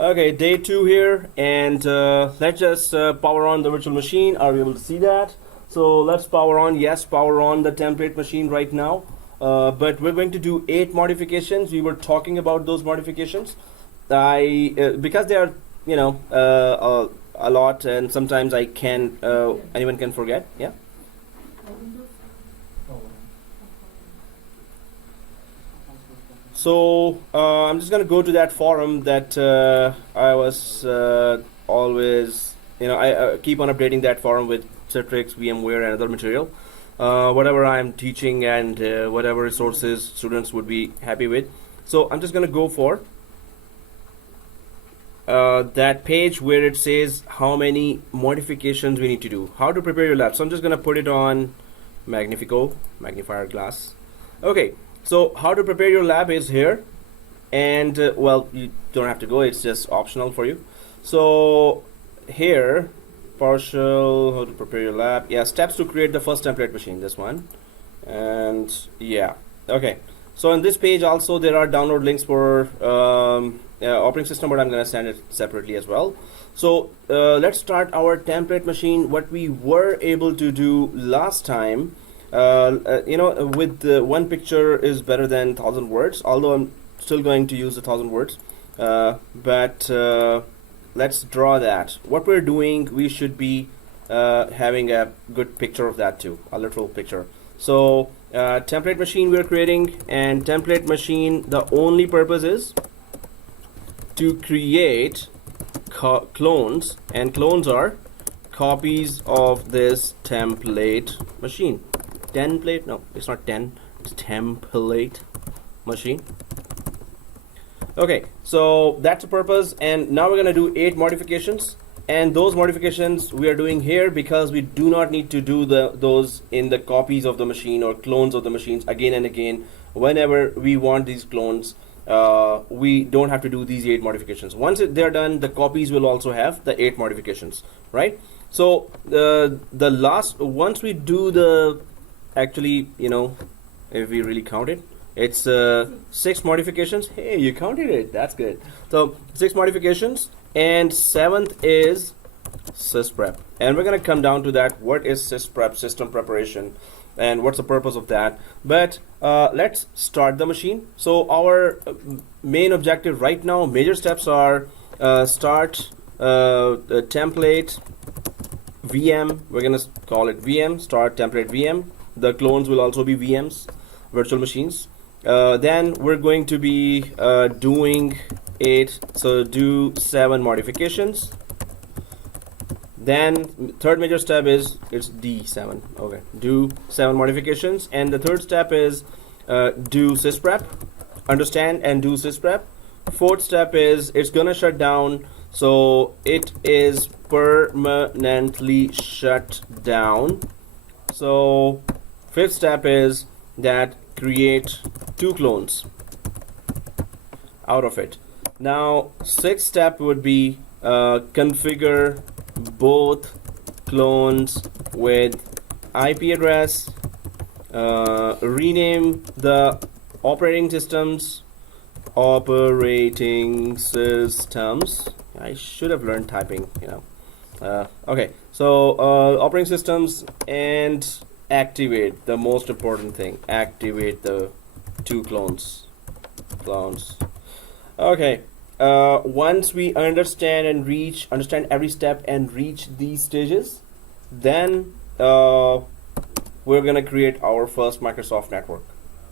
Okay, day 2 here, and let's just power on the virtual machine. Are we able to see that? So let's power on. Yes, power on the template machine right now. But we're going to do 8 modifications. We were talking about those modifications. Because they are, a lot, and sometimes I can anyone can forget. Yeah. So I'm just going to go to that forum that I was always, I keep on updating that forum with Citrix, VMware, and other material. Whatever I'm teaching and whatever resources students would be happy with. So I'm just going to go for that page where it says how many modifications we need to do. How to prepare your lab. So I'm just going to put it on magnifier glass. Okay. So how to prepare your lab is here, and well, you don't have to go, it's just optional for you. So here, partial, how to prepare your lab. Yeah, steps to create the first template machine, this one. And yeah, okay. So on this page also there are download links for operating system, but I'm going to send it separately as well. So let's start our template machine. What we were able to do last time, with one picture is better than 1,000 words, although I'm still going to use 1,000 words, but let's draw that. What we're doing, we should be having a good picture of that too, a literal picture. So template machine we're creating, and template machine, the only purpose is to create clones, and clones are copies of this template machine. Template? No, it's not 10. It's template machine. Okay, so that's the purpose, and now we're gonna do 8 modifications, and those modifications we are doing here because we do not need to do those in the copies of the machine or clones of the machines again and again. Whenever we want these clones, we don't have to do these 8 modifications. Once they're done, the copies will also have the 8 modifications, right? So once we do the actually, if we really count it, it's 6 modifications. Hey, you counted it, that's good. So 6 modifications, and 7th is sysprep, and we're going to come down to that. What is sysprep, system preparation, and what's the purpose of that? But let's start the machine. So our main objective right now, major steps are start the template VM. We're going to call it VM, start template VM. The clones will also be VMs, virtual machines. Then we're going to be doing 8, so do 7 modifications. Then 3rd major step is, it's D7, okay, do 7 modifications. And the 3rd step is do sysprep, understand and do sysprep. 4th step is it's gonna shut down, so it is permanently shut down. So 5th step is that create 2 clones out of it. Now 6th step would be configure both clones with IP address, rename the operating systems. I should have learned typing, okay, so operating systems, and activate, the most important thing, activate the 2 clones. Okay, once we understand every step and reach these stages, then we're gonna create our first Microsoft network,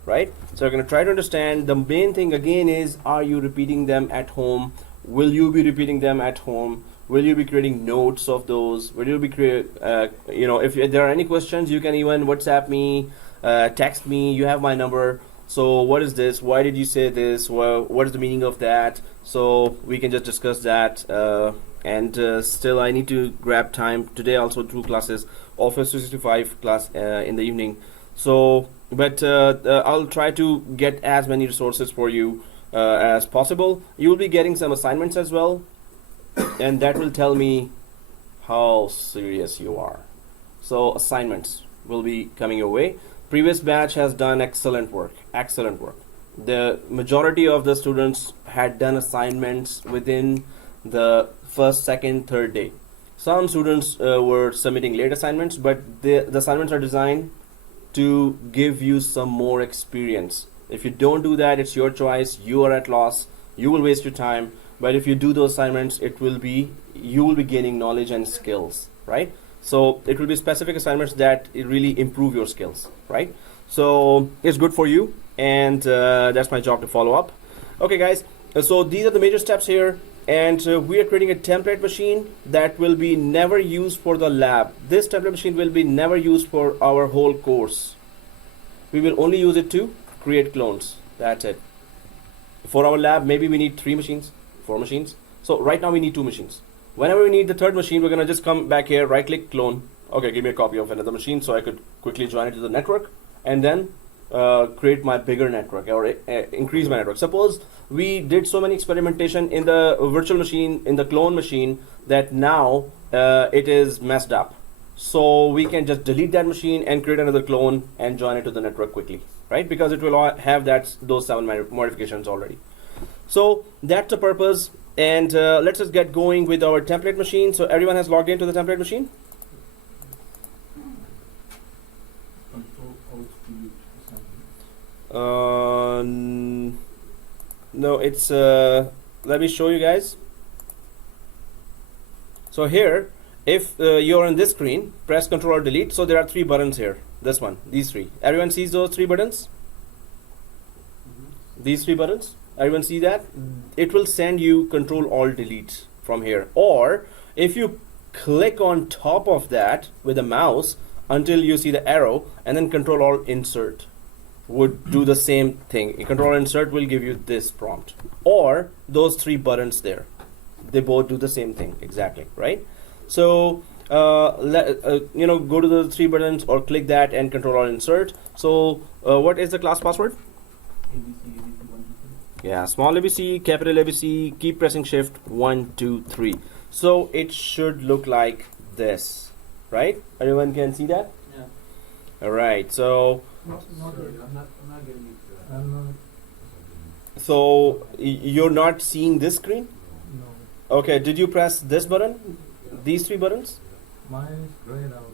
right? So we're gonna try to understand. The main thing again is, are you repeating them at home? Will you be repeating them at home? Will you be creating notes of those? Will you be if there are any questions, you can even WhatsApp me, text me. You have my number. So what is this? Why did you say this? Well, what is the meaning of that? So we can just discuss that. And still, I need to grab time today. Also, 2 classes, Office 365 class in the evening. So, but I'll try to get as many resources for you as possible. You will be getting some assignments as well, and that will tell me how serious you are. So assignments will be coming your way. Previous batch has done excellent work. The majority of the students had done assignments within the first, second, third day. Some students were submitting late assignments, but the assignments are designed to give you some more experience. If you don't do that, it's your choice. You are at loss. You will waste your time. But if you do those assignments, you will be gaining knowledge and skills, right? So it will be specific assignments that really improve your skills, right? So it's good for you, and that's my job to follow up. Okay, guys. So these are the major steps here, and we are creating a template machine that will be never used for the lab. This template machine will be never used for our whole course. We will only use it to create clones. That's it. For our lab, maybe we need 3 machines, 4 machines. So right now we need 2 machines. Whenever we need the third machine, we're gonna just come back here, right click, clone. Okay, give me a copy of another machine so I could quickly join it to the network, and then create my bigger network, or increase my network. Suppose we did so many experimentation in the virtual machine, in the clone machine, that now it is messed up. So we can just delete that machine and create another clone and join it to the network quickly, right? Because it will have those 7 modifications already. So that's the purpose. And let's just get going with our template machine. So everyone has logged into the template machine? No, it's let me show you guys. So here, if you're on this screen, press Control or Delete. So there are 3 buttons here. This one, these 3. Everyone sees those 3 buttons? These 3 buttons? Everyone see that? It will send you Control Alt Delete from here. Or if you click on top of that with a mouse until you see the arrow, and then Control Alt Insert would do the same thing. Control Insert will give you this prompt. Or those 3 buttons there. They both do the same thing exactly, right? So go to the 3 buttons or click that and Control Alt Insert. So what is the class password? Yeah, small ABC, capital ABC, keep pressing shift 1, 2, 3. So it should look like this, right? Everyone can see that? Yeah. All right, so I'm not getting it. so you're not seeing this screen? No. Okay, did you press this button? These 3 buttons? Mine is grayed out.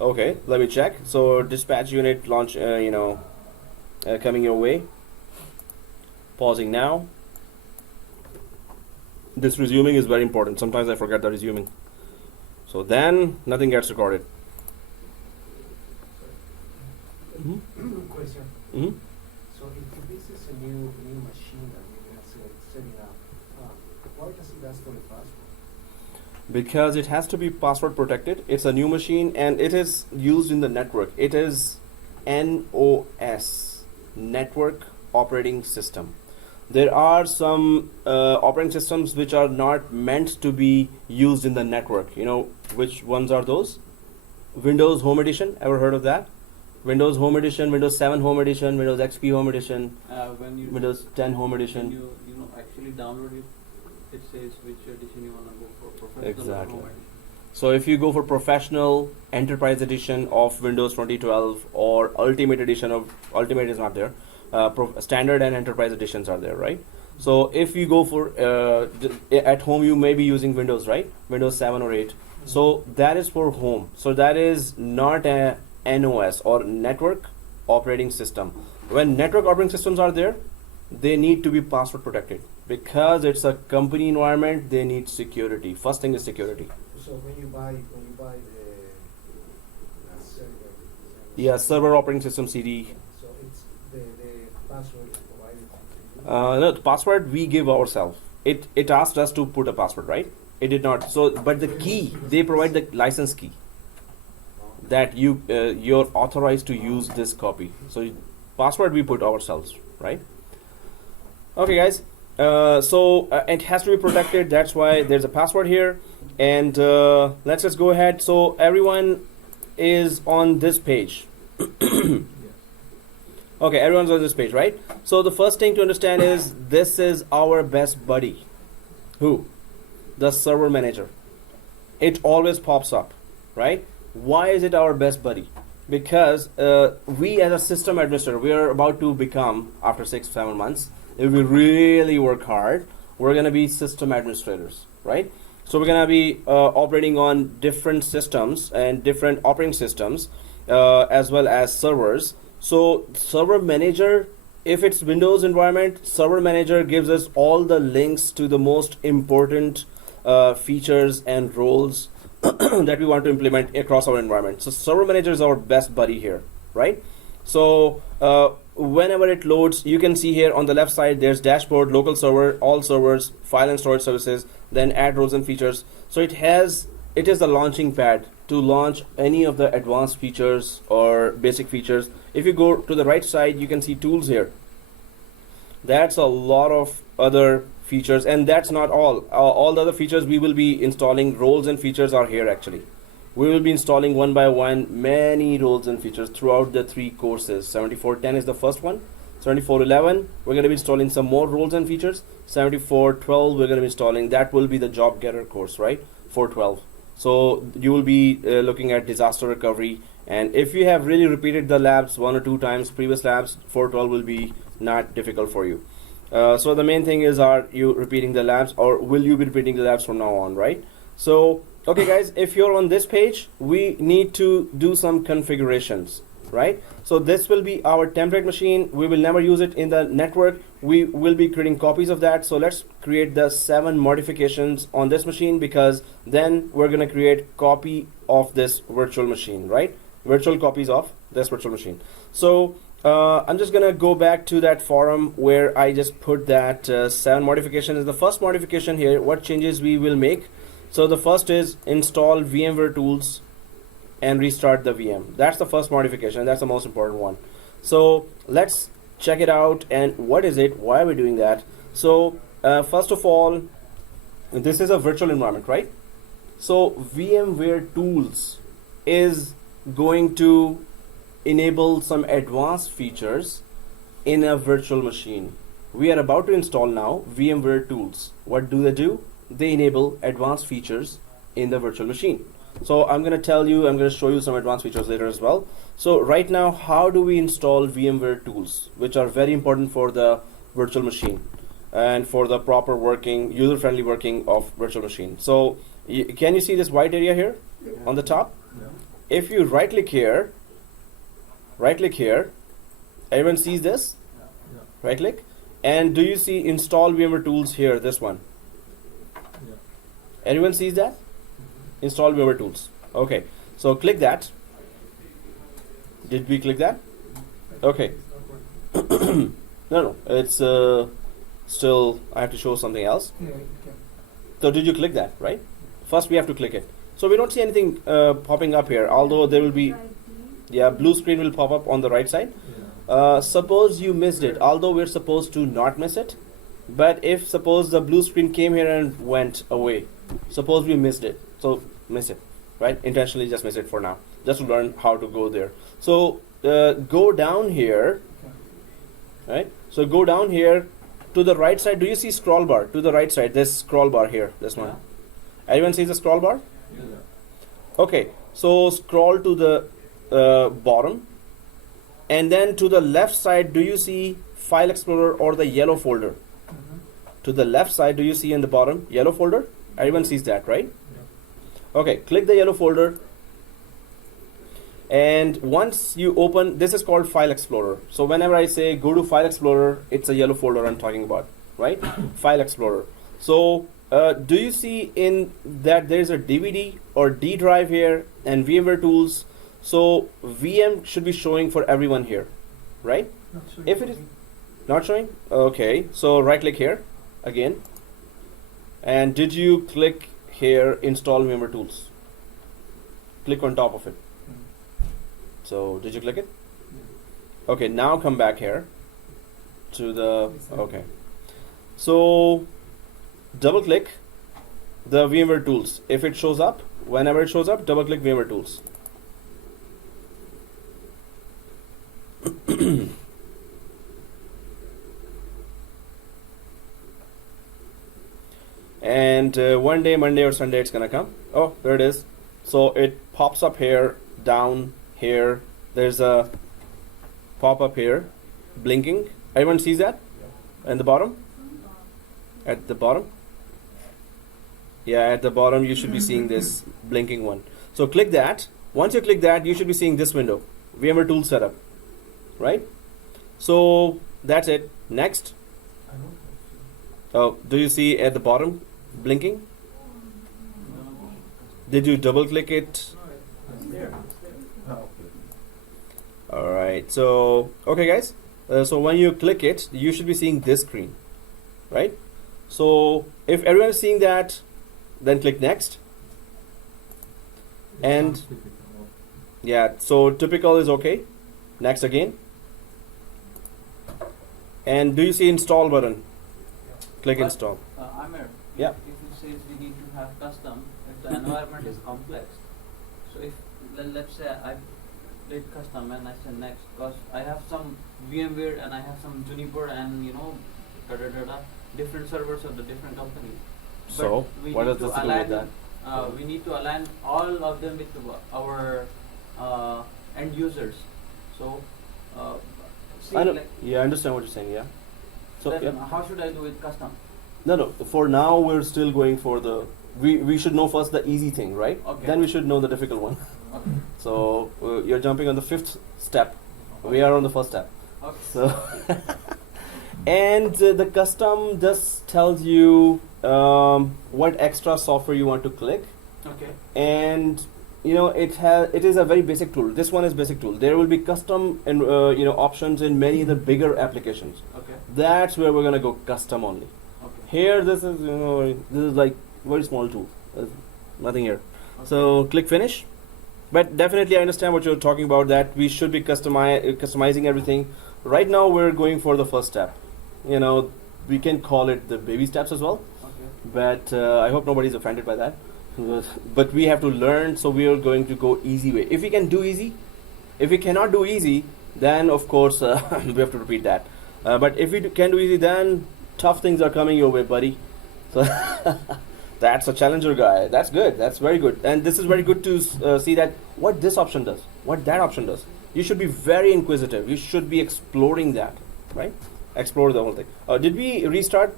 Okay, let me check. So dispatch unit launch, coming your way. Pausing now. This resuming is very important. Sometimes I forget the resuming. So then nothing gets recorded. Question. Mm-hmm. So if this is a new machine that we are setting up, why does it ask for a password? Because it has to be password protected. It's a new machine and it is used in the network. It is NOS, Network Operating System. There are some operating systems which are not meant to be used in the network. You know which ones are those? Windows Home Edition, ever heard of that? Windows Home Edition, Windows 7 Home Edition, Windows XP Home Edition, When you Windows 10 Home Edition. when you actually download it, it says which edition you want to go for, professional Exactly. or home edition. So if you go for professional enterprise edition of Windows 2012 or ultimate edition of, ultimate is not there, standard and enterprise editions are there, right? So if you go for at home, you may be using Windows, right? Windows 7 or 8. So that is for home. So that is not a NOS or network operating system. When network operating systems are there, they need to be password protected because it's a company environment. They need security. First thing is security. So when you buy the server, Yeah, server operating system CD. so it's the password is provided to you. No, the password we give ourselves. It asked us to put a password, right? It did not. So, but the key, they provide the license key that you're authorized to use this copy. So password we put ourselves, right? Okay, guys. So it has to be protected. That's why there's a password here. And let's just go ahead. So everyone is on this page. Okay, everyone's on this page, right? So the first thing to understand is this is our best buddy. Who? The server manager. It always pops up, right? Why is it our best buddy? Because we as a system administrator, we are about to become, after 6-7 months, if we really work hard, we're going to be system administrators, right? So we're going to be operating on different systems and different operating systems, as well as servers. So server manager, if it's Windows environment, server manager gives us all the links to the most important features and roles that we want to implement across our environment. So server manager is our best buddy here, right? So whenever it loads, you can see here on the left side, there's dashboard, local server, all servers, file and storage services, then add roles and features. So it is the launching pad to launch any of the advanced features or basic features. If you go to the right side, you can see tools here. That's a lot of other features, and that's not all. All the other features we will be installing, roles and features are here actually. We will be installing one by one many roles and features throughout the 3 courses. 7410 is the first one. 7411, we're going to be installing some more roles and features. 7412, we're going to be installing, that will be the job getter course, right? 412. So you will be looking at disaster recovery, and if you have really repeated the labs 1 or 2 times, previous labs, 412 will be not difficult for you. So the main thing is, are you repeating the labs, or will you be repeating the labs from now on, right? So okay guys, if you're on this page, we need to do some configurations, right? So this will be our template machine. We will never use it in the network. We will be creating copies of that. So let's create the 7 modifications on this machine, because then we're going to create copy of this virtual machine, right? Virtual copies of this virtual machine. So I'm just going to go back to that forum where I just put that 7 modifications. The first modification here, what changes we will make. So the first is install VMware tools and restart the VM. That's the first modification. That's the most important one. So let's check it out. And what is it? Why are we doing that? So first of all, this is a virtual environment, right? So VMware tools is going to enable some advanced features in a virtual machine. We are about to install now VMware tools. What do? They enable advanced features in the virtual machine. So I'm going to show you some advanced features later as well. So right now, how do we install VMware tools, which are very important for the virtual machine and for the proper working, user-friendly working of virtual machine? So can you see this white area here on the top? Yeah. If you right click here, everyone sees this? Yeah. Right click, and do you see install VMware tools here, this one? Yeah. Everyone sees that? Install VMware tools. Okay, so click that. Did we click that? Okay. No, it's still, I have to show something else. Yeah, you can. So did you click that, right? First we have to click it. So we don't see anything popping up here, although there will be, yeah, blue screen will pop up on the right side. Yeah. Suppose you missed it, although we're supposed to not miss it. But if suppose the blue screen came here and went away, suppose we missed it, so miss it, right? Intentionally just miss it for now, just to learn how to go there. So go down here, right? So go down here to the right side. Do you see scroll bar? To the right side, this scroll bar here, this one. Everyone sees the scroll bar? Yeah. Okay, so scroll to the bottom, and then to the left side, do you see File Explorer or the yellow folder? To the left side, do you see in the bottom yellow folder? Everyone sees that, right? Yeah. Okay, click the yellow folder, and once you open, this is called File Explorer. So whenever I say go to File Explorer, it's a yellow folder I'm talking about, right? File Explorer. So do you see in that there is a DVD or D drive here and VMware tools? So VM should be showing for everyone here, right? Not sure. If it is not showing, okay, so right click here again, and did you click here install VMware tools? Click on top of it. So did you click it? Okay, now come back here to the, okay, so double click the VMware tools. If it shows up, whenever it shows up, double click VMware tools. And one day, Monday or Sunday, it's gonna come. Oh, there it is. So it pops up here, down here. There's a pop up here, blinking. Everyone sees that? In the bottom? At the bottom? Yeah, at the bottom you should be seeing this blinking one. So click that. Once you click that, you should be seeing this window, VMware Tool Setup, right? So that's it. Next. I don't know. Oh, do you see at the bottom blinking? Did you double click it? It's there. Oh, okay. All right. So okay, guys. So when you click it, you should be seeing this screen, right? So if everyone is seeing that, then click next. And yeah, so typical is okay. Next again. And do you see install button? Click But, install. Amir, Yeah. if it says we need to have custom, if the environment is complex, so if let's say I did custom and I said next, because I have some VMware and I have some Juniper and different servers of the different companies. So But we what need does this to do with align that? we need to align all of them with our end users. So see, I know. like, Yeah, I understand what you're saying. Yeah. So then yeah. how should I do it custom? No. For now, we're still going for the. We should know first the easy thing, right? Okay. Then we should know the difficult one. Okay. So you're jumping on the 5th step. We are on the first step. Okay. So and the custom just tells you what extra software you want to click, Okay. and it is a very basic tool. This one is basic tool. There will be custom and options in many other bigger applications. Okay. That's where we're gonna go custom only. Okay. Here, this is like very small tool. Nothing here. So click finish. But definitely, I understand what you're talking about. That we should be customizing everything. Right now, we're going for the first step. We can call it the baby steps as well. Okay. But I hope nobody's offended by that. But we have to learn, so we are going to go easy way. If we can do easy, if we cannot do easy, then of course we have to repeat that. But if we can do easy, then tough things are coming your way, buddy. So that's a challenger guy. That's good. That's very good. And this is very good to see that what this option does, what that option does. You should be very inquisitive. You should be exploring that, right? Explore the whole thing. Did we restart?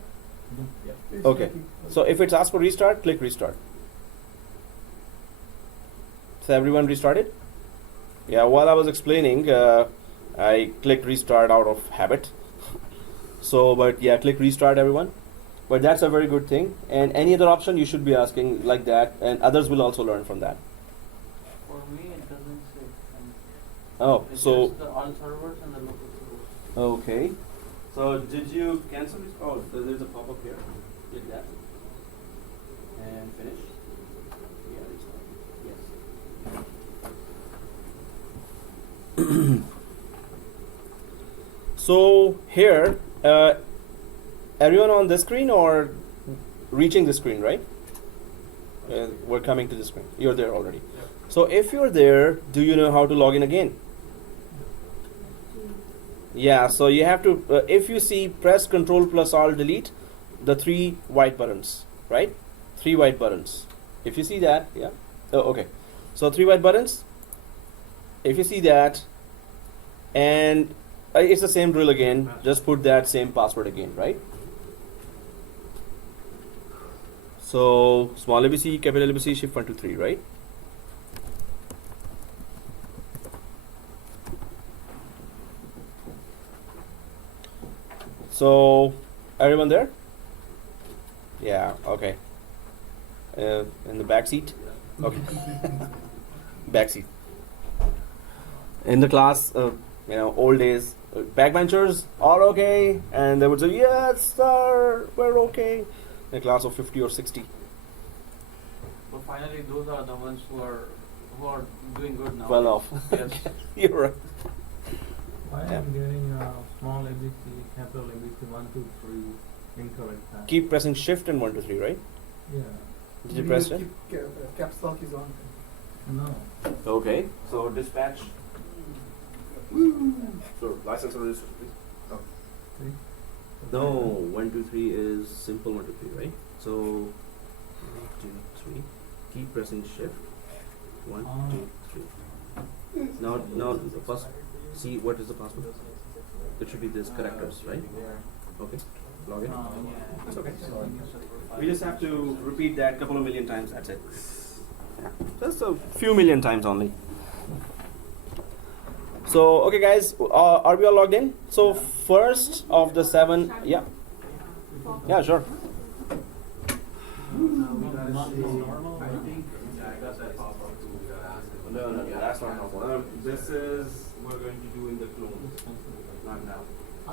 Yeah. Okay. So if it's asked for restart, click restart. So everyone restarted? Yeah, while I was explaining, I clicked restart out of habit. So, but yeah, click restart everyone. But that's a very good thing. And any other option you should be asking like that, and others will also learn from that. For me, it doesn't say. Oh, It's so just the all servers and the local servers. okay. So did you cancel this? Oh, there's a pop-up here. Click that. And finish. Yeah, restart. Yes. So here, everyone on this screen or reaching the screen, right? We're coming to the screen. You're there already. Yeah. So if you're there, do you know how to log in again? Yeah, so you have to, if you see press Control plus Alt Delete, the 3 white buttons, right? 3 white buttons. If you see that, yeah. Oh, okay. So 3 white buttons. If you see that, and it's the same drill again. Just put that same password again, right? So small ABC, capital ABC, shift 1 2 3, right? So everyone there? Yeah. Okay. In the back seat. Okay. Back seat. In the class, old days, backbenchers are okay, and they would say, "Yes, sir, we're okay." In a class of 50 or 60. But finally, those are the ones who are doing good now. Well off. Yes. You're right. I Yeah. am getting small ABC, capital ABC, 1 2 3 incorrect. Keep pressing Shift and 1 2 3, right? Yeah. Did you press it? Caps lock is on. No. Okay. So dispatch. So license and register, please. See? No, 1 2 3 is simple 1 2 3, right? So 1 2 3. Keep pressing Shift. 1 2 3. Now first see what is the password. It should be this characters, right? Okay. log in? Yeah. That's okay. Sorry. We just have to repeat that a couple of million times. That's it. Yeah. Just a few million times only. So, okay, guys, are we all logged in? So, first of the 7, yeah, yeah, sure. No, that's not normal. This is we're going to do in the clone, not now.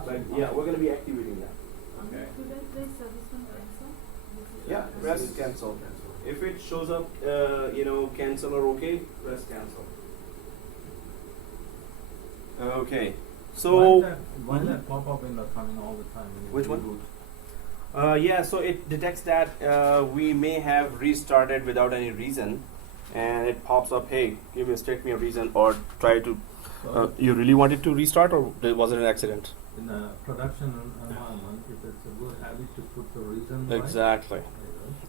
But yeah, we're going to be activating that. Okay. Could I press this one cancel? Yeah, press cancel. If it shows up, cancel or okay, press cancel. Okay. So why that pop-up window coming all the time? When you Which one? reboot? yeah, so it detects that we may have restarted without any reason, and it pops up, hey, state me a reason, or try to. So You really wanted to restart, or was it an accident? in a production environment, if it's a good habit to put the reason why, Exactly. there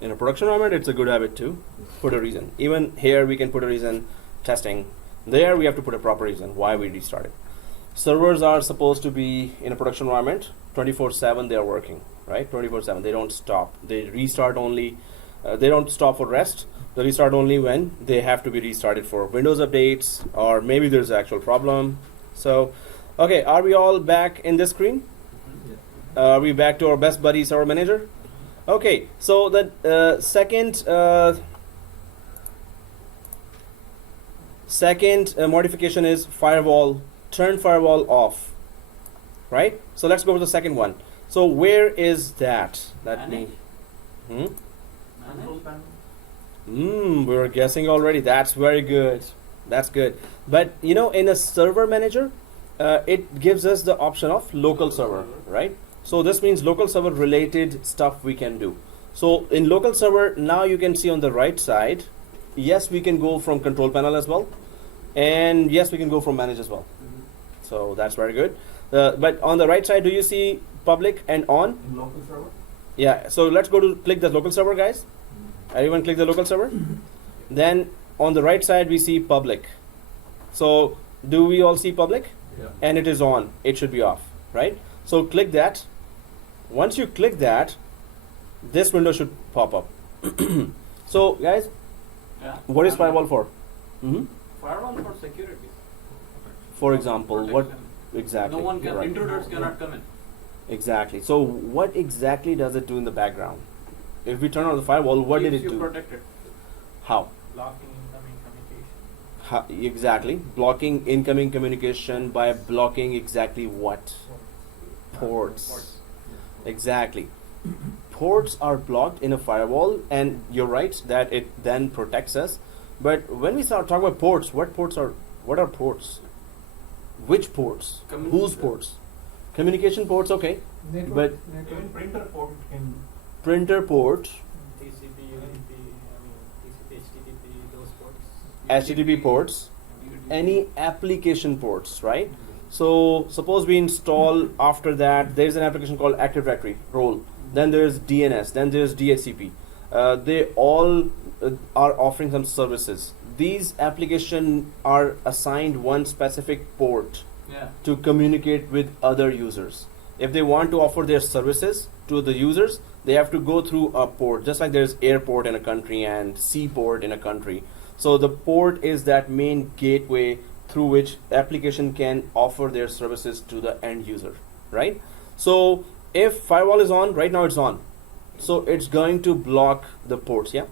In a production environment, it's a good habit to put a reason. Even here, we can put a reason. Testing. There, we have to put a proper reason why we restarted. Servers are supposed to be in a production environment 24/7. They are working, right? 24/7. They don't stop. They restart only. They don't stop for rest. They restart only when they have to be restarted for Windows updates, or maybe there's an actual problem. So, okay, are we all back in this screen? goes. Yes. Are we back to our best buddy server manager? Okay, so the second modification is firewall. Turn firewall off. Right? So let's go to the second one. So where is that? Let me. Control panel. We're guessing already. That's very good. That's good. But in a server manager, it gives us the option of local server, right? So this means local server related stuff we can do. So in local server, now you can see on the right side, yes, we can go from control panel as well. And yes, we can go from manage as well. So that's very good. But on the right side, do you see public and on? In local server? Yeah. So let's go to click the local server, guys. Everyone click the local server. Then on the right side, we see public. So do we all see public? Yeah. And it is on. It should be off, right? So click that. Once you click that, this window should pop up. So guys, Yeah. what is firewall for? Firewall for security. For example, what Protection. exactly? No one You're can. right. Intruders cannot come in. Exactly. So what exactly does it do in the background? If we turn on the firewall, what did Keeps it you do? protected. How? Blocking incoming communication. How? Exactly. Blocking incoming communication by blocking exactly what? Ports. What? Ports are blocked in a firewall, and you're right that it then protects us. But when we start talking about ports, what are ports? Which ports? Whose ports? Communication ports, okay. Network, But even printer port can printer port, TCP, UDP, TCP, HTTP, those ports. HTTP ports, any application ports, right? So suppose we install after that, there's an application called Active Directory role. Then there's DNS, then there's DHCP. They all are offering some services. These applications are assigned one specific port Yeah. to communicate with other users. If they want to offer their services to the users, they have to go through a port, just like there's airport in a country and seaport in a country. So the port is that main gateway through which application can offer their services to the end user, right? So if firewall is on, right now it's on. So it's going to block the ports, yeah?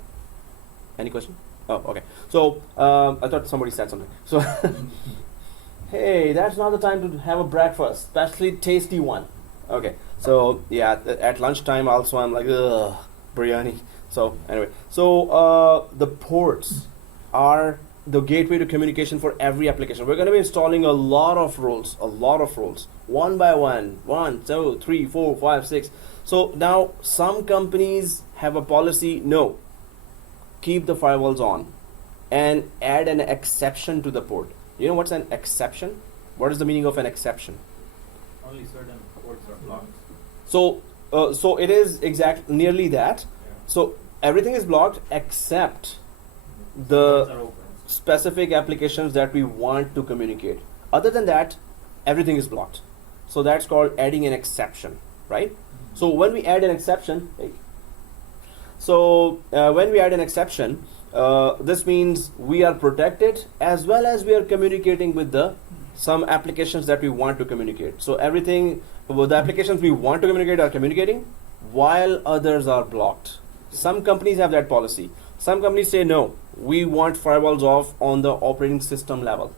Any question? Oh, okay. So I thought somebody said something. So hey, that's not the time to have a breakfast, especially tasty one. Okay, so yeah, at lunchtime also I'm like, ugh, biryani. So anyway, so the ports are the gateway to communication for every application. We're going to be installing a lot of roles, one by one, 1, 2, 3, 4, 5, 6. So now some companies have a policy, no, keep the firewalls on and add an exception to the port. You know what's an exception? What is the meaning of an exception? Only certain ports are blocked. So it is nearly that. Yeah. So everything is blocked except Ports the are open. specific applications that we want to communicate. Other than that, everything is blocked. So that's called adding an exception, right? So when we add an exception, this means we are protected as well as we are communicating with the some applications that we want to communicate. So everything, well, the applications we want to communicate are communicating while others are blocked. Some companies have that policy. Some companies say no, we want firewalls off on the operating system level.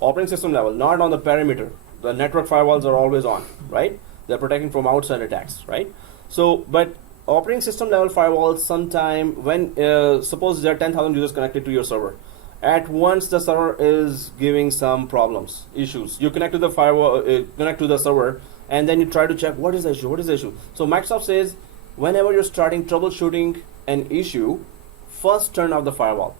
Operating system level, not on the perimeter. The network firewalls are always on, right? They're protecting from outside attacks, right? So, but operating system level firewalls, sometime when, suppose there are 10,000 users connected to your server. At once the server is giving some problems, issues. You connect to the firewall, connect to the server, and then you try to check what is the issue, what is the issue. So Microsoft says, whenever you're starting troubleshooting an issue, first turn off the firewall.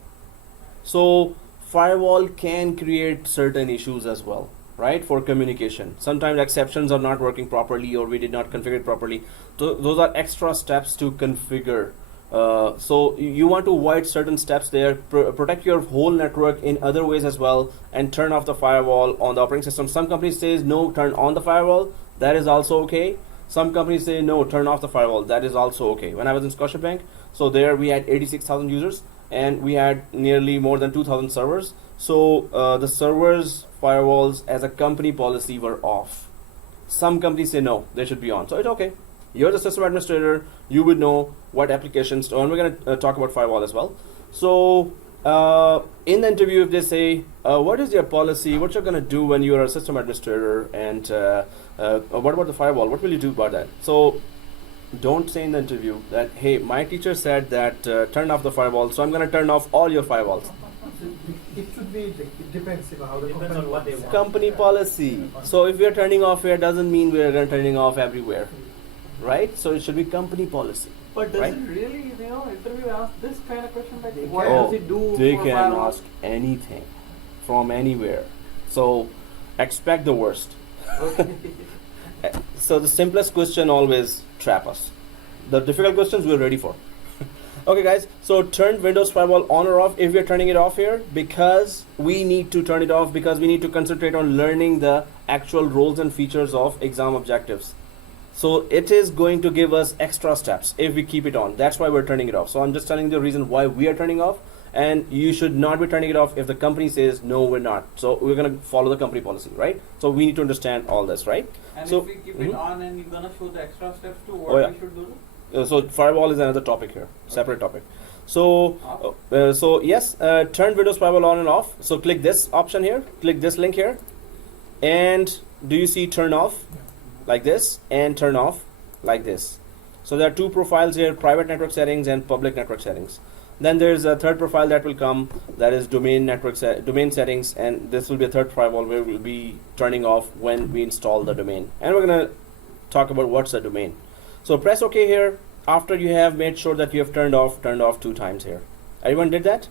So firewall can create certain issues as well, right, for communication. Sometimes exceptions are not working properly or we did not configure it properly. So those are extra steps to configure. So you want to avoid certain steps there, protect your whole network in other ways as well, and turn off the firewall on the operating system. Some companies say no, turn on the firewall. That is also okay. Some companies say no, turn off the firewall. That is also okay. When I was in Scotiabank, so there we had 86,000 users and we had nearly more than 2,000 servers. So the servers firewalls as a company policy were off. Some companies say no, they should be on. So it's okay. You're the system administrator, you would know what applications, and we're going to talk about firewall as well. So in the interview, if they say, what is your policy, what you're going to do when you're a system administrator, and what about the firewall, what will you do about that? So don't say in the interview that, hey, my teacher said that turn off the firewall, so I'm going to turn off all your firewalls. It should be, it depends how the Depends company on what they wants. want. Company policy. So if we're turning off here, doesn't mean we're going to turning off everywhere, right? So it should be company policy. But does Right. it really, interview ask this kind of question, like They what can. does it do They for can firewall? ask anything from anywhere. So expect the worst. So the simplest question always trap us. The difficult questions we're ready for. Okay guys, so turn Windows Firewall on or off. If we're turning it off here, because we need to turn it off, because we need to concentrate on learning the actual roles and features of exam objectives. So it is going to give us extra steps if we keep it on. That's why we're turning it off. So I'm just telling you the reason why we are turning off, and you should not be turning it off if the company says no, we're not. So we're going to follow the company policy, right? So we need to understand all this, right? And So- if we keep it Mhm. on and you're gonna show the extra steps too, what Oh, yeah. we should do? So firewall is another topic here, separate topic. So yes, turn Windows Firewall on and off. So click this option here, click this link here, and do you see turn off like this and turn off like this? So there are two profiles here, private network settings and public network settings. Then there's a third profile that will come, that is domain network domain settings, and this will be a third firewall where we'll be turning off when we install the domain. And we're gonna talk about what's a domain. So press OK here after you have made sure that you have turned off 2 times here. Everyone did that?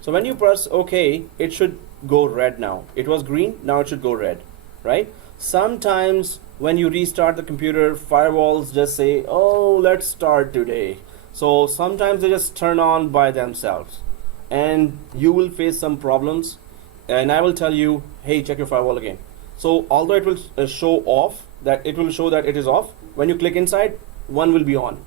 So when you press OK, it should go red now. It was green, now it should go red, right? Sometimes when you restart the computer, firewalls just say, oh, let's start today. So sometimes they just turn on by themselves, and you will face some problems, and I will tell you, hey, check your firewall again. So although it will show off, that it will show that it is off, when you click inside, one will be on.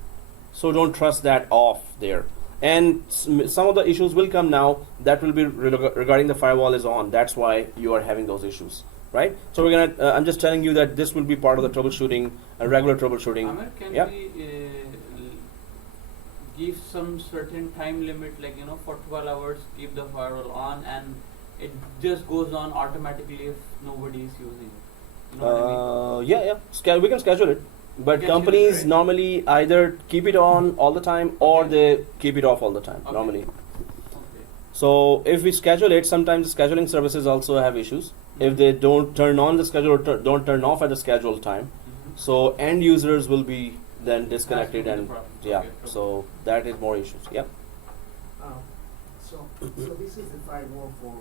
So don't trust that off there. And some of the issues will come now that will be regarding the firewall is on. That's why you are having those issues, right? So we're gonna. I'm just telling you that this will be part of the troubleshooting, regular troubleshooting. Amir, can Yeah. we give some certain time limit, like for 12 hours, keep the firewall on, and it just goes on automatically if nobody is using it? You know what I mean? Yeah. We can schedule it, but We can companies schedule it, right? normally either keep it on all the time or they keep it off all the time. Okay. Normally. Okay. So if we schedule it, sometimes the scheduling services also have issues. If they don't turn on the schedule or don't turn off at the scheduled time, Mhm. so end users will be then disconnected, That's and the problem. yeah, Okay, so that is more issues. Yep. So this is the firewall for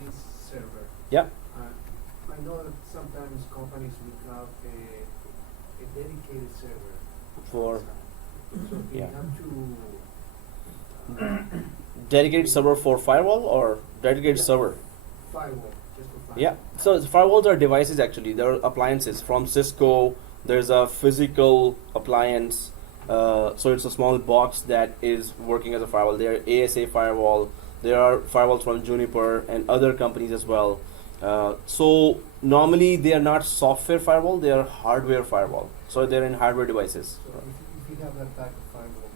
this server. Yep. I know that sometimes companies will have a dedicated server. For So do you yeah. have to dedicated server for firewall or dedicated Yeah. server. firewall, just for firewall. Yeah. So firewalls are devices actually. They're appliances from Cisco, There's a physical appliance, so it's a small box that is working as a firewall. There are ASA firewall. There are firewalls from Juniper and other companies as well. So normally they are not software firewall, they are hardware firewall. So they're in hardware devices. So if you have that type of firewall,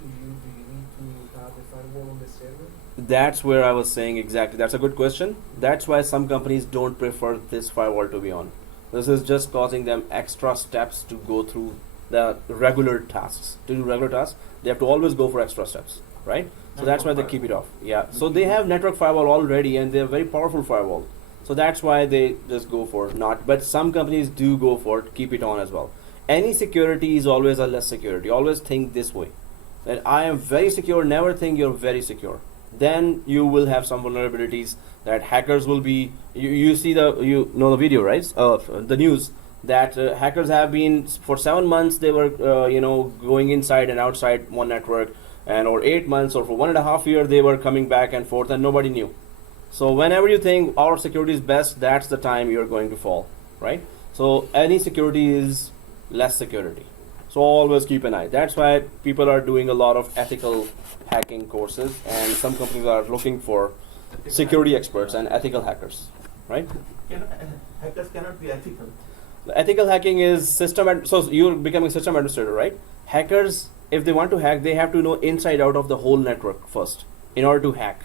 do you need to have a firewall on the server? That's where I was saying exactly. That's a good question. That's why some companies don't prefer this firewall to be on. This is just causing them extra steps to go through the regular tasks. To do regular tasks, they have to always go for extra steps, right? So that's why they keep it off. Yeah. So they have network firewall already, and they're very powerful firewall. So that's why they just go for not. But some companies do go for it, keep it on as well. Any security is always a less security. Always think this way. That I am very secure. Never think you're very secure. Then you will have some vulnerabilities that hackers will be. You see you know the video, right? The news that hackers have been for 7 months. They were going inside and outside one network, and or 8 months or for 1.5 years they were coming back and forth, and nobody knew. So whenever you think our security is best, that's the time you're going to fall, right? So any security is less security. So always keep an eye. That's why people are doing a lot of ethical hacking courses, and some companies are looking for security experts and ethical hackers, right? Hackers cannot be ethical. Ethical hacking is so you're becoming a system administrator, right? Hackers, if they want to hack, they have to know inside out of the whole network first in order to hack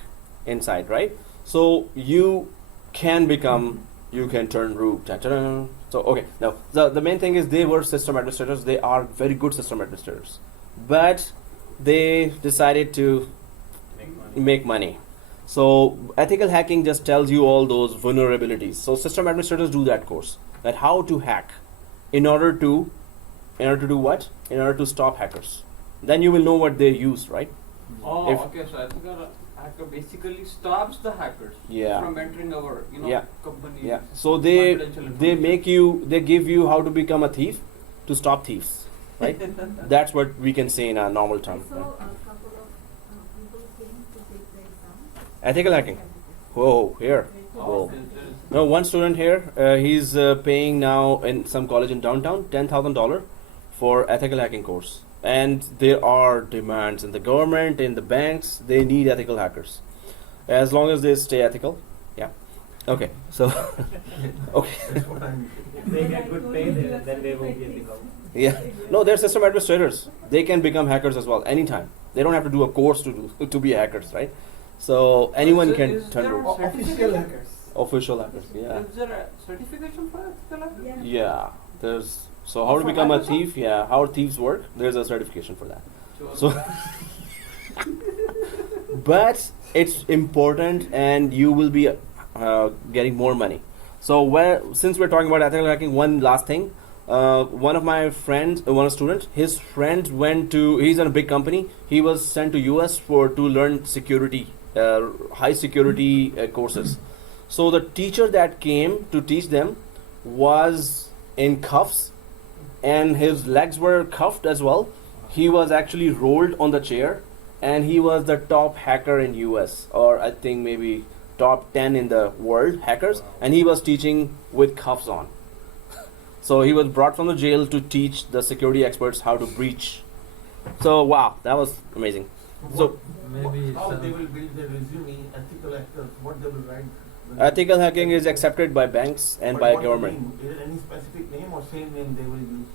inside, right? So you can turn root. Ta-ta-da. So okay, now the main thing is they were system administrators. They are very good system administrators, but they decided to make money. So ethical hacking just tells you all those vulnerabilities. So system administrators do that course, that how to hack in order to do what? In order to stop hackers. Then you will know what they use, right? Oh, okay. So ethical hacker basically stops the hackers from entering our company. Yeah. So they give you how to become a thief to stop thieves, right? That's what we can say in a normal term. I saw a couple of people came to take the exam. Ethical hacking. Whoa, here. Whoa. No, one student here, he's paying now in some college in downtown $10,000 for ethical hacking course. And there are demands in the government, in the banks. They need ethical hackers, as long as they stay ethical. Yeah. Okay. So. Okay. If they get good pay, then they won't be ethical. Yeah. No, they're system administrators. They can become hackers as well anytime. They don't have to do a course to be hackers, right? So anyone can turn root. Official hackers. Official hackers. Yeah. Is there a certification for ethical hacker? Yeah. There's. So how to become a thief? Yeah, how thieves work? There's a certification for that. So, but it's important, and you will be getting more money. So since we're talking about ethical hacking, one last thing. One of my friends, one student, his friend he's in a big company. He was sent to US to learn security, high security courses. So the teacher that came to teach them was in cuffs, and his legs were cuffed as well. He was actually rolled on the chair, and he was the top hacker in US, or I think maybe top 10 in the world hackers, and he was teaching with cuffs on. So he was brought from the jail to teach the security experts how to breach. So wow, that was amazing. So maybe how they will build their resume, ethical hackers, what they will write. Ethical hacking is accepted by banks and by government. Is there any specific name or same name they will use?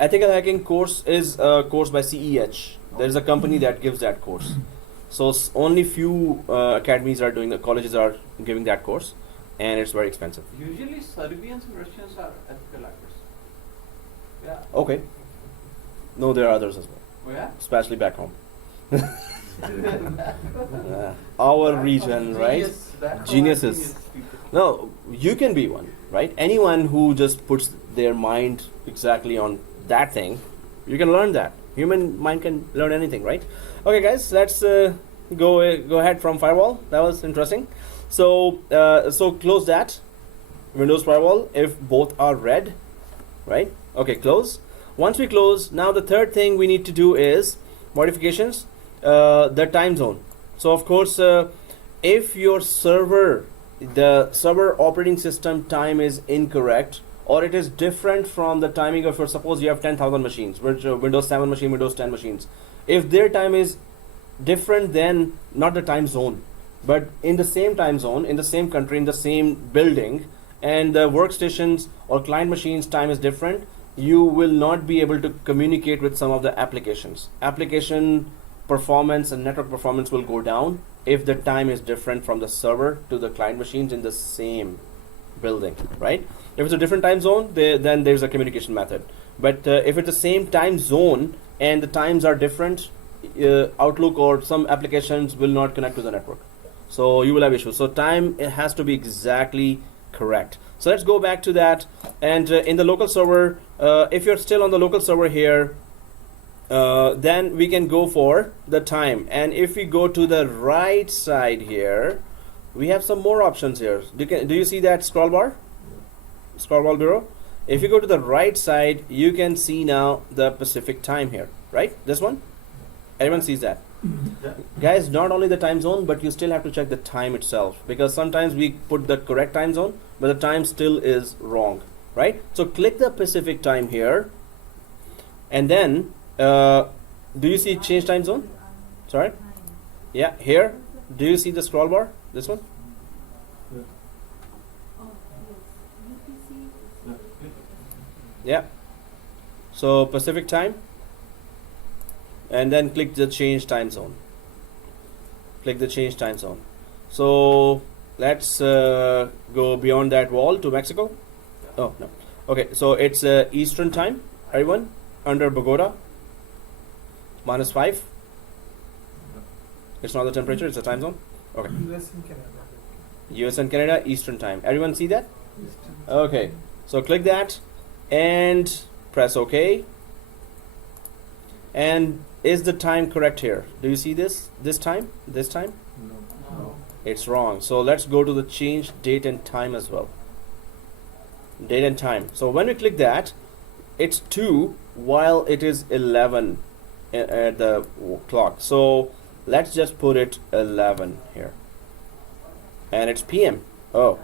Ethical hacking course is a course by CEH. There is a company that gives that course. So only few academies are doing, colleges are giving that course, and it's very expensive. Usually Serbians and Russians are ethical hackers. Yeah. Okay. No, there are others as well, Oh yeah? especially back home. Our region, right? Geniuses. No, you can be one, right? Anyone who just puts their mind exactly on that thing, you can learn that. Human mind can learn anything, right? Okay, guys, let's go ahead from firewall. That was interesting. So close that Windows firewall if both are red, right? Okay, close. Once we close, now the third thing we need to do is modifications. The time zone. So of course, if your the server operating system time is incorrect, or it is different from the timing of your, suppose you have 10,000 machines, which Windows 7 machine, Windows 10 machines. If their time is different than, not the time zone, but in the same time zone, in the same country, in the same building, and the workstations or client machines time is different, you will not be able to communicate with some of the applications. Application performance and network performance will go down if the time is different from the server to the client machines in the same building, right? If it's a different time zone, then there's a communication method. But if it's the same time zone and the times are different, Outlook or some applications will not connect to the network. So you will have issues. So time, it has to be exactly correct. So let's go back to that. And in the local server, if you're still on the local server here, then we can go for the time. And if we go to the right side here, we have some more options here. Do you see that scroll bar? Scroll bar bureau? If you go to the right side, you can see now the Pacific time here, right? This one? Everyone sees that. Guys, not only the time zone, but you still have to check the time itself, because sometimes we put the correct time zone, but the time still is wrong, right? So click the Pacific time here, and then do you see change time zone? Sorry? Yeah, here. Do you see the scroll bar? This one? Yeah. So Pacific time, and then click the change time zone. Click the change time zone. So let's go beyond that wall to Mexico. Oh no. Okay, so it's Eastern time. Everyone under Bogota. -5. It's not the temperature; it's the time zone. Okay. US and Canada. US and Canada Eastern time. Everyone see that? Okay. So click that and press OK. And is the time correct here? Do you see this? This time? This time? No. It's wrong. So let's go to the change date and time as well. Date and time. So when we click that, it's 2 while it is 11 at the clock. So let's just put it 11 here. And it's PM. Oh.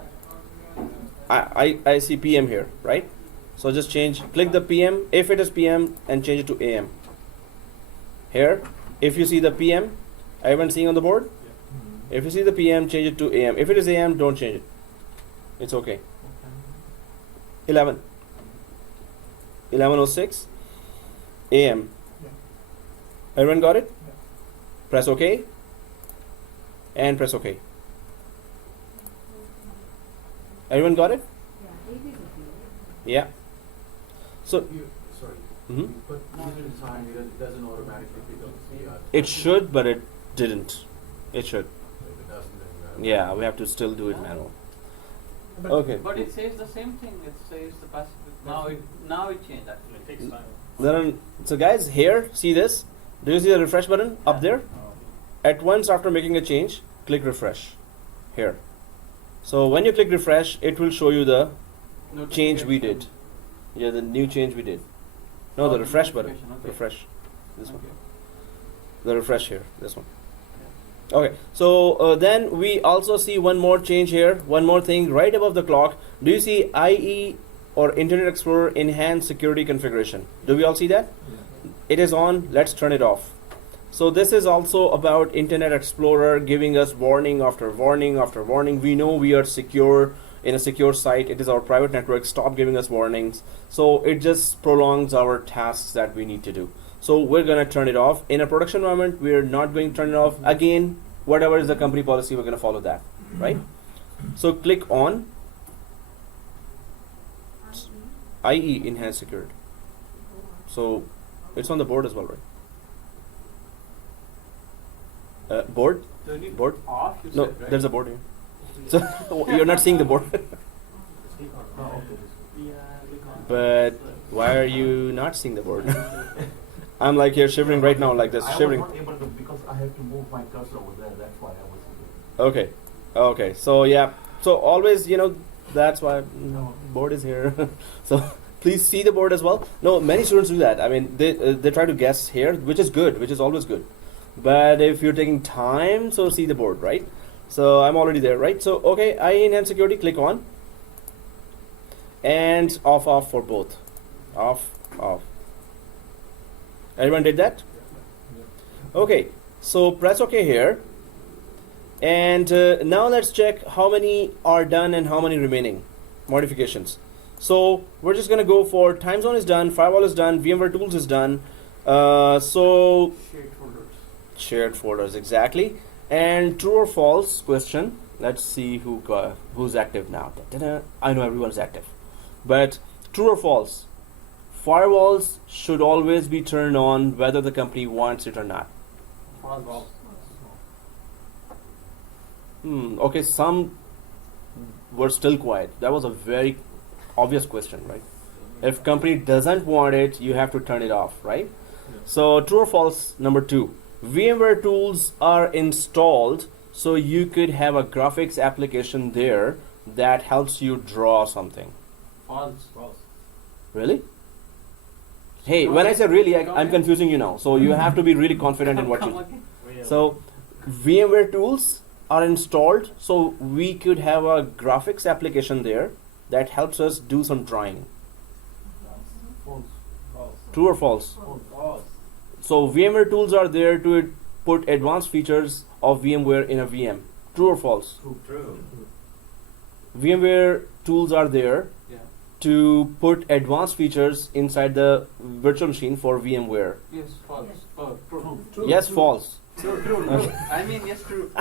I see PM here, right? So just click the PM if it is PM and change it to AM. Here, if you see the PM, everyone seeing on the board? If you see the PM, change it to AM. If it is AM, don't change it. It's okay. 11. 11:06 AM. Everyone got it? Press OK. And press OK. Everyone got it? Yeah. So Sorry. mhm. But even time, it doesn't automatically pick up the It should, but it didn't. It should. If it doesn't, then Yeah, we have to still do it manual. But Okay. But it says the same thing. It says the Pacific. Now it changed actually. It takes time. Then, so guys, here, see this? Do you see the refresh button up there? At once after making a change, click refresh. Here. So when you click refresh, it will show you the change we did. Yeah, the new change we did. No, Oh, the the refresh button. notification, okay. Refresh. This one. Okay. The refresh here. This one. Okay. So then we also see one more change here. One more thing right above the clock. Do you see IE or Internet Explorer Enhanced Security Configuration? Do we all see that? It is on. Let's turn it off. So this is also about Internet Explorer giving us warning after warning after warning. We know we are secure in a secure site. It is our private network. Stop giving us warnings. So it just prolongs our tasks that we need to do. So we're going to turn it off. In a production environment, we're not going to turn it off. Again, whatever is the company policy, we're going to follow that, right? So click on IE Enhanced Security. So it's on the board as well, right? Board? Turn it Board? off, you No, said, right? there's a board here. So you're not seeing the board. But why are you not seeing the board? I'm like here shivering right now, like this, shivering. I was not able to because I had to move my cursor over there. That's why I wasn't able. Okay, okay. So yeah, so always, that's why board is here. So please see the board as well. No, many students do that. I mean, they try to guess here, which is good, which is always good. But if you're taking time, so see the board, right? So I'm already there, right? So okay, IE Enhanced Security, click on. and off for both. Off. Everyone did that? Okay, so press OK here. And now let's check how many are done and how many remaining modifications. So we're just going to go for time zone is done, firewall is done, VMware tools is done. So Shared folders. shared folders, exactly. And true or false question. Let's see who's active now. Da-da-da. I know everyone's active. But true or false? Firewalls should always be turned on whether the company wants it or not. False. Okay, some were still quiet. That was a very obvious question, right? If company doesn't want it, you have to turn it off, right? So true or false, number 2. VMware tools are installed so you could have a graphics application there that helps you draw something. False. Really? Hey, when I say really, I'm confusing you now. So you have to be really confident in what Come you... again. So VMware tools are installed so we could have a graphics application there that helps us do some drawing. False. True or false? False. So VMware tools are there to put advanced features of VMware in a VM. True or false? True. VMware tools are there Yeah. to put advanced features inside the virtual machine for VMware. Yes, false. Yes. True. Yes, false. True. I mean, yes, true.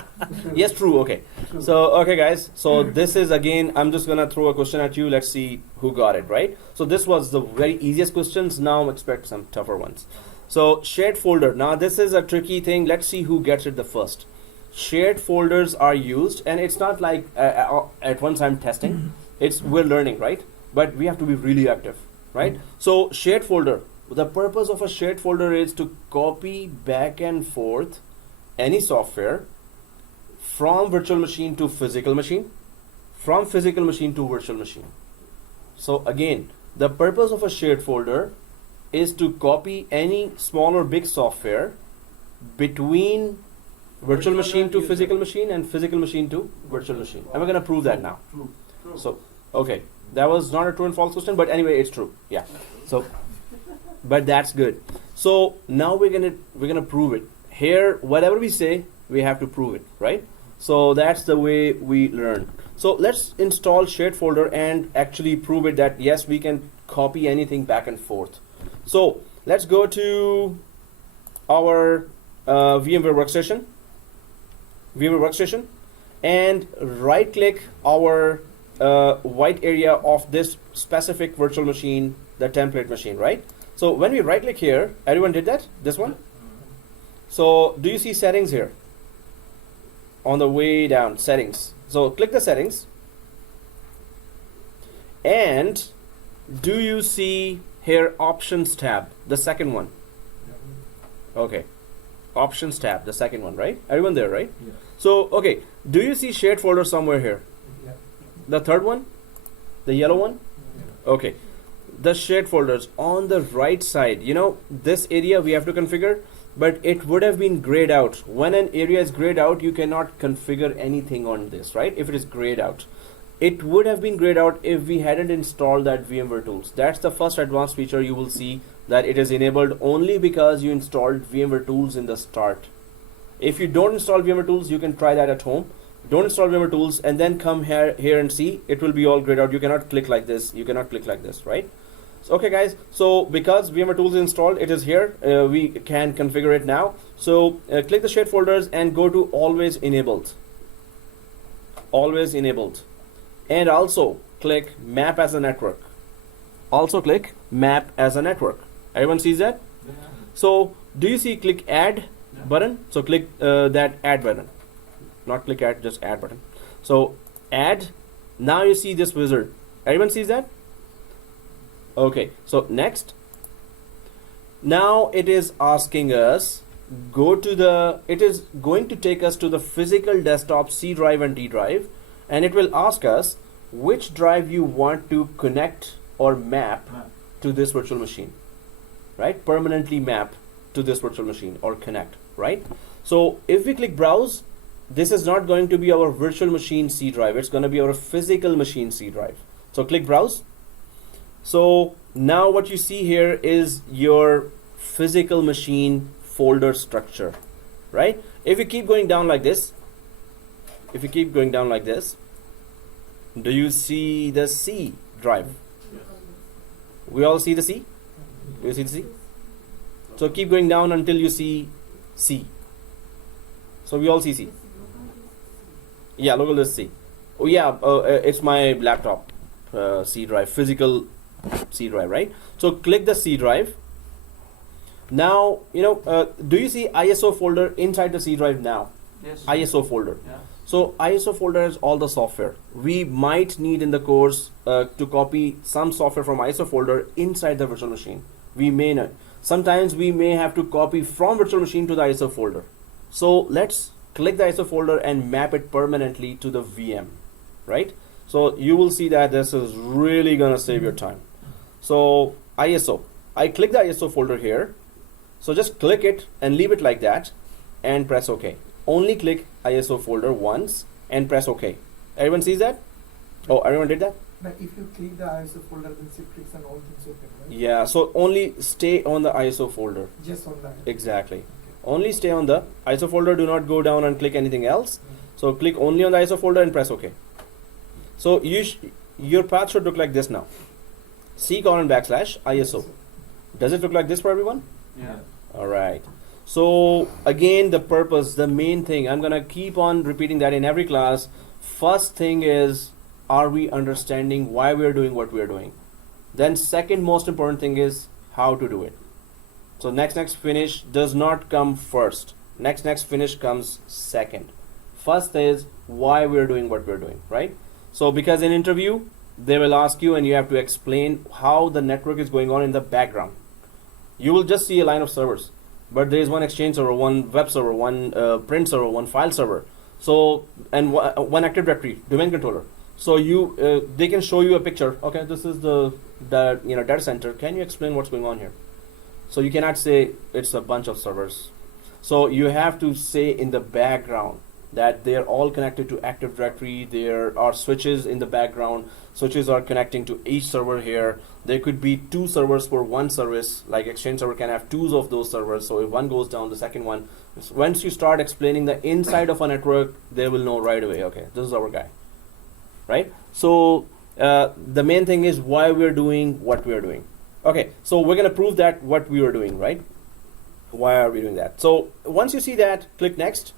Yes, true. Okay. So, okay, guys. So this is again, I'm just gonna throw a question at you. Let's see who got it right. So this was the very easiest questions. Now expect some tougher ones. So shared folder. Now this is a tricky thing. Let's see who gets it the first. Shared folders are used, and it's not like at once I'm testing. It's we're learning, right? But we have to be really active, right? So shared folder. The purpose of a shared folder is to copy back and forth any software from virtual machine to physical machine, from physical machine to virtual machine. So again, the purpose of a shared folder is to copy any small or big software between virtual machine to physical machine and physical machine to virtual machine. And we're going to prove that now. True. So, okay, that was not a true and false question, but anyway, it's true. Yeah. So, but that's good. So now we're gonna prove it. Here, whatever we say, we have to prove it, right? So that's the way we learn. So let's install shared folder and actually prove it that yes, we can copy anything back and forth. So let's go to our VMware Workstation, and right-click our white area of this specific virtual machine, the template machine, right? So when we right-click here, everyone did that? This one? So do you see settings here? On the way down, settings. So click the settings. And do you see here options tab, the second one? Okay. Options tab, the second one, right? Everyone there, right? Yeah. So, okay. Do you see shared folder somewhere here? Yeah. The third one? The yellow one? Yeah. Okay. The shared folders on the right side, you know, this area we have to configure, but it would have been grayed out. When an area is grayed out, you cannot configure anything on this, right? If it is grayed out. It would have been grayed out if we hadn't installed that VMware tools. That's the first advanced feature you will see, that it is enabled only because you installed VMware tools in the start. If you don't install VMware tools, you can try that at home. Don't install VMware tools and then come here and see, it will be all grayed out. You cannot click like this. You cannot click like this, right? So, okay, guys. So because VMware tools is installed, it is here. We can configure it now. So click the shared folders and go to always enabled. Always enabled. And also click map as a network. Also click map as a network. Everyone sees that? Yeah. So do you see click add button? So click that add button. Not click add, just add button. So add. Now you see this wizard. Everyone sees that? Okay. So next. Now it is asking us it is going to take us to the physical desktop C drive and D drive, and it will ask us which drive you want to connect or map to this virtual machine, right? Permanently map to this virtual machine or connect, right? So if we click browse, this is not going to be our virtual machine C drive. It's going to be our physical machine C drive. So click browse. So now what you see here is your physical machine folder structure, right? If you keep going down like this, do you see the C drive? We all see the C? Do you see the C? So keep going down until you see C. So we all see C. Yeah, local disk C. Oh yeah, it's my laptop C drive, physical C drive, right? So click the C drive. Now, do you see ISO folder inside the C drive now? Yes. ISO folder. Yeah. So ISO folder has all the software. We might need in the course to copy some software from ISO folder inside the virtual machine. We may not. Sometimes we may have to copy from virtual machine to the ISO folder. So let's click the ISO folder and map it permanently to the VM, right? So you will see that this is really gonna save your time. So ISO, I click the ISO folder here. So just click it and leave it like that and press OK. Only click ISO folder once and press OK. Everyone sees that? Oh, everyone did that? But if you click the ISO folder, then it clicks and all things open, right? Yeah, so only stay on the ISO folder. Just on that. Exactly. Okay. Only stay on the ISO folder. Do not go down and click anything else. Mm. So click only on the ISO folder and press OK. So your path should look like this now. C:\ISO. Does it look like this for everyone? Yeah. All right. So again, the purpose, the main thing, I'm gonna keep on repeating that in every class. First thing is, are we understanding why we're doing what we're doing? Then second most important thing is how to do it. So next finish does not come first. Next finish comes second. First is why we're doing what we're doing, right? So because in interview, they will ask you and you have to explain how the network is going on in the background. You will just see a line of servers, but there is one Exchange server, one web server, one print server, one file server. So and one Active Directory domain controller. So they can show you a picture. Okay, this is the data center. Can you explain what's going on here? So you cannot say it's a bunch of servers. So you have to say in the background that they're all connected to Active Directory. There are switches in the background. Switches are connecting to each server here. There could be 2 servers for one service, like Exchange server can have 2 of those servers. So if one goes down, the second one. Once you start explaining the inside of a network, they will know right away, okay, this is our guy, right? So the main thing is why we're doing what we're doing. Okay, so we're gonna prove that what we were doing, right? Why are we doing that? So once you see that, click next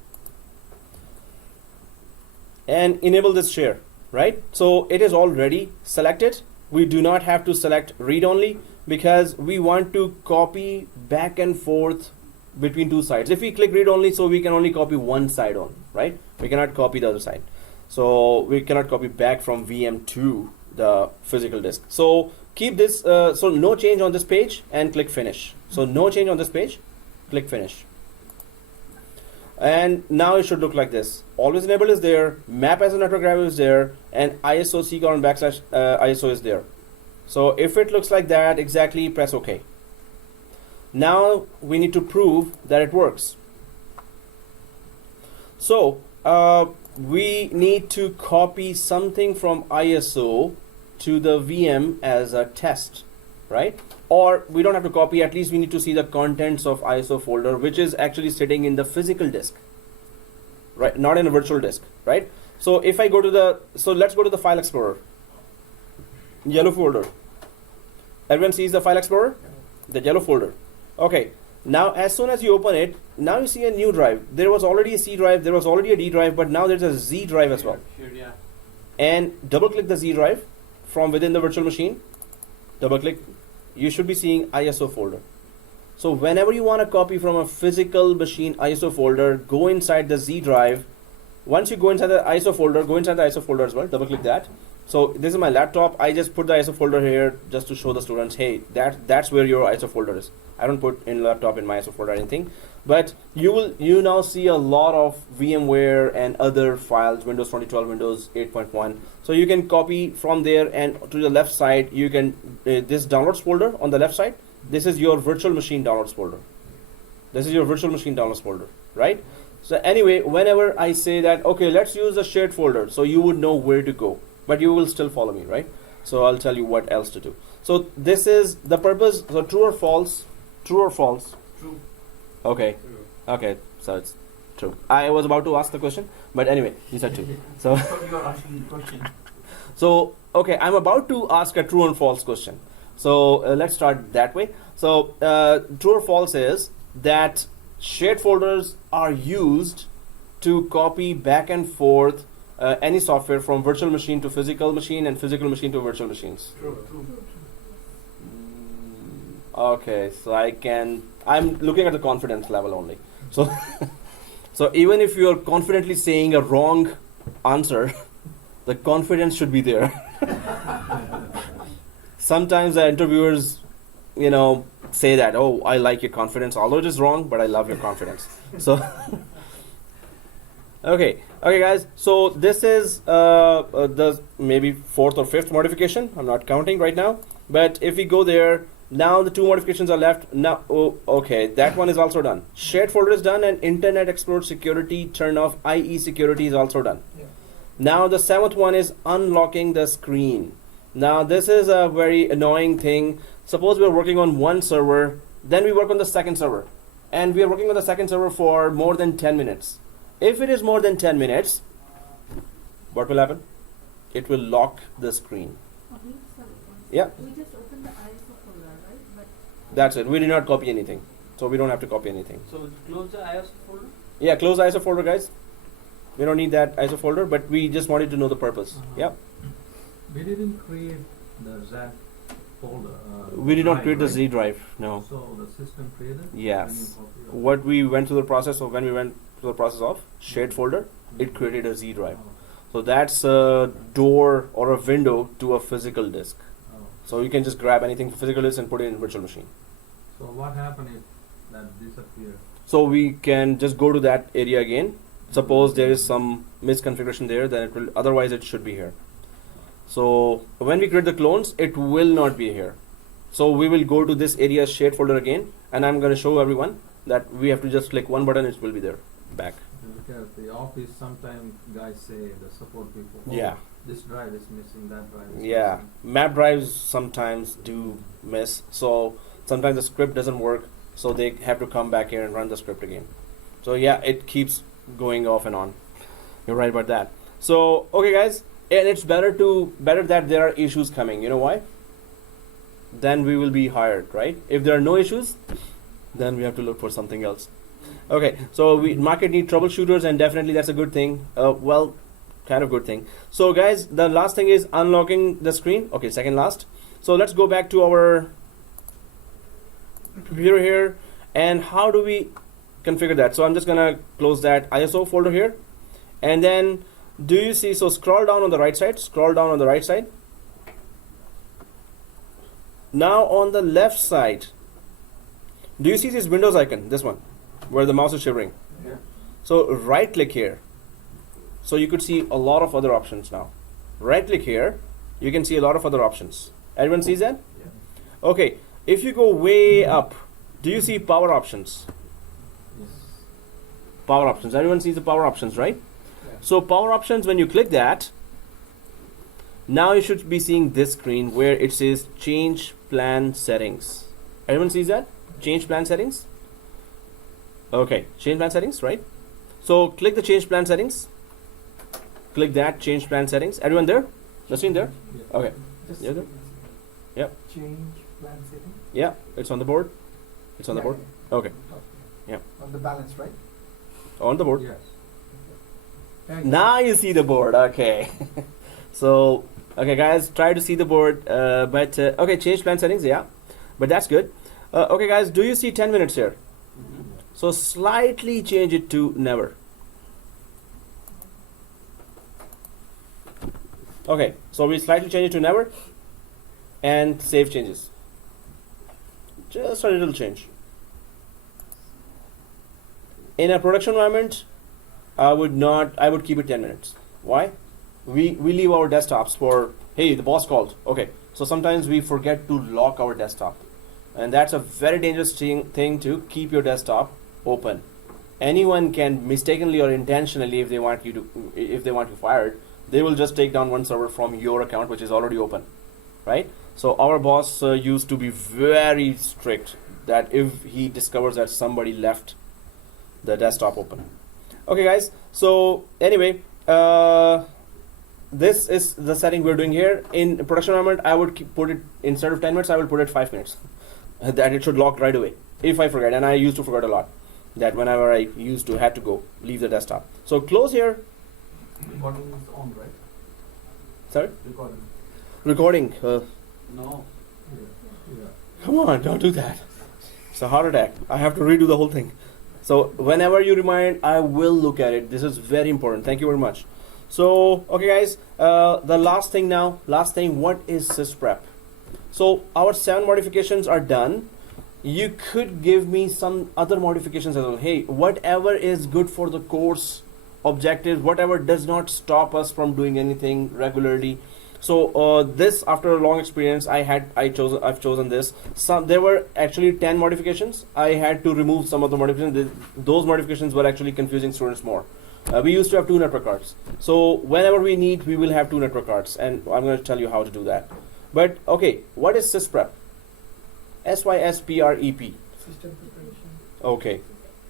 and enable this share, right? So it is already selected. We do not have to select read only because we want to copy back and forth between 2 sides. If we click read only, so we can only copy one side on, right? We cannot copy the other side. So we cannot copy back from VM to the physical disk. So keep this, so no change on this page and click finish. So no change on this page, click finish. And now it should look like this. Always enabled is there, map as a network driver is there, and ISO C:\ISO is there. So if it looks like that exactly, press OK. Now we need to prove that it works. So we need to copy something from ISO to the VM as a test, right? Or we don't have to copy, at least we need to see the contents of ISO folder, which is actually sitting in the physical disk, right? Not in a virtual disk, right? So if I go to let's go to the File Explorer, yellow folder. Everyone sees the File Explorer? The yellow folder. Okay, now as soon as you open it, now you see a new drive. There was already a C drive, there was already a D drive, but now there's a Z drive as well. Sure, yeah. And double click the Z drive from within the virtual machine. Double click. You should be seeing ISO folder. So whenever you want to copy from a physical machine ISO folder, go inside the Z drive. Once you go inside the ISO folder, go inside the ISO folder as well. Double click that. So this is my laptop. I just put the ISO folder here just to show the students, hey, that's where your ISO folder is. I don't put in laptop in my ISO folder or anything, but you now see a lot of VMware and other files, Windows 2012, Windows 8.1. So you can copy from there, and to the left side, you can this downloads folder on the left side. This is your virtual machine downloads folder. This is your virtual machine downloads folder, right? So anyway, whenever I say that, okay, let's use a shared folder, so you would know where to go, but you will still follow me, right? So I'll tell you what else to do. So this is the purpose. So true or false? True or false? True. Okay. Okay. So it's true. I was about to ask the question, but anyway, you said true. So I thought you were asking the question. so okay, I'm about to ask a true and false question. So let's start that way. So true or false is that shared folders are used to copy back and forth any software from virtual machine to physical machine and physical machine to virtual machines. True, true. Okay, so I'm looking at the confidence level only. So, so even if you're confidently saying a wrong answer, the confidence should be there. Sometimes the interviewers, say that, oh, I like your confidence, although it is wrong, but I love your confidence. So, okay, guys. So this is the maybe fourth or fifth modification. I'm not counting right now, but if we go there. Now the two modifications are left. Now, okay, that one is also done. Shared folder is done, and Internet Explorer security turn off IE security is also done. Yeah. Now the seventh one is unlocking the screen. Now this is a very annoying thing. Suppose we're working on one server, then we work on the second server, and we are working on the second server for more than 10 minutes. If it is more than 10 minutes, what will happen? It will lock the screen. Okay, sorry. Yeah. We just opened the ISO folder, right? But That's it. We did not copy anything, so we don't have to copy anything. So close the ISO folder. Yeah, close the ISO folder, guys. We don't need that ISO folder, but we just wanted to know the purpose. Yep. We didn't create the Z folder. We did not drive, create the right? Z drive. No. So the system created. Yes. When you copy What we went through the process of when we went through the process of shared folder, it created a Z drive. Oh, So that's a door or a window to a physical disk. oh. So you can just grab anything physical disk and put it in virtual machine. So what happened if that disappeared? So we can just go to that area again. Suppose there is some misconfiguration there, then it will. Otherwise, it should be here. So when we create the clones, it will not be here. So we will go to this area shared folder again, and I'm going to show everyone that we have to just click one button, it will be there, back. Because the office, sometimes guys say, the support people, oh, Yeah. this drive is missing, that drive is Yeah, missing. map drives sometimes do miss. So sometimes the script doesn't work, so they have to come back here and run the script again. So yeah, it keeps going off and on. You're right about that. So okay, guys, and it's better that there are issues coming. You know why? Then we will be hired, right? If there are no issues, then we have to look for something else. Okay, so we market need troubleshooters, and definitely that's a good thing. Well, kind of good thing. So guys, the last thing is unlocking the screen. Okay, second last. So let's go back to our computer here, and how do we configure that? So I'm just gonna close that ISO folder here, and then do you see? So scroll down on the right side. Scroll down on the right side. Now on the left side, do you see this Windows icon? This one, where the mouse is shivering. Yeah. So right click here. So you could see a lot of other options now. Right click here, you can see a lot of other options. Everyone sees that? Yeah. Okay, if you go way up, do you see power options? Yes. Power options. Everyone sees the power options, right? Yeah. So power options, when you click that, now you should be seeing this screen where it says change plan settings. Everyone sees that? Change plan settings? Okay, change plan settings, right? So click the change plan settings. Click that, change plan settings. Everyone there? The screen there? Yeah. Okay. Just Yeah, good. Yep. change plan setting. Yeah, it's on the board. It's on the Yeah, board. yeah. Okay. Yeah. On the balance, right? On the board. Yes. Thank you. Now you see the board. Okay. So, okay, guys, try to see the board. Okay, change plan settings. Yeah, but that's good. Okay, guys, do you see 10 minutes here? So slightly change it to never. Okay, so we slightly change it to never, and save changes. Just a little change. In a production environment, I would keep it 10 minutes. Why? We leave our desktops for, hey, the boss called. Okay, so sometimes we forget to lock our desktop, and that's a very dangerous thing to keep your desktop open. Anyone can mistakenly or intentionally, if they want you fired, they will just take down one server from your account which is already open, right? So our boss used to be very strict that if he discovers that somebody left the desktop open. Okay guys, so anyway, this is the setting we're doing here. In production environment, I would put it, instead of 10 minutes, I will put it 5 minutes. That it should lock right away if I forget, and I used to forget a lot, that whenever I used to had to go leave the desktop. So close here. Recording is on, right? Sorry? Recording. Recording. No. Come on, don't do that. It's a heart attack. I have to redo the whole thing. So whenever you remind, I will look at it. This is very important. Thank you very much. So, okay guys, the last thing, what is sysprep? So our 7 modifications are done. You could give me some other modifications as well. Hey, whatever is good for the course objectives, whatever does not stop us from doing anything regularly. So this, after a long experience, I've chosen this. There were actually 10 modifications. I had to remove some of the modifications. Those modifications were actually confusing students more. We used to have 2 network cards. So whenever we need, we will have 2 network cards, and I'm going to tell you how to do that. But okay, what is sysprep? SYSPREP. System preparation. Okay,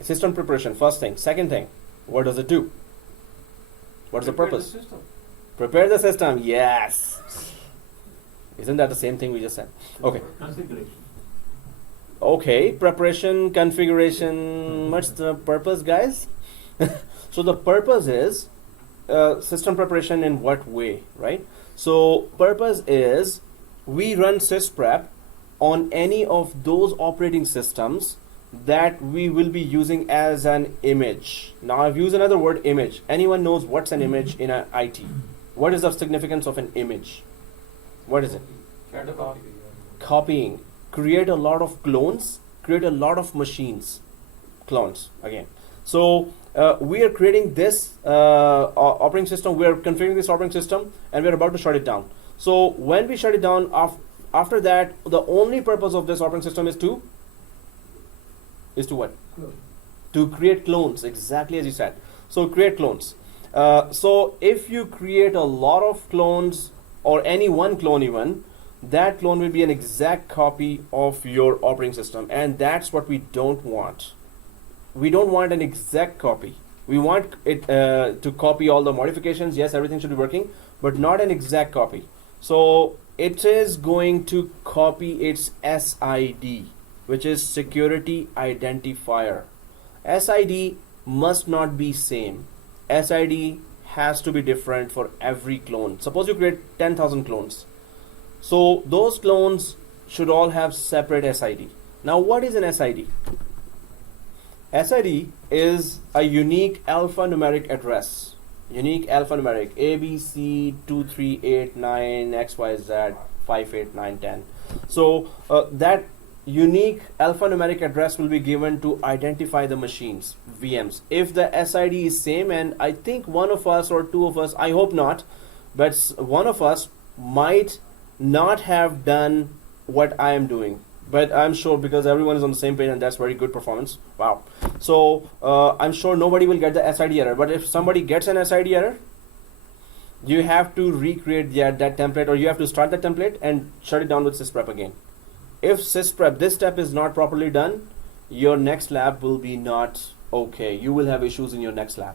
system preparation. First thing. Second thing, what does it do? What's the Prepare purpose? system. Prepare the system. Yes. Isn't that the same thing we just said? Okay. Configuration. Okay, preparation, configuration. What's the purpose, guys? So the purpose is system preparation in what way, right? So purpose is we run sysprep on any of those operating systems that we will be using as an image. Now I've used another word, image. Anyone knows what's an image in IT? What is the significance of an image? What is it? Photocopy. Copying. Create a lot of clones, create a lot of machines. Clones, again. So we are creating this operating system, we are configuring this operating system, and we're about to shut it down. So when we shut it down, after that, the only purpose of this operating system is to what? Clone. To create clones, exactly as you said. So create clones. So if you create a lot of clones, or any one clone even, that clone will be an exact copy of your operating system, and that's what we don't want. We don't want an exact copy. We want it to copy all the modifications. Yes, everything should be working, but not an exact copy. So it is going to copy its SID, which is security identifier. SID must not be same. SID has to be different for every clone. Suppose you create 10,000 clones. So those clones should all have separate SID. Now what is an SID? SID is a unique alphanumeric address. Unique alphanumeric ABC2389XYZ58910. So that unique alphanumeric address will be given to identify the machines, VMs. If the SID is same, and I think one of us or 2 of us, I hope not, but one of us might not have done what I am doing. But I'm sure, because everyone is on the same page, and that's very good performance. Wow. So I'm sure nobody will get the SID error. But if somebody gets an SID error, you have to recreate that template, or you have to start the template and shut it down with sysprep again. If sysprep, this step is not properly done, your next lab will be not okay. You will have issues in your next lab,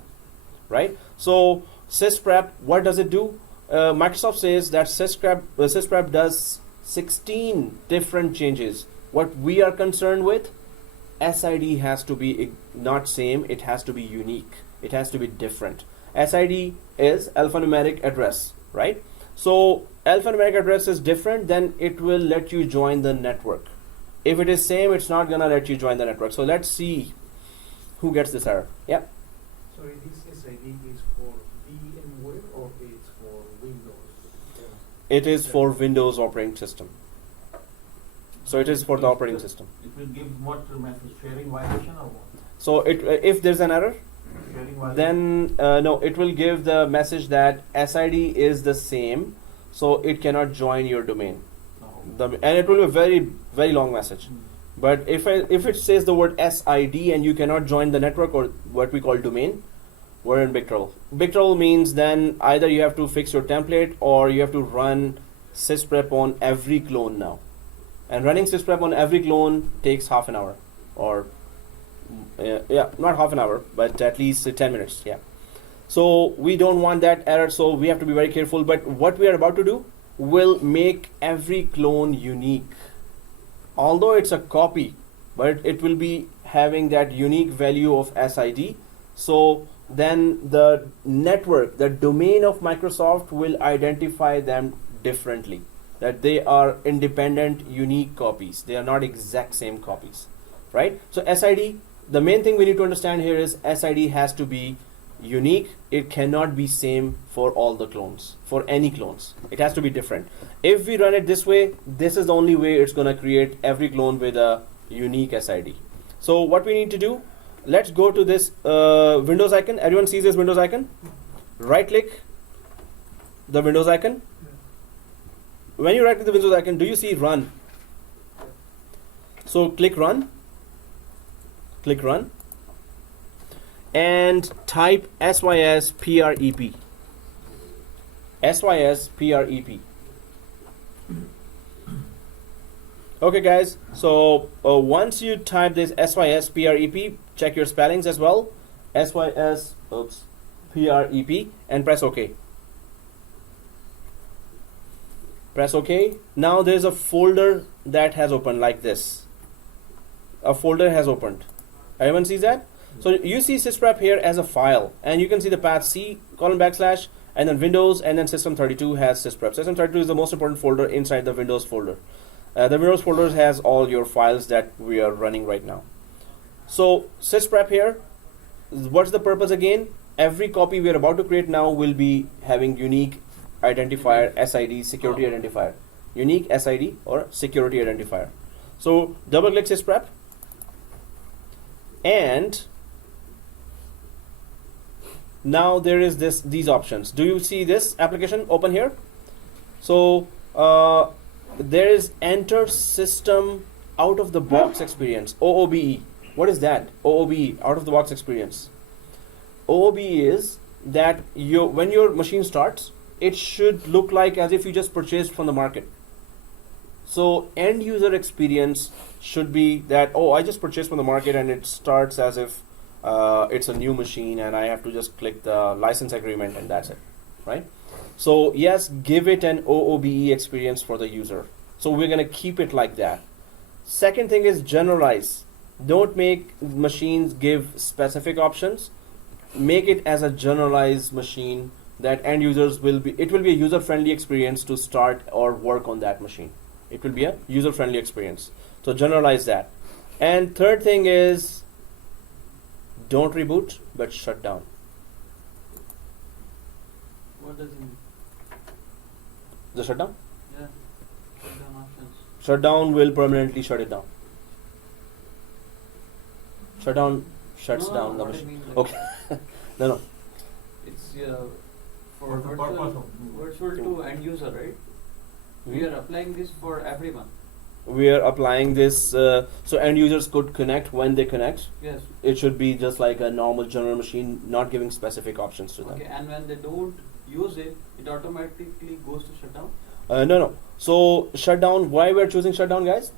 right? So sysprep, what does it do? Microsoft says that sysprep does 16 different changes. What we are concerned with, SID has to be not same, it has to be unique, it has to be different. SID is alphanumeric address, right? So alphanumeric address is different, then it will let you join the network. If it is same, it's not gonna let you join the network. So let's see who gets this error. Yep. Sorry, this SID is for VMware or it's for Windows? It is for Windows operating system. So it is for the operating system. It will give what message? Sharing violation or what? So if there's an error, Sharing violation. then no, it will give the message that SID is the same, so it cannot join your domain. No. And it will be a very, very long message. But if it says the word SID and you cannot join the network, or what we call domain, we're in big trouble. Big trouble means then either you have to fix your template, or you have to run sysprep on every clone now. And running sysprep on every clone takes half an hour, or yeah, not half an hour, but at least 10 minutes. Yeah. So we don't want that error, so we have to be very careful. But what we are about to do will make every clone unique. Although it's a copy, but it will be having that unique value of SID. So then the network, the domain of Microsoft will identify them differently, that they are independent, unique copies. They are not exact same copies, right? So SID, the main thing we need to understand here is SID has to be unique. It cannot be same for all the clones, for any clones. It has to be different. If we run it this way, this is the only way it's going to create every clone with a unique SID. So what we need to do, let's go to this Windows icon. Everyone sees this Windows icon? Right click the Windows icon. When you right click the Windows icon, do you see run? So click run. Click run. And type sysprep. Sysprep. Okay guys, so once you type this sysprep, check your spellings as well. Prep, and press OK. Press OK. Now there's a folder that has opened like this. A folder has opened. Everyone sees that? So you see sysprep here as a file, and you can see the path C:\\, and then Windows, and then System32 has sysprep. System32 is the most important folder inside the Windows folder. The Windows folder has all your files that we are running right now. So sysprep here, what's the purpose again? Every copy we are about to create now will be having unique identifier, SID, security identifier. Unique SID or security identifier. So double click sysprep, and now there is these options. Do you see this application open here? So there is enter system out of the box experience, OOBE. What is that? OOBE, out of the box experience. OOBE is that when your machine starts, it should look like as if you just purchased from the market. So end user experience should be that, oh, I just purchased from the market, and it starts as if it's a new machine and I have to just click the license agreement and that's it, right? So yes, give it an OOBE experience for the user. So we're going to keep it like that. Second thing is generalize. Don't make machines give specific options. Make it as a generalized machine that end users will be, it will be a user-friendly experience to start or work on that machine. It will be a user-friendly experience. So generalize that. And third thing is don't reboot, but shut down. What does it mean? The shutdown? Yeah. Shutdown options. Shutdown will permanently shut it down. Shutdown shuts down the what I machine. mean, like, Okay. No. It's for What's the purpose virtual of to end user, right? We are applying this for everyone. We are applying this so end users could connect when they connect. Yes. It should be just like a normal general machine, not giving specific options to them. Okay, and when they don't use it, it automatically goes to shutdown? No. So shutdown, why we're choosing shutdown, guys?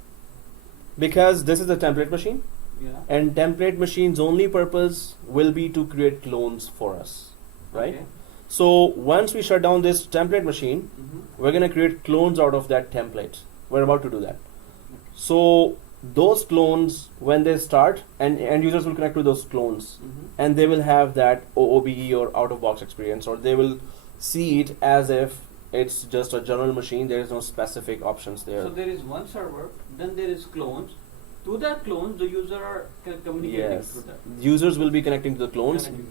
Because this is a template machine, Yeah. and template machine's only purpose will be to create clones for us, right? Okay. So once we shut down this template machine, we're going to create clones out of that template. We're about to do that. So those clones, when they start, and end users will connect to those clones, and they will have that OOBE or out of box experience, or they will see it as if it's just a general machine. There is no specific options there. So there is one server, then there is clones. To that clones, the user are communicating Yes, through that. users will be connecting to the clones. Connecting.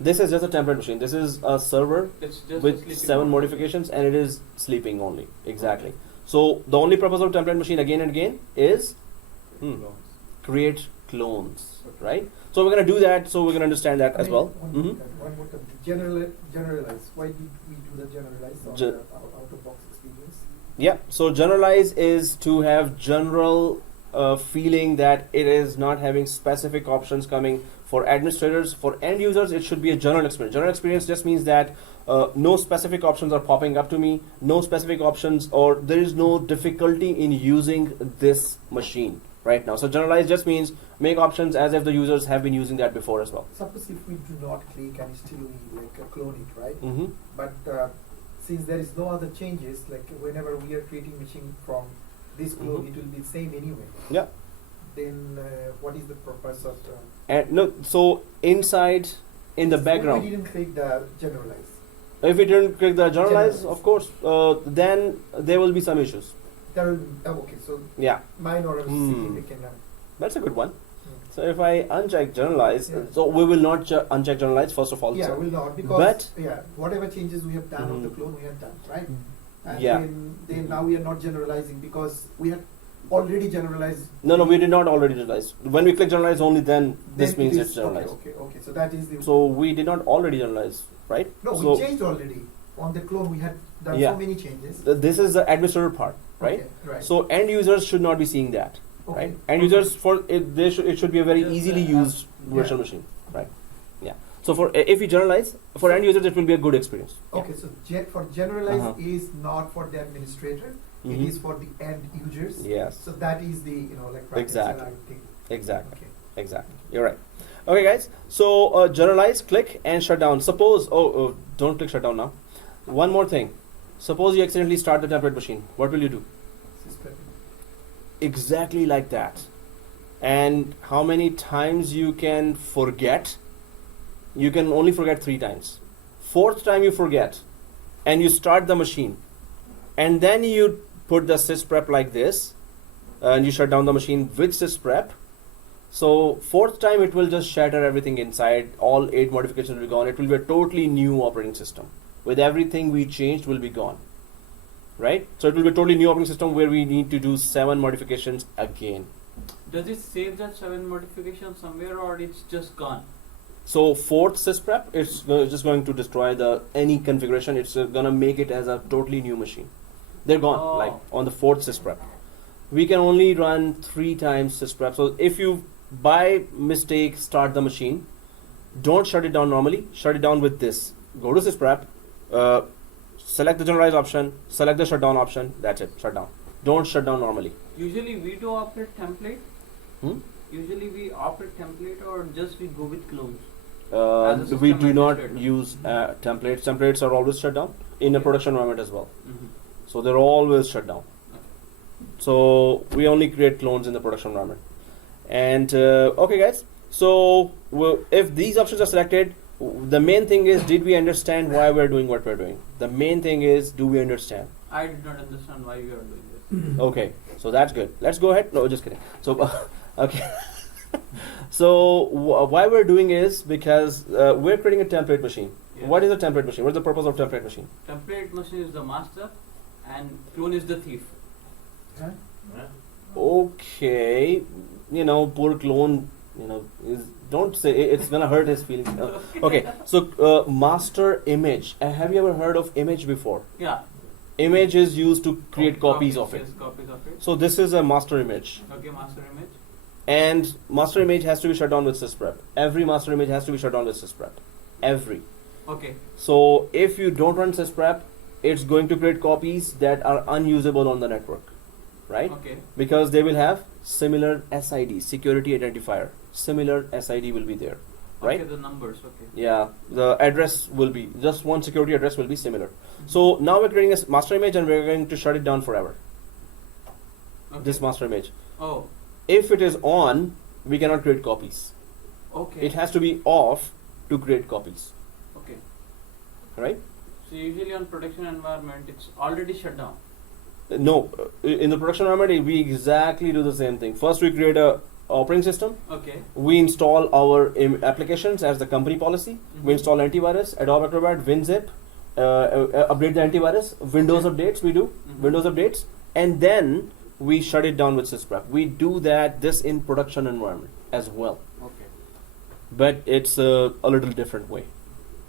This is just a template machine. This is a server It's just a with sleeping 7 mode. modifications, and it is sleeping only. Exactly. So the only purpose of template machine again and again is create clones, right? So we're going to do that. So we're going to understand that as well. One more time. Generalize. Why did we do the generalize on the out of box experience? Yeah. So generalize is to have general feeling that it is not having specific options coming For administrators, for end users, it should be a general experience. General experience just means that no specific options are popping up to me, no specific options, or there is no difficulty in using this machine right now. So generalized just means make options as if the users have been using that before as well. Suppose if we do not click and still we clone it, right? Mm-hmm. But since there is no other changes, like whenever we are creating machine from this clone, Mhm. it will be same anyway. Yeah. Then what is the purpose of? And no, so inside in the background, We didn't click the generalize. if we didn't click the generalize, Generalize. of course, then there will be some issues. There will be, okay, so Yeah, minor or Hmm. significant. that's a good one. Hmm. So if I uncheck generalize, Yeah. so we will not uncheck generalize first of all. Yeah, so- will not because But- whatever changes we have done on the Mhm. clone we have done, right? And Yeah. then now we are not generalizing because we have already generalized. No, we did not already generalize. When we click generalize only, then this Then means it it's is- generalized. Okay. So that is the. So we did not already generalize, right? No, so we changed already. On the clone, we had done Yeah. so many changes. This is the administrator part, right? Okay, right. So end users should not be seeing that, Okay. right? End users for it, it should be a very Just easily the app. used virtual machine, right? Yeah. So for if we generalize for end users, it will be a good experience. Okay, so for generalize Uh-huh. is not for the administrator. It Mhm. is for the end users. Yes. So that is the practice Exactly. that I think. Exactly. Okay. Exactly. You're right. Okay, guys. So generalize, click, and shut down. Suppose don't click shut down now. One more thing. Suppose you accidentally start the template machine. What will you do? System. Exactly like that. And how many times you can forget? You can only forget 3 times. 4th time you forget, and you start the machine, and then you put the sysprep like this, and you shut down the machine with sysprep. So 4th time it will just shatter everything inside. All 8 modifications will be gone. It will be a totally new operating system. With everything we changed will be gone. Right? So it will be a totally new operating system where we need to do 7 modifications again. Does it save that 7 modifications somewhere, or it's just gone? So 4th sysprep, it's just going to destroy the any configuration. It's gonna make it as a totally new machine. They're gone, Oh. like on the 4th sysprep. We can only run 3 times sysprep. So if you by mistake start the machine, don't shut it down normally. Shut it down with this. Go to sysprep, select the generalize option, select the shutdown option. That's it. Shut down. Don't shut down normally. Usually we do operate template. Hmm? Usually we operate template, or just we go with clones. As a We system do not administrator. use templates. Templates are always shut down in a Okay. production environment as well. Mm-hmm. So they're always shut down. So we only create clones in the production environment. And okay, guys. So if these options are selected, the main thing is, did we understand why we're doing what we're doing? The main thing is, do we understand? I did not understand why you are doing this. Okay, so that's good. Let's go ahead. No, just kidding. So okay. So why we're doing is because we're creating a template machine. Yeah. What is a template machine? What's the purpose of template machine? Template machine is the master, and clone is the thief. Huh? Okay, poor clone, is don't say it's gonna hurt his feelings. Okay, so master image. Have you ever heard of image before? Yeah. Image is used to create copies of it. Yes, copies of it. So this is a master image, Okay, master image. and master image has to be shut down with sysprep. Every master image has to be shut down with sysprep. Every. Okay. So if you don't run sysprep, it's going to create copies that are unusable on the network, right? Okay. Because they will have similar SID, security identifier. Similar SID will be there, right? Okay, the numbers. Okay. Yeah, the address will be, just one security address will be similar. So now we're creating a master image and we're going to shut it down forever. Okay. This master image. Oh. If it is on, we cannot create copies. Okay. It has to be off to create copies, Okay. right? So usually on production environment, it's already shut down. No, in the production environment, we exactly do the same thing. First, we create a operating system. Okay. We install our applications as the company policy. Mhm. We install antivirus, Adobe Acrobat, WinZip, update the antivirus, Windows updates we do, Mhm. Windows updates, and then we shut it down with sysprep. We do this in production environment as well, Okay. but it's a little different way,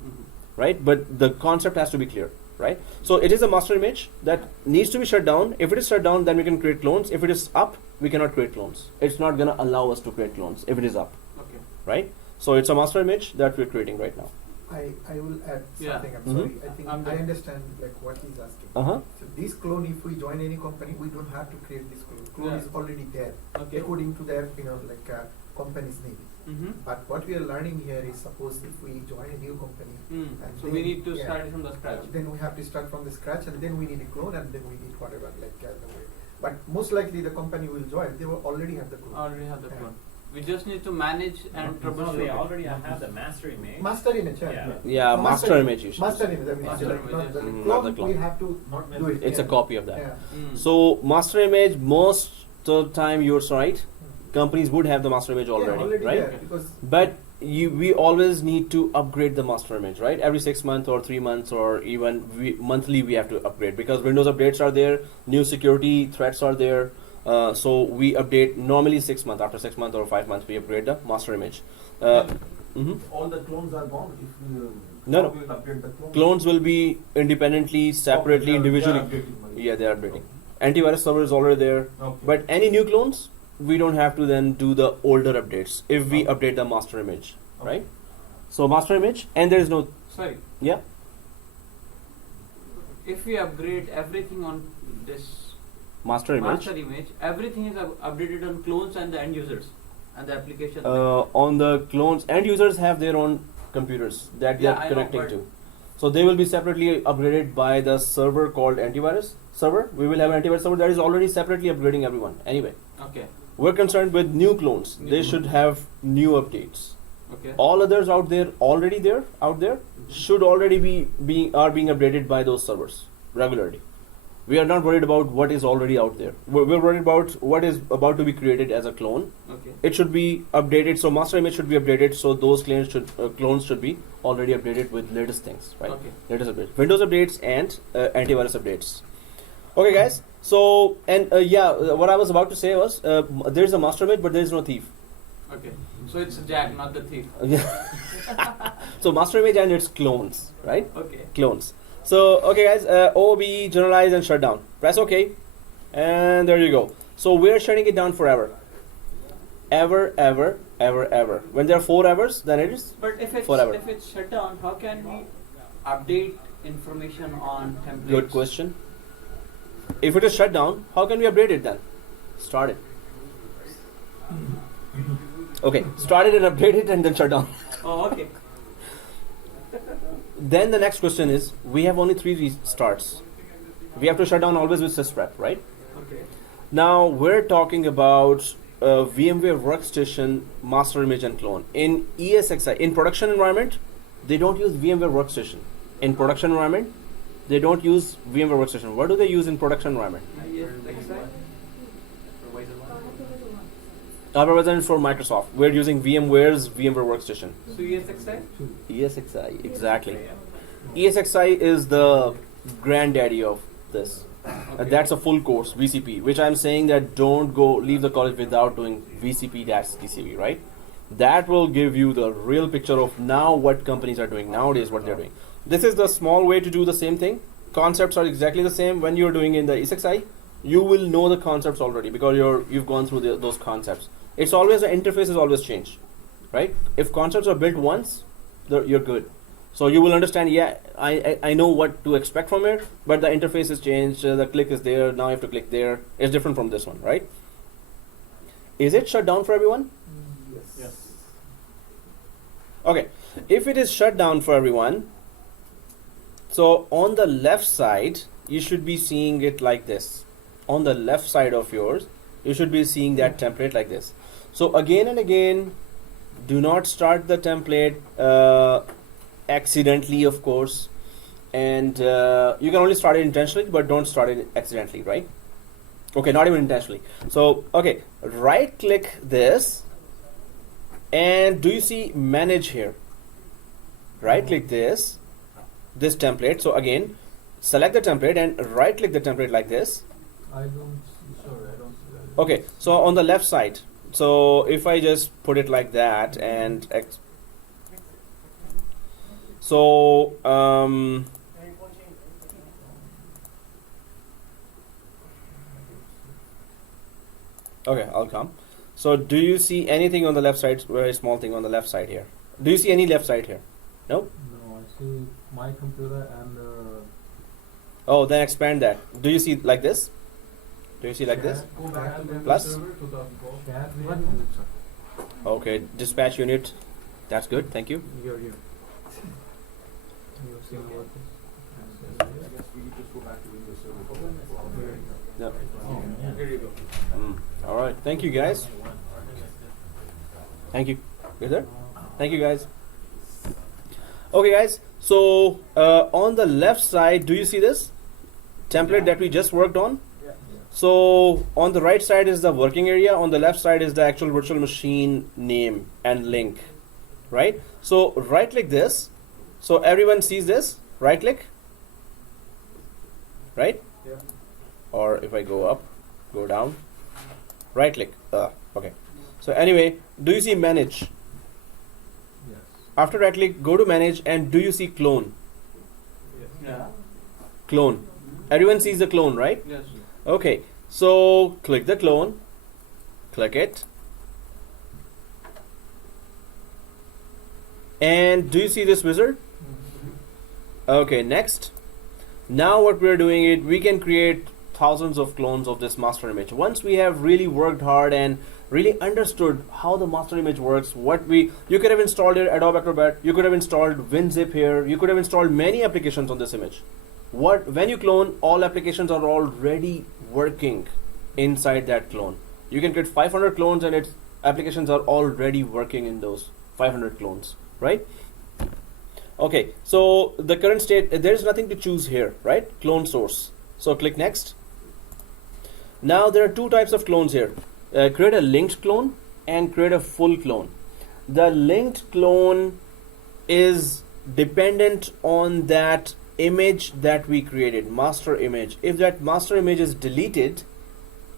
Mhm. right? But the concept has to be clear, right? So it is a master image that needs to be shut down. If it is shut down, then we can create clones. If it is up, we cannot create clones. It's not gonna allow us to create clones if it is up. Okay. Right? So it's a master image that we're creating right now. I will add Yeah. something, I'm Mhm. sorry, I think I'm I done. understand like what he's asking. Uh-huh. So this clone, if we join any company, we don't have to create this clone. Clone Yeah. is already there, Okay. according to their, company's name. Mm-hmm. But what we are learning here is suppose if we join a new company, and So then, we need to yeah, start it from the scratch. then we have to start from the scratch, and then we need a clone, and then we need whatever, the way. But most likely the company will join, they will already have the clone. Already have the Yeah. clone. We just need to manage and No, troubleshoot. they it. already have the master image. Master image, yeah. Yeah. Yeah, No, master image you should Master say. image, I mean, Master like, image, not yes. the Mm, clone, not the clone. we have to Not do it. It's a yeah. copy of that. Yeah. Mm. So master image, most of the time you're right. Companies would have the master image already, yeah, already right? there, because But we always need to upgrade the master image, right? Every 6 months or 3 months or even monthly we have to upgrade because Windows updates are there, new security threats are there. So we update normally 6 months. After 6 months or 5 months, we upgrade the master image. Mhm. All the clones are gone if we No, no. we will update the clones. Clones will be independently, separately, Okay, they are individually. updating my- Yeah, they are updating. Antivirus server is already there. Okay. But any new clones, we don't have to then do the older updates if we Okay. update the master image, Okay. right? So master image, and there is no, Sorry. yeah, If we upgrade everything on this master image. master image, everything is updated on clones and the end users and the application. On the clones, end users have their own computers that they Yeah, are I know, connecting but- to. So they will be separately upgraded by the server called antivirus server. We will have an antivirus server that is already separately upgrading everyone. Anyway, Okay. we're concerned with new clones. New They clones. should have new updates. Okay. All others out there should already be being updated by those servers regularly. We are not worried about what is already out there. We're worried about what is about to be created as a clone. Okay. It should be updated. So master image should be updated. So those clones should be already updated with latest things, right? Okay. Latest updates, Windows updates, and antivirus updates. Okay, guys. So what I was about to say was there is a master image, but there is no thief. Okay. So it's Jack, not the thief. So master image and its clones, right? Okay. Clones. So okay, guys. OOB, generalize and shut down. Press OK, and there you go. So we're shutting it down forever. Ever, ever, ever, ever. When there are 4 hours, then it is But if it's forever. shut down, how can we update information on templates? Good question. If it is shut down, how can we update it then? Start it. Okay, start it and update it and then shut down. Oh, okay. Then the next question is, we have only 3 restarts. We have to shut down always with sysprep, right? Okay. Now we're talking about VMware Workstation master image and clone. In ESXi, in production environment, they don't use VMware Workstation. In production environment, they don't use VMware Workstation. What do they use in production environment? Yes, exactly. Hypervisor for Microsoft. We're using VMware's VMware Workstation. So ESXi? ESXi, exactly. ESXi is the granddaddy of this. Okay. That's a full course, VCP, which I'm saying that don't go leave the college without doing VCP-TCP, right? That will give you the real picture of now what companies are doing nowadays, what they're doing. This is the small way to do the same thing. Concepts are exactly the same. When you're doing in the ESXi, you will know the concepts already because you've gone through those concepts. It's always the interface is always changed, right? If concepts are built once, you're good. So you will understand, yeah, I know what to expect from it, but the interface is changed, the click is there, now you have to click there. It's different from this one, right? Is it shut down for everyone? Yes. Okay, if it is shut down for everyone, so on the left side, you should be seeing it like this. On the left side of yours, you should be seeing that template like this. So again and again, do not start the template accidentally, of course, and you can only start it intentionally, but don't start it accidentally, right? Okay, not even intentionally. So okay, right click this, and do you see manage here? Right click this template. So again, select the template and right click the template like this. I don't see that. Okay, so on the left side, so if I just put it like that and okay, I'll come. So do you see anything on the left side? Very small thing on the left side here. Do you see any left side here? No? No, I see my computer and Oh, then expand that. Do you see like this? Do you see like this? Go back to the Plus? server 2004. Chat What? window. Okay, dispatch unit. That's good. Thank you. You're You see what I guess we could just go back to Windows Server. Yep. Oh, yeah. Here you go. All right. Thank you, guys. Thank you. You there? Thank you, guys. Okay, guys. So on the left side, do you see this template that we just worked on? Yeah. So on the right side is the working area. On the left side is the actual virtual machine name and link, right? So right click this. So everyone sees this. Right click. Right? Yeah. Or if I go up, go down, right click. Okay. So anyway, do you see manage? Yes. After right click, go to manage, and do you see clone? Yeah. Clone. Everyone sees the clone, right? Yes. Okay. So click the clone. Click it. And do you see this wizard? Okay, next. Now what we're doing is we can create thousands of clones of this master image. Once we have really worked hard and really understood how the master image works, you could have installed it, Adobe Acrobat, you could have installed WinZip here, you could have installed many applications on this image. When you clone, all applications are already working inside that clone. You can create 500 clones and its applications are already working in those 500 clones, right? Okay, so the current state, there's nothing to choose here, right? Clone source. So click next. Now there are two types of clones here. Create a linked clone and create a full clone. The linked clone is dependent on that image that we created, master image. If that master image is deleted,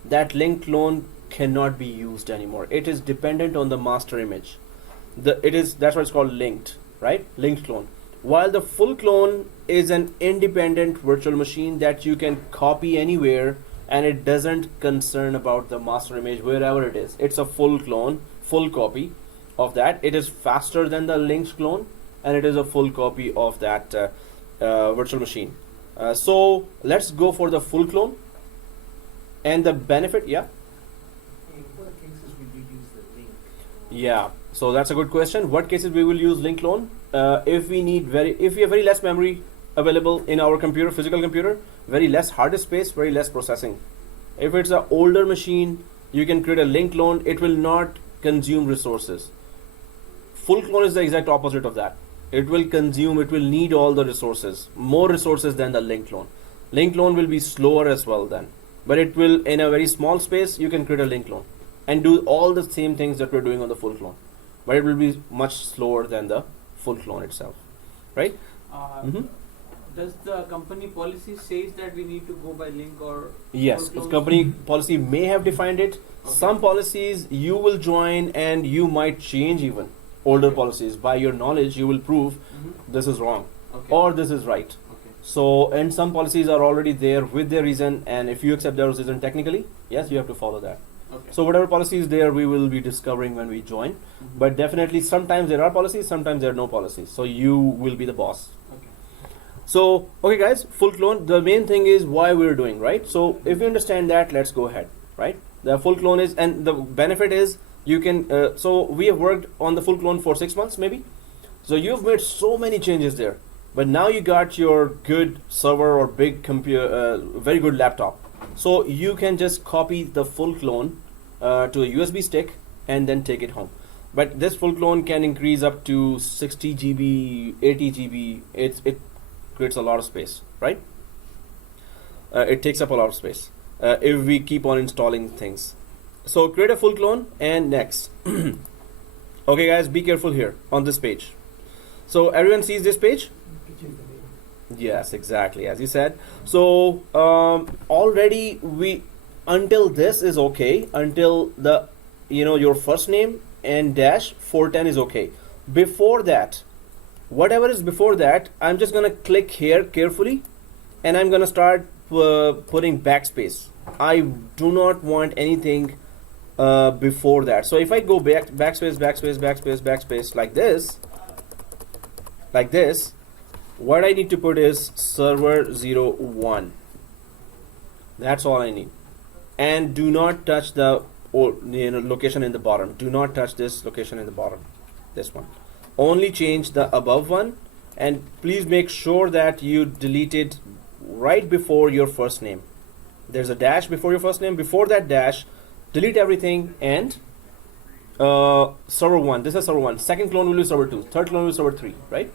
that linked clone cannot be used anymore. It is dependent on the master image. That's why it's called linked, right? Linked clone. While the full clone is an independent virtual machine that you can copy anywhere, and it doesn't concern about the master image wherever it is. It's a full clone, full copy of that. It is faster than the linked clone, and it is a full copy of that virtual machine. So let's go for the full clone. And the benefit, yeah? In what cases would you use the link? Yeah, so that's a good question. What cases we will use link clone? If we have very less memory available in our computer, physical computer, very less hard disk space, very less processing. If it's an older machine, you can create a link clone. It will not consume resources. Full clone is the exact opposite of that. It will need all the resources, more resources than the link clone. Link clone will be slower as well then. But it will, in a very small space, you can create a link clone and do all the same things that we're doing on the full clone. But it will be much slower than the full clone itself, right? Does the company policy says that we need to go by link or Yes, or the clone? company policy may have defined it. Okay. Some policies you will join and you might change even older Okay. policies. By your knowledge, you will prove this is wrong Okay. or this is right. Okay. So, and some policies are already there with their reason, and if you accept their reason technically, yes, you have to follow that. Okay. So whatever policy is there, we will be discovering when we join. But definitely, sometimes there are policies, sometimes there are no policies. So you will be the boss. Okay. So, okay guys, full clone, the main thing is why we're doing, right? So if you understand that, let's go ahead, right? The full clone is, and the benefit is you can, so we have worked on the full clone for 6 months maybe. So you've made so many changes there, but now you got your good server or big computer, very good laptop. So you can just copy the full clone to a USB stick and then take it home. But this full clone can increase up to 60 GB, 80 GB. It creates a lot of space, right? It takes up a lot of space if we keep on installing things. So create a full clone and next. Okay guys, be careful here on this page. So everyone sees this page? Yes, exactly, as you said. So already until this is okay, until the your first name and dash 410 is okay. Before that, whatever is before that, I'm just gonna click here carefully and I'm gonna start putting backspace. I do not want anything before that. So if I go backspace, like this, what I need to put is server 01. That's all I need. And do not touch the location in the bottom. Do not touch this location in the bottom. This one. Only change the above one, and please make sure that you delete it right before your first name. There's a dash before your first name. Before that dash, delete everything and server 1. This is server 1. Second clone will be server 2. Third clone will be server 3, right?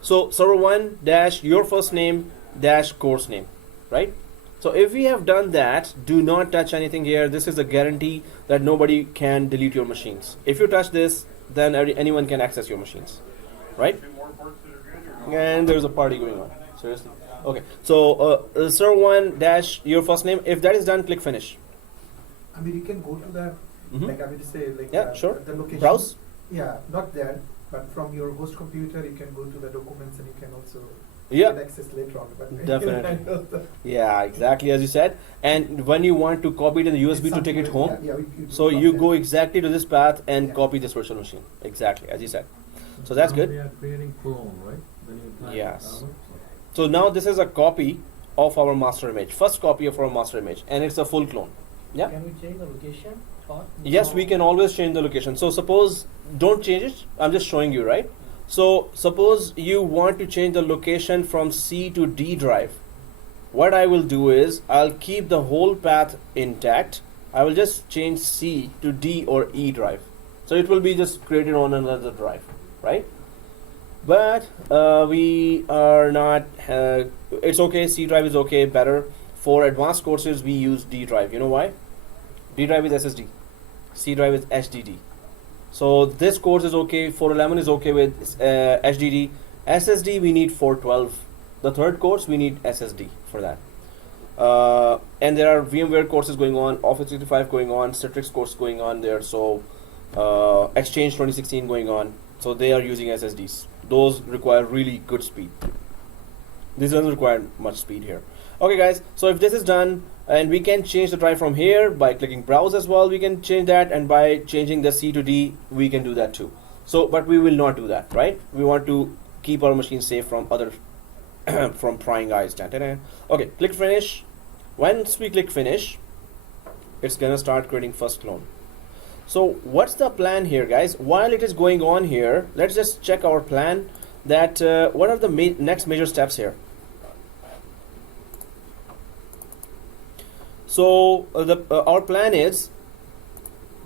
So server 1 dash your first name dash course name, right? So if we have done that, do not touch anything here. This is a guarantee that nobody can delete your machines. If you touch this, then anyone can access your machines, right? And there's a party going on. Seriously. Okay. So server 1 dash your first name. If that is done, click finish. I mean, you can go to the, like I mean to say, like Yeah, sure. the location. Browse. Yeah, not there, but from your host computer, you can go to the documents and you can also Yeah. get access later on. But Definitely. Yeah, exactly as you said. And when you want to copy it in the USB to take it home, so you go exactly to this path and copy this virtual machine. Exactly as you said. So that's Now good. We are creating clone, right? Then you apply Yes. the So now this is a copy of our master image. First copy of our master image, and it's a full clone. Yeah. Can we change the location? Or Yes, we can always change the location. So suppose, don't change it. I'm just showing you, right? So suppose you want to change the location from C to D drive. What I will do is I'll keep the whole path intact. I will just change C to D or E drive. So it will be just created on another drive, right? But we are not, it's okay, C drive is okay, better. For advanced courses, we use D drive. You know why? D drive is SSD. C drive is HDD. So this course is okay, 411 is okay with HDD. SSD we need 412. The third course we need SSD for that. And there are VMware courses going on, Office 365 going on, Citrix course going on there. So Exchange 2016 going on. So they are using SSDs. Those require really good speed. This doesn't require much speed here. Okay guys, so if this is done, and we can change the drive from here by clicking browse as well, we can change that, and by changing the C to D, we can do that too. So, but we will not do that, right? We want to keep our machine safe from other, from prying eyes. Okay, click finish. Once we click finish, it's gonna start creating first clone. So what's the plan here, guys? While it is going on here, let's just check our plan. That what are the next major steps here? So our plan is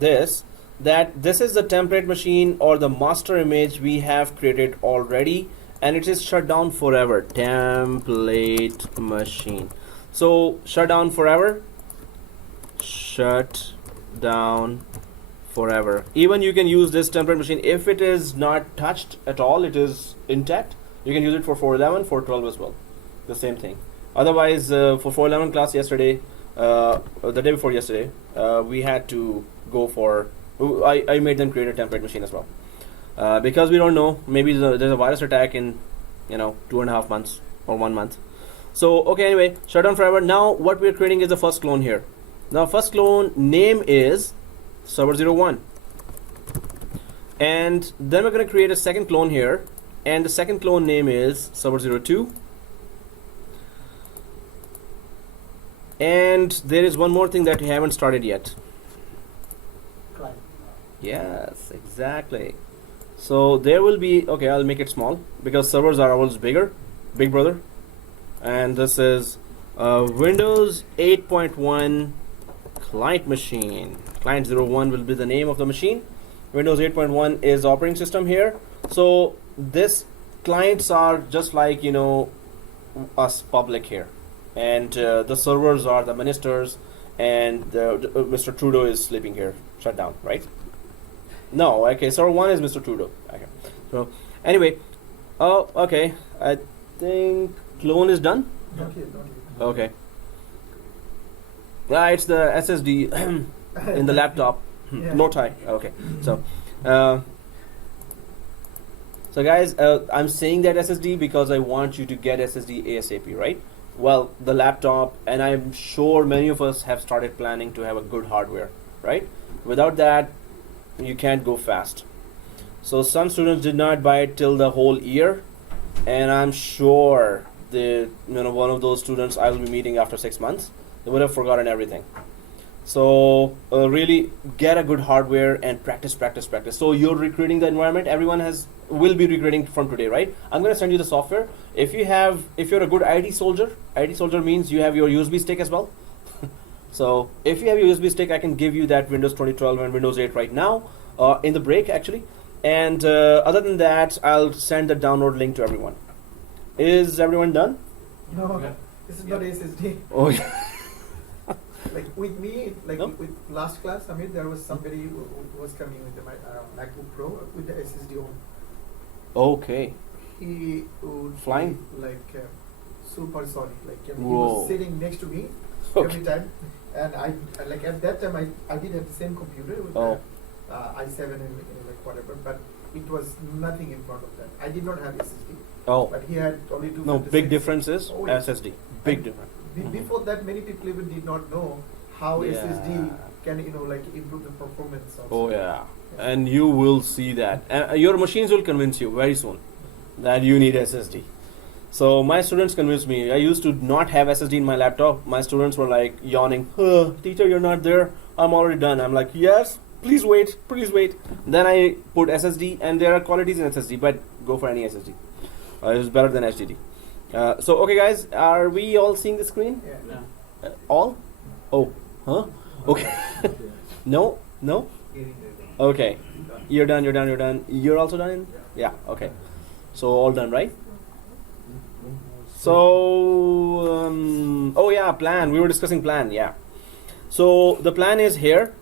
this, that this is the template machine or the master image we have created already, and it is shut down forever. Template machine. So shut down forever. Shut down forever. Even you can use this template machine if it is not touched at all, it is intact. You can use it for 411, 412 as well. The same thing. Otherwise, for 411 class yesterday, the day before yesterday, we had to go for, I made them create a template machine as well, because we don't know, maybe there's a virus attack in 2.5 months or 1 month. So okay, anyway, shut down forever. Now what we're creating is the first clone here. Now first clone name is server 01, and then we're going to create a second clone here, and the second clone name is server 02. And there is one more thing that we haven't started yet. client. Yes, exactly. So there will be, okay, I'll make it small because servers are always bigger, big brother. And this is Windows 8.1 client machine. Client 01 will be the name of the machine. Windows 8.1 is operating system here. So this clients are just like, us public here. And the servers are the ministers, and Mr. Trudeau is sleeping here, shut down, right? No, okay, server 1 is Mr. Trudeau. Okay. So anyway, okay, I think clone is done. Okay. It's the SSD in the laptop. No tie. Okay. So guys, I'm saying that SSD because I want you to get SSD ASAP, right? Well, the laptop, and I'm sure many of us have started planning to have a good hardware, right? Without that, you can't go fast. So some students did not buy it till the whole year, and I'm sure one of those students I will be meeting after 6 months, they would have forgotten everything. So really get a good hardware and practice. So you're recreating the environment. Everyone will be recreating from today, right? I'm gonna send you the software. If you're a good IT soldier means you have your USB stick as well. So if you have your USB stick, I can give you that Windows 2012 and Windows 8 right now in the break actually. And other than that, I'll send the download link to everyone. Is everyone done? No, Yeah. this is not SSD. Oh yeah. Like with me, like No? with last class, I mean, there was somebody who was coming with the MacBook Pro with the SSD on. Okay. He would Flying? be like supersonic. Like he Whoa. was sitting next to me Okay. every time, and I like at that time I did have the same computer with Oh. the i7 and like whatever, but it was nothing in front of that. I did not have SSD, Oh. but he had only two. No, big difference is Oh, yeah. SSD. Big And difference. Mhm. Before that, many people even did not know how Yeah. SSD can like improve the performance. Also. Oh yeah. And you will see that. Your machines will convince you very soon that you need SSD. So my students convinced me. I used to not have SSD in my laptop. My students were like yawning, teacher, you're not there. I'm already done. I'm like, yes, please wait. Then I put SSD, and there are qualities in SSD, but go for any SSD. It's better than HDD. So okay guys, are we all seeing the screen? Yeah. Yeah. All? Oh, huh? Okay. No? Okay. You're done. You're also done? Yeah, okay. So all done, right? So, oh yeah, plan. We were discussing plan, yeah. So the plan is here.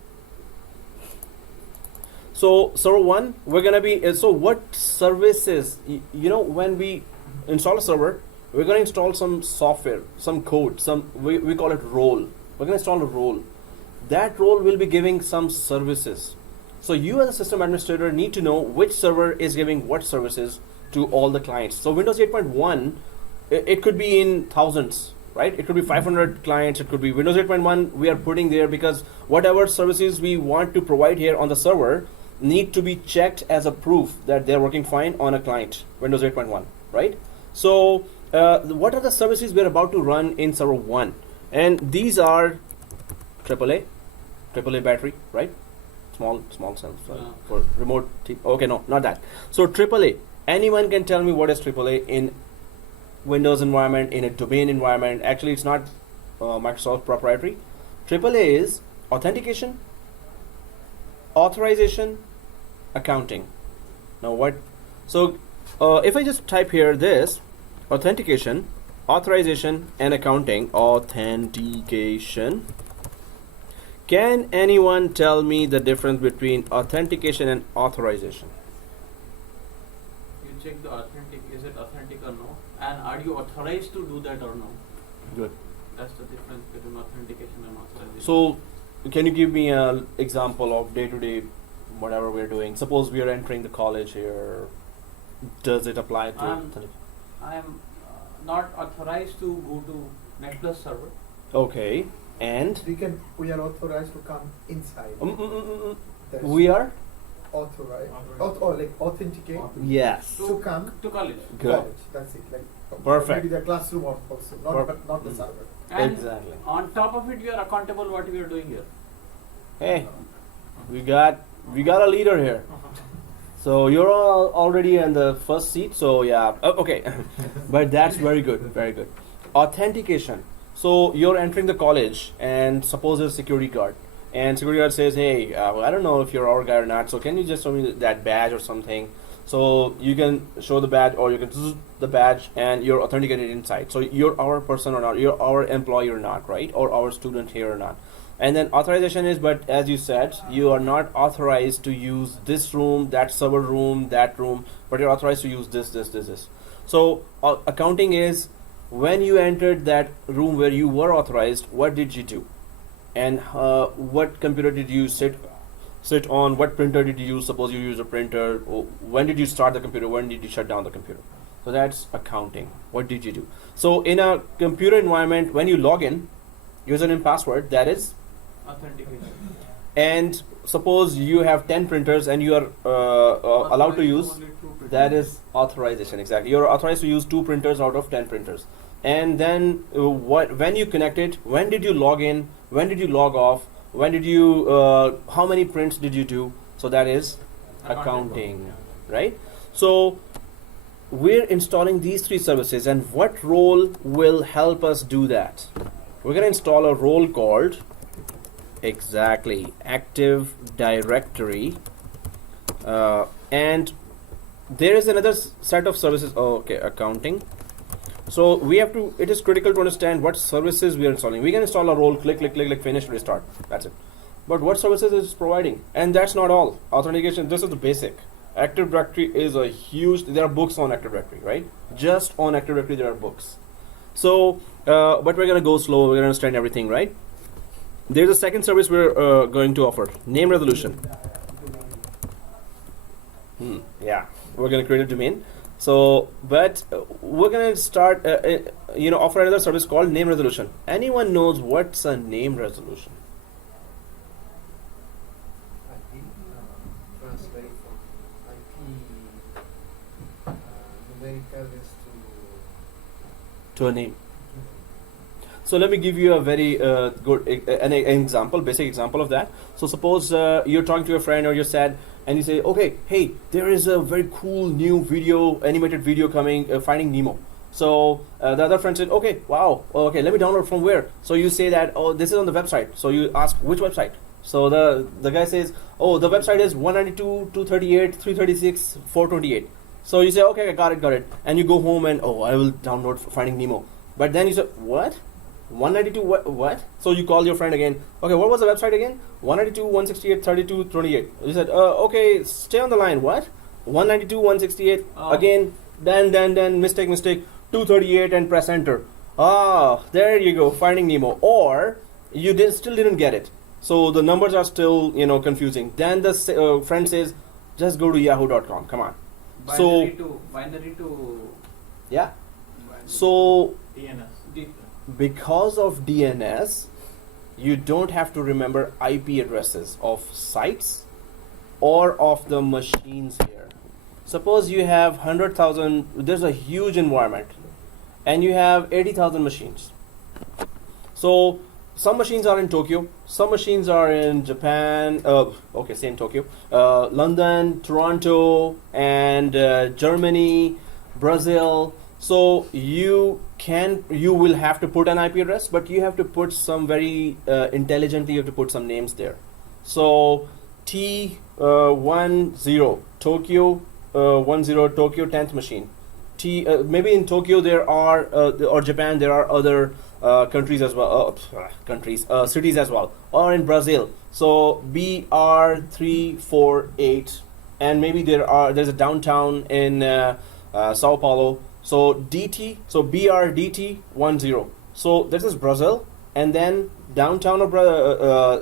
So server 1, we're gonna be, so what services, when we install a server, we're gonna install some software, some code, we call it role. We're gonna install a role. That role will be giving some services. So you as a system administrator need to know which server is giving what services to all the clients. So Windows 8.1, it could be in thousands, right? It could be 500 clients, it could be Windows 8.1 we are putting there because whatever services we want to provide here on the server need to be checked as a proof that they're working fine on a client, Windows 8.1, right? So what are the services we're about to run in server 1? And these are AAA battery, right? Small cells for remote. Okay, no, not that. So AAA. Anyone can tell me what is AAA in Windows environment, in a domain environment. Actually, it's not Microsoft proprietary. AAA is authentication, authorization, accounting. Now what? So if I just type here this authentication, authorization, and accounting. Authentication. Can anyone tell me the difference between authentication and authorization? You check the is it authentic or no? And are you authorized to do that or no? Good. That's the difference between authentication and authorization. So, can you give me an example of day-to-day whatever we're doing? Suppose we are entering the college here. Does it apply to I am not authorized to go to NetPlus server. Okay. And we are authorized to come inside. That's we are? authorized. Like authenticate Yes. to come To college. Good. college. That's it. Like Perfect. maybe the classroom also, but not the server. And Exactly. on top of it, you are accountable what we are doing here. Hey, we got a leader here. So you're all already in the first seat. So yeah, okay, but that's very good, very good. Authentication. So you're entering the college, and suppose there's a security guard, and security guard says, "Hey, I don't know if you're our guy or not. So can you just show me that badge or something?" So you can show the badge, or you can zzz the badge, and you're authenticated inside. So you're our person or not, you're our employee or not, right? Or our student here or not. And then authorization is, but as you said, you are not authorized to use this room, that server room, that room, but you're authorized to use this. So accounting is when you entered that room where you were authorized, what did you do? And what computer did you sit on? What printer did you use? Suppose you use a printer. When did you start the computer? When did you shut down the computer? So that's accounting. What did you do? So in a computer environment, when you log in, username, password, that is Authentication. and suppose you have 10 printers and you are allowed to use, Only 2 printers. that is authorization, exactly. You're authorized to use 2 printers out of 10 printers. And then when you connect it, when did you log in, when did you log off, when did you, how many prints did you do? So that is accounting, right? So we're installing these 3 services, and what role will help us do that? We're going to install a role called Active Directory, and there is another set of services. Accounting. So we have to, it is critical to understand what services we are installing. We can install a role, click, finish, restart, that's it. But what services is providing? And that's not all. Authentication, this is the basic. Active Directory is a huge, there are books on Active Directory, right? Just on Active Directory there are books. So, but we're going to go slow, we're going to understand everything, right? There's a second service we're going to offer, name resolution. Yeah, we're going to create a domain. So, but we're going to start, offer another service called name resolution. Anyone knows what's a name resolution? IP, translate from IP numerical is To a name. So let me give you a very good an example, basic example of that. So suppose you're talking to your friend or you're sad, and you say, okay, hey, there is a very cool new video, animated video coming, Finding Nemo. So the other friend said, okay, wow, okay, let me download from where? So you say that, oh, this is on the website. So you ask, which website? So the guy says, oh, the website is 192, 238, 336, 428. So you say, okay, I got it. And you go home and, oh, I will download Finding Nemo. But then you say, what? 192 what? So you call your friend again. Okay, what was the website again? 192, 168, 32, 28. You said, okay, stay on the line. What? 192, 168. Again, then mistake, 238 and press enter. There you go, Finding Nemo. Or you still didn't get it. So the numbers are still, confusing. Then the friend says, just go to yahoo.com. Come on. Binary to Yeah. So DNS. because of DNS, you don't have to remember IP addresses of sites or of the machines here. Suppose you have 100,000, there's a huge environment, and you have 80,000 machines. So some machines are in Tokyo, some machines are in Japan, same Tokyo, London, Toronto, and Germany, Brazil. So you will have to put an IP address, but you have to put some very intelligently, you have to put some names there. So T10 Tokyo, 10 Tokyo 10th machine. Maybe in Tokyo there are, or Japan there are other countries as well, cities as well, or in Brazil. So BR348, and maybe there's a downtown in Sao Paulo. So DT, so BRDT10. So this is Brazil, and then downtown of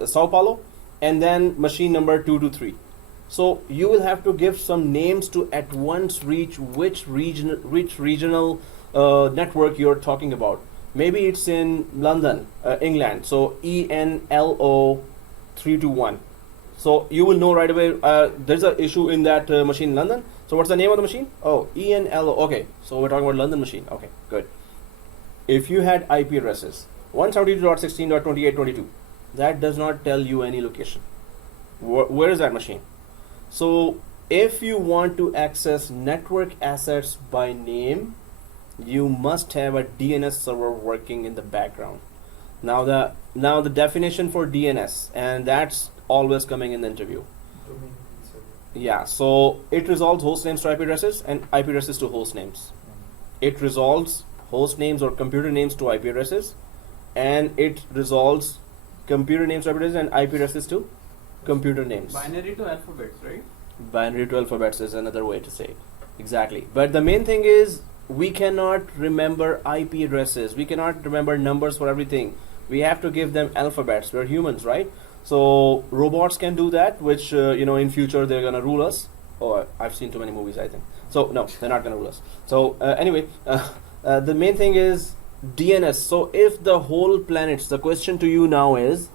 Sao Paulo, and then machine number 223. So you will have to give some names to at once reach which regional network you're talking about. Maybe it's in London, England. So ENLO 321. So you will know right away. There's an issue in that machine in London. So what's the name of the machine? Oh, ENLO. Okay, so we're talking about London machine. Okay, good. If you had IP addresses 172.16.28.22, that does not tell you any location. Where is that machine? So if you want to access network assets by name, you must have a DNS server working in the background. Now the definition for DNS, and that's always coming in the interview. Domain server. Yeah, so it resolves host names to IP addresses and IP addresses to host names. It resolves host names or computer names to IP addresses, and it resolves computer names to IP addresses and IP addresses to computer names. binary to alphabets, right? Binary to alphabets is another way to say it. Exactly. But the main thing is we cannot remember IP addresses. We cannot remember numbers for everything. We have to give them alphabets. We're humans, right? So robots can do that, which in future they're gonna rule us. Oh, I've seen too many movies, I think. So no, they're not gonna rule us. So anyway, the main thing is DNS. So if the whole planets, the question to you now is,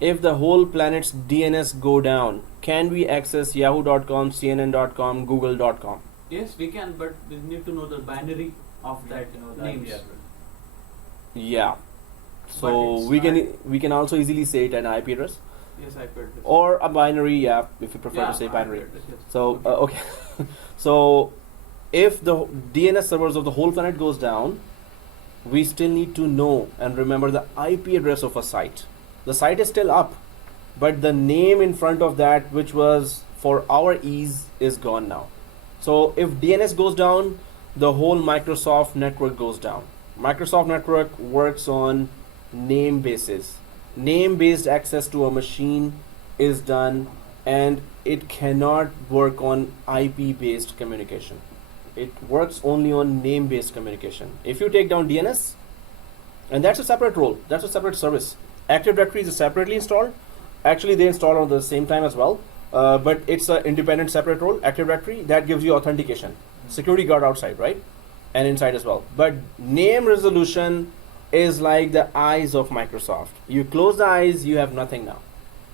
if the whole planet's DNS go down, can we access yahoo.com, cnn.com, google.com? Yes, we can, but we need to know the binary of that The names. IP address. Yeah. But So it's we can also easily say it an IP address Yes, IP address. or a binary, yeah, if you prefer Yeah, to say IP binary. address, yes. So okay. So if the DNS servers of the whole planet goes down, we still need to know and remember the IP address of a site. The site is still up, but the name in front of that, which was for our ease, is gone now. So if DNS goes down, the whole Microsoft network goes down. Microsoft network works on name basis. Name based access to a machine is done, and it cannot work on IP based communication. It works only on name based communication. If you take down DNS, and that's a separate role, that's a separate service. Active Directory is separately installed. Actually, they install on the same time as well, but it's an independent separate role. Active Directory, that gives you authentication, security guard outside, right? And inside as well. But name resolution is like the eyes of Microsoft. You close the eyes, you have nothing now,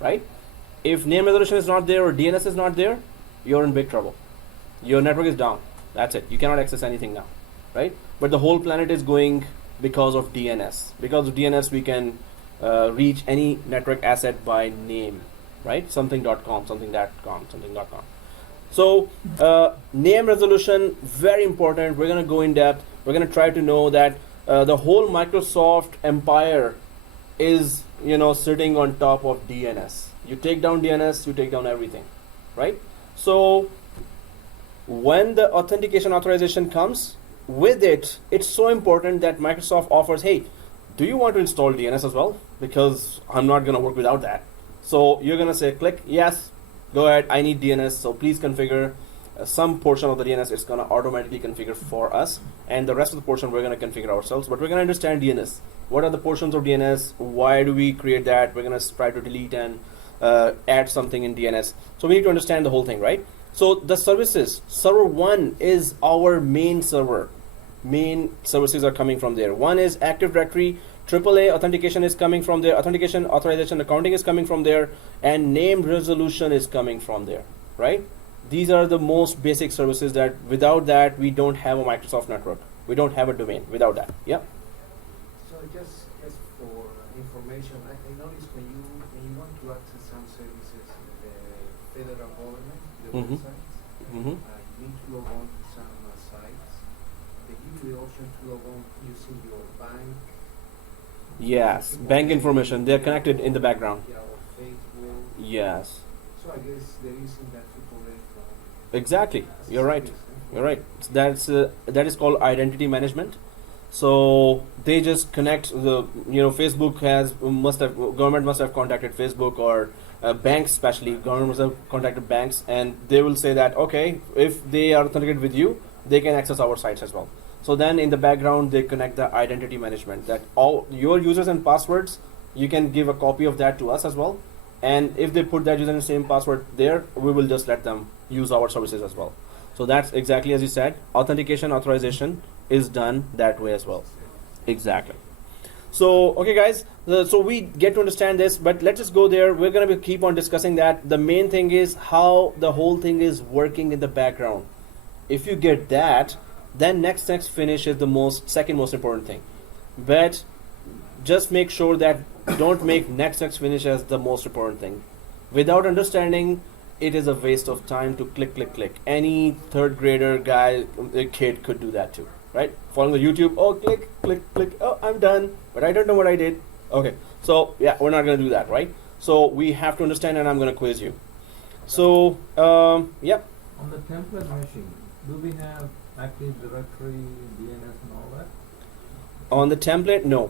right? If name resolution is not there or DNS is not there, you're in big trouble. Your network is down. That's it. You cannot access anything now, right? But the whole planet is going because of DNS. Because of DNS, we can reach any network asset by name, right? Something.com, something.com, something.com. So name resolution, very important. We're going to go in depth. We're going to try to know that the whole Microsoft empire is, sitting on top of DNS. You take down DNS, you take down everything, right? So when the authentication authorization comes with it, it's so important that Microsoft offers, hey, do you want to install DNS as well? Because I'm not going to work without that. So you're going to say, click, yes, go ahead, I need DNS, so please configure some portion of the DNS. It's going to automatically configure for us, and the rest of the portion we're going to configure ourselves, but we're going to understand DNS. What are the portions of DNS? Why do we create that? We're going to try to delete and add something in DNS. So we need to understand the whole thing, right? So the services, server 1 is our main server. Main services are coming from there. One is Active Directory, AAA authentication is coming from there, authentication, authorization, accounting is coming from there, and name resolution is coming from there, right? These are the most basic services that without that, we don't have a Microsoft network. We don't have a domain without that. Yeah. So just for information, I noticed when you want to access some services in the federal government, the Mhm. websites, Mm-hmm. you need to log on to some sites. They give you the option to log on using your bank. Yes, bank information. They're connected in the background. Yeah, or Facebook. Yes, So I guess they're using that to collect. exactly. You're right. You're right. That is called identity management. So they just connect the Facebook government must have contacted Facebook, or banks, especially government must have contacted banks, and they will say that okay, if they are authenticated with you, they can access our sites as well. So then in the background they connect the identity management, that all your users and passwords, you can give a copy of that to us as well, and if they put that user and same password there, we will just let them use our services as well. So that's exactly as you said, authentication, authorization is done that way as well. Exactly. So okay guys, so we get to understand this, but let's just go there. We're going to keep on discussing that. The main thing is how the whole thing is working in the background. If you get that, then next finish is the second most important thing. But just make sure that don't make next finish as the most important thing. Without understanding, it is a waste of time to click. Any third grader kid could do that too, right? Following the YouTube, oh click, oh I'm done, but I don't know what I did. Okay, so yeah, we're not going to do that, right? So we have to understand, and I'm going to quiz you. So yeah. On the template machine, do we have Active Directory, DNS and all that? On the template, no. No,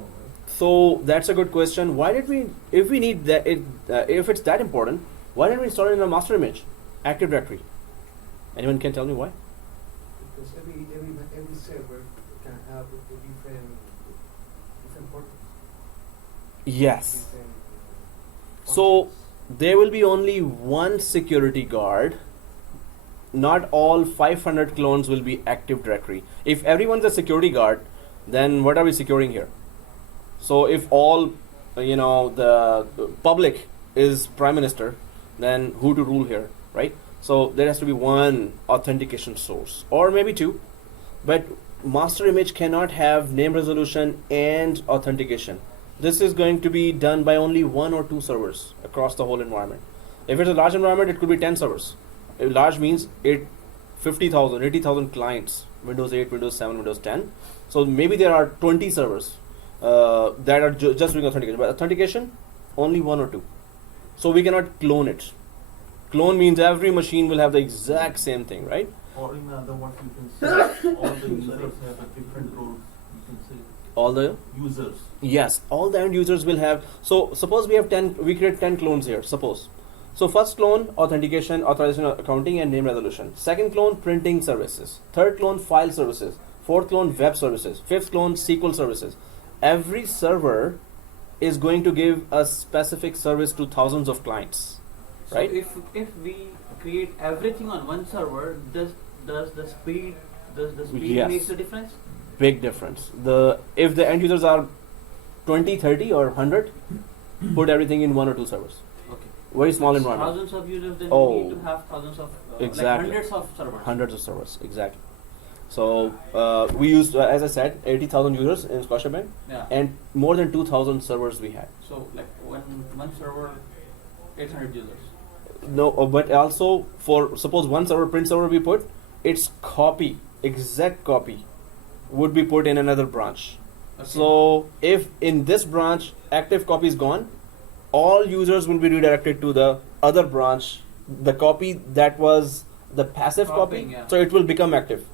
right? So that's a good question. Why did we, if we need that, if it's that important, why didn't we install it in a master image, Active Directory? Anyone can tell me why? Because every server can have a different purpose. Yes. Different, So functions. there will be only one security guard. Not all 500 clones will be Active Directory. If everyone's a security guard, then what are we securing here? So if all the public is prime minister, then who to rule here, right? So there has to be one authentication source, or maybe two, but master image cannot have name resolution and authentication. This is going to be done by only 1 or 2 servers across the whole environment. If it's a large environment, it could be 10 servers. Large means 50,000, 80,000 clients, Windows 8, Windows 7, Windows 10. So maybe there are 20 servers that are just doing authentication. But authentication, only 1 or 2. So we cannot clone it. Clone means every machine will have the exact same thing, right? Or in other words, you can say all the users have a different roles. You can say All the users. Yes, all the end users will have. So suppose we have 10, we create 10 clones here, suppose. So first clone, authentication, authorization, accounting, and name resolution. Second clone, printing services. Third clone, file services. Fourth clone, web services. Fifth clone, SQL services. Every server is going to give a specific service to thousands of clients, right? So if we create everything on one server, does the speed Yes. makes a difference? Big difference. If the end users are 20, 30, or 100, put everything in 1 or 2 servers. Okay. Very small environment. Thousands of users, then Oh. we need to have thousands of Exactly. like hundreds of servers. Hundreds of servers, exactly. So we used, as I said, 80,000 users in Scotiabank, Yeah. and more than 2,000 servers we had. So like one server, 800 users. No, but also for suppose one server, print server we put, its copy, exact copy, would be put in another branch. Okay. So if in this branch active copy is gone, all users will be redirected to the other branch. The copy that was the passive Copying, copy, yeah. so it will become active.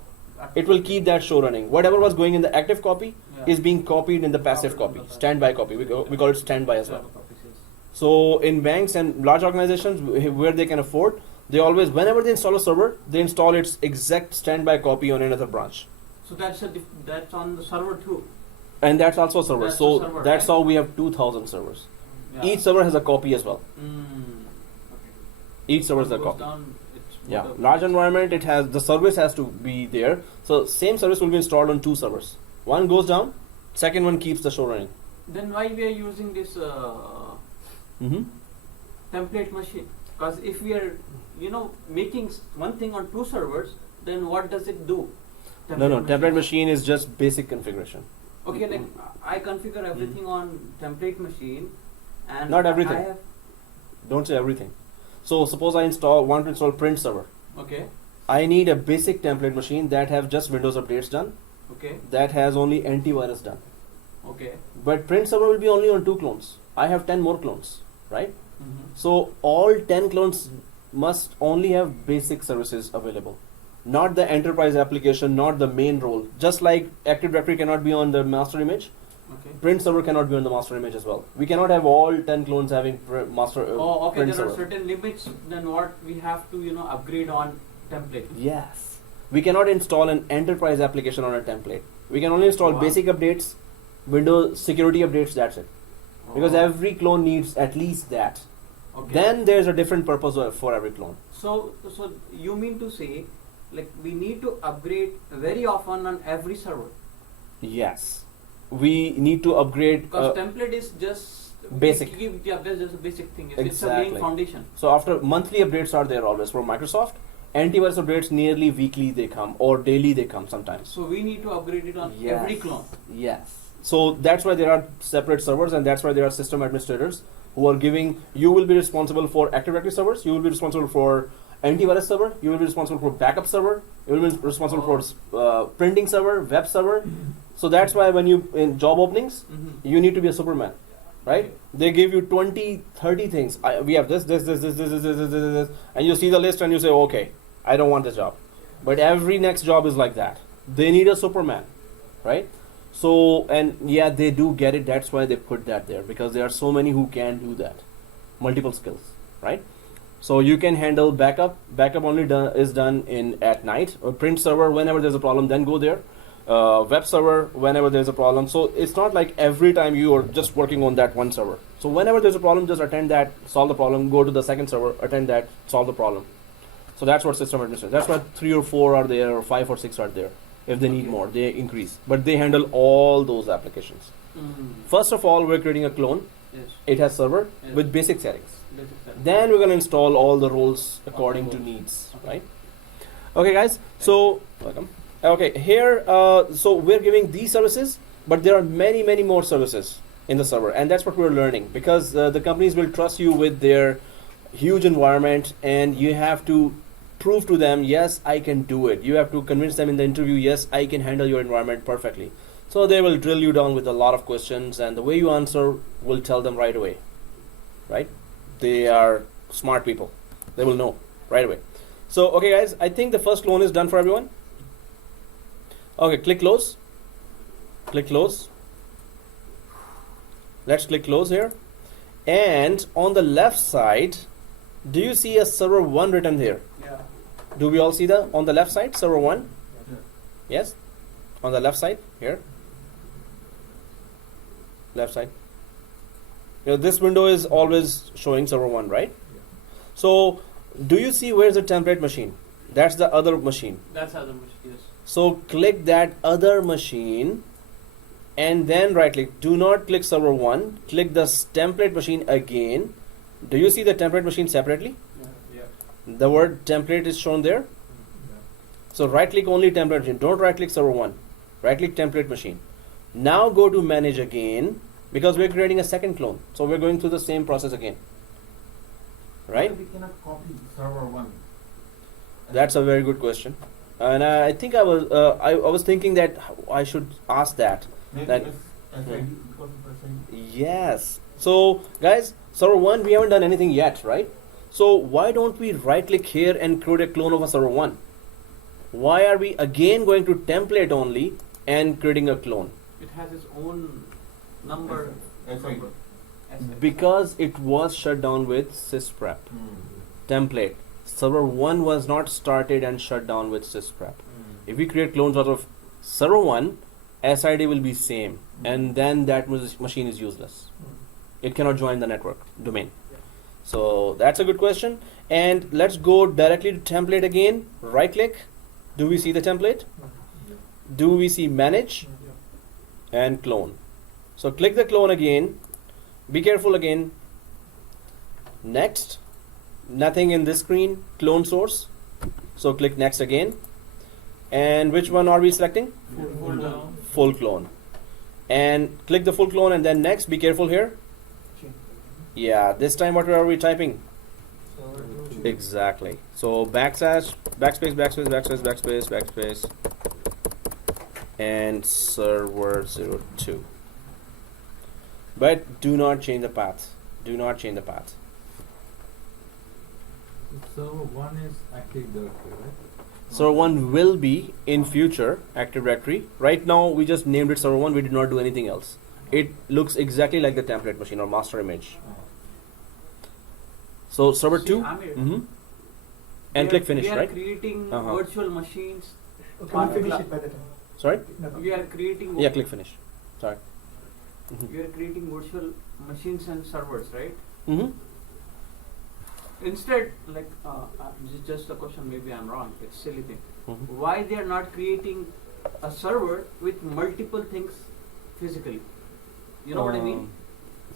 It will keep that show running. Whatever was going in the active copy Yeah. is being copied in the passive Copied in copy, the passive. standby copy. We call it standby as well. Server copies, yes. So in banks and large organizations where they can afford, they always, whenever they install a server, they install its exact standby copy on another branch. So that's that's on the server too. And that's also a server. That's So a server, that's right? how we have 2,000 servers. Yeah. Each server has a copy as well. Okay. Each server has a Goes copy. down, it's Yeah, both of large them. environment, it has, the service has to be there. So same service will be installed on 2 servers. One goes down, second one keeps the show running. Then why we are using this Mm-hmm. template machine? Because if we are, making one thing on 2 servers, then what does it do? No, template machine is just basic configuration. Okay, like I configure everything on template machine, and Not everything. I have, Don't say everything. So suppose I want to install print server. okay, I need a basic template machine that have just Windows updates done, okay, that has only antivirus done. okay. But print server will be only on 2 clones. I have 10 more clones, right? Mm-hmm. So all 10 clones must only have basic services available. Not the enterprise application, not the main role. Just like Active Directory cannot be on the master image, Okay. print server cannot be on the master image as well. We cannot have all 10 clones having master Oh, okay. print There are server. certain limits. Then what we have to, upgrade on template. Yes. We cannot install an enterprise application on a template. We can only install Wow. basic updates, Windows security updates, that's it. Because Oh, every clone needs at least that. okay. Then there's a different purpose for every clone. So you mean to say, like we need to upgrade very often on every server? Yes. We need to upgrade. Because template is just basic. That's just a basic thing. It's a Exactly. main foundation. So after monthly updates are there always for Microsoft. Antivirus updates nearly weekly they come, or daily they come sometimes. So we need to upgrade it on Yes. every clone. Yes. So that's why there are separate servers, and that's why there are system administrators who are giving. You will be responsible for Active Directory servers. You will be responsible for antivirus server. You will be responsible for backup server. You will be responsible for printing server, web server. So that's why when you in job openings, Mm-hmm. you need to be a Superman, right? Okay. They give you 20, 30 things. We have this, and you see the list and you say, okay, I don't want this job. But every next job is like that. They need a Superman, right? So, and yeah, they do get it. That's why they put that there, because there are so many who can do that. Multiple skills, right? So you can handle backup. Backup only is done at night. Or print server, whenever there's a problem, then go there. Web server, whenever there's a problem. So it's not like every time you are just working on that one server. So whenever there's a problem, just attend that, solve the problem, go to the second server, attend that, solve the problem. So that's what system administration. That's why 3 or 4 are there, or 5 or 6 are there. If they need Okay. more, they increase. But they handle all those applications. Mm-hmm. First of all, we're creating a clone. Yes. It has server Yes. with basic settings. Basic settings. Then we're gonna install all the roles according to roles. needs, Okay. right? Okay, guys. So welcome. Okay, here, so we're giving these services, but there are many, many more services in the server, and that's what we're learning because the companies will trust you with their huge environment, and you have to prove to them, yes, I can do it. You have to convince them in the interview, yes, I can handle your environment perfectly. So they will drill you down with a lot of questions, and the way you answer will tell them right away, right? They are smart people. They will know right away. So, okay, guys, I think the first clone is done for everyone. Okay, click close. Click close. Let's click close here. And on the left side, do you see a server 1 written here? Yeah. Do we all see the on the left side, server 1? Yeah. Yes? On the left side, here. Left side. You know, this window is always showing server 1, right? So, do you see where's the template machine? That's the other machine. That's other machine. Yes. So, click that other machine and then right click. Do not click server 1. Click the template machine again. Do you see the template machine separately? Yeah. The word template is shown there. So right click only template machine. Don't right click server 1. Right click template machine. Now go to manage again because we're creating a second clone. So we're going through the same process again. Right? We cannot copy server 1. That's a very good question. And I think I was thinking that I should ask that. Maybe That- SID, because of SID. Yes. So guys, server 1 we haven't done anything yet, right? So why don't we right click here and create a clone of a server 1? Why are we again going to template only and creating a clone? It has its own number. SID. number. Because it was shut down with sysprep template. Server 1 was not started and shut down with sysprep. If we create clones out of server 1, SID will be same, and then that machine is useless. It cannot join the network domain. So that's a good question. And let's go directly to template again. Right click. Do we see the template? Do we see manage and clone? So click the clone again. Be careful again. Next. Nothing in this screen. Clone source. So click next again. And which one are we selecting? Full down. Full clone. And click the full clone and then next. Be careful here. Yeah, this time what are we typing? Exactly. So backslash, backspace, backspace, backspace, backspace, backspace, and server 02. But do not change the path. Do not change the path. Server 1 is Active Directory, right? Server 1 will be in future Active Directory. Right now we just named it server 1. We did not do anything else. It looks exactly like the template machine or master image. So server 2. Amir, And we click are- finish, we are right? creating Uh-huh. virtual machines. Okay, we'll finish it by the time. Sorry? No, no. We are creating. Yeah, click finish. Sorry. We are creating virtual machines and servers, right? Mm-hmm. Instead, like, this is just a question. Maybe I'm wrong. It's a silly thing. Mm-hmm. Why they are not creating a server with multiple things physically? You know what I mean?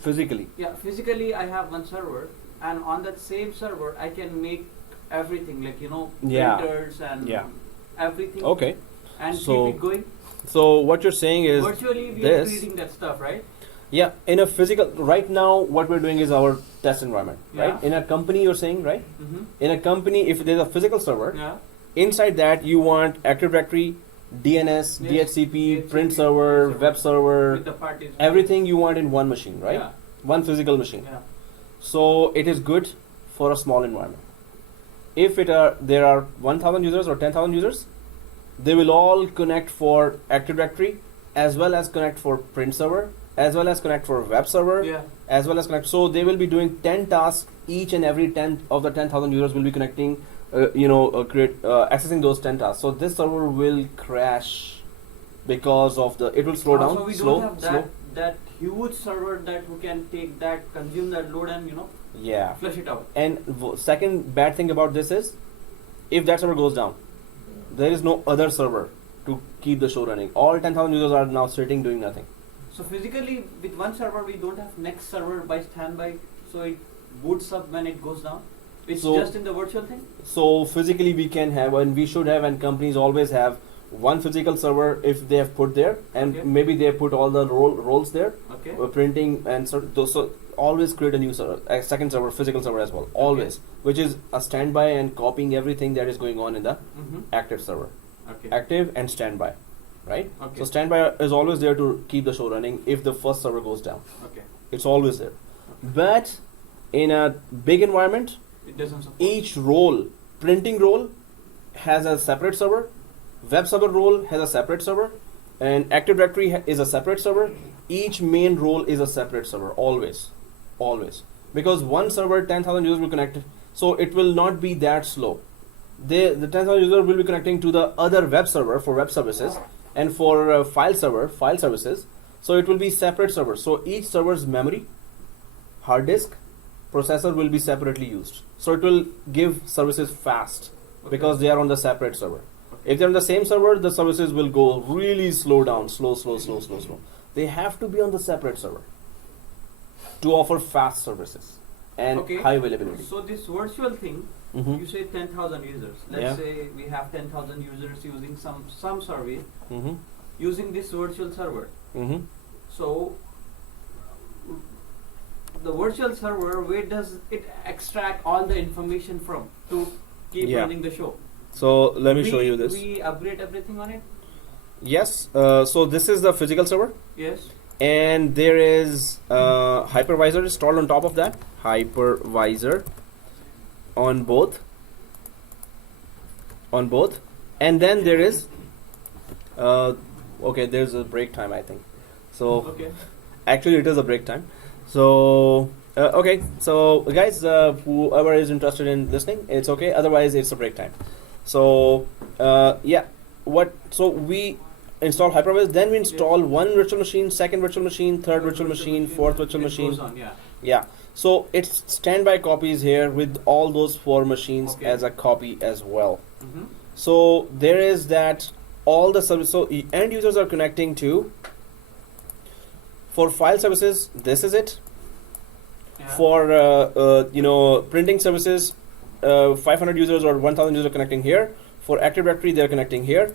Physically. Yeah, physically I have one server, and on that same server I can make everything, like, Yeah. printers and Yeah. everything. Okay. And So- keep it going. So what you're saying is Virtually we are this. creating that stuff, right? Yeah, in a physical, right now what we're doing is our test environment, right? Yeah. In a company you're saying, right? Mm-hmm. In a company, if there's a physical server, Yeah. inside that you want Active Directory, DNS, Yes. DHCP, DHCP, print server, server. web server, With the parties. everything you want in one machine, right? Yeah. One physical machine. Yeah. So it is good for a small environment. If there are 1,000 users or 10,000 users, they will all connect for Active Directory as well as connect for print server, as well as connect for web server, Yeah. as well as connect. So they will be doing 10 tasks. Each and every 10 of the 10,000 users will be connecting, accessing those 10 tasks. So this server will crash because of it will slow down. So we slow, don't have that huge server that we can take that, consume that load, and Yeah. flush it out. And second bad thing about this is, if that server goes down, there is no other server to keep the show running. All 10,000 users are now sitting doing nothing. So physically, with one server, we don't have next server by standby, so it boots up when it goes down. It's So- just in the virtual thing. So physically we can have, and we should have, and companies always have one physical server if they have put there, and Okay. maybe they have put all the roles there, Okay. printing and so always create a new server, a second server, physical server as well, always, which is a standby and copying everything that is going on in the Mm-hmm. active server, Okay. active and standby, right? Okay. So standby is always there to keep the show running if the first server goes down. Okay. It's always there. But in a big environment, It doesn't support. each role, printing role has a separate server, web server role has a separate server, and Active Directory is a separate server. Each main role is a separate server, always. Because one server, 10,000 users will connect, so it will not be that slow. The 10,000 users will be connecting to the other web server for web services, and for file services, so it will be separate servers. So each server's memory, hard disk, processor will be separately used. So it will give services fast because they are on the separate server. If they're on the same server, the services will go really slow down, slow. They have to be on the separate server to offer fast services and Okay. high availability. So this virtual thing, Mhm. you say 10,000 users. Let's Yeah. say we have 10,000 users using some service Mhm. using this virtual server. Mhm. So the virtual server, where does it extract all the information from to keep Yeah. running the show? So let me show you this. We upgrade everything on it. Yes. So this is the physical server, Yes. and there is hypervisor installed on top of that. Hypervisor on both, and then there is okay. There's a break time, I think. So Okay. actually, it is a break time. So okay. So guys, whoever is interested in listening, it's okay. Otherwise, it's a break time. So yeah. So we install hypervisor, then we install one virtual machine, second virtual machine, third virtual machine, fourth virtual It machine. goes on, yeah. Yeah. So it's standby copies here with all those 4 machines Okay. as a copy as well. Mm-hmm. So there is that all the service. So end users are connecting to. For file services, this is it. Yeah. For printing services, 500 users or 1,000 users are connecting here. For Active Directory, they are connecting here.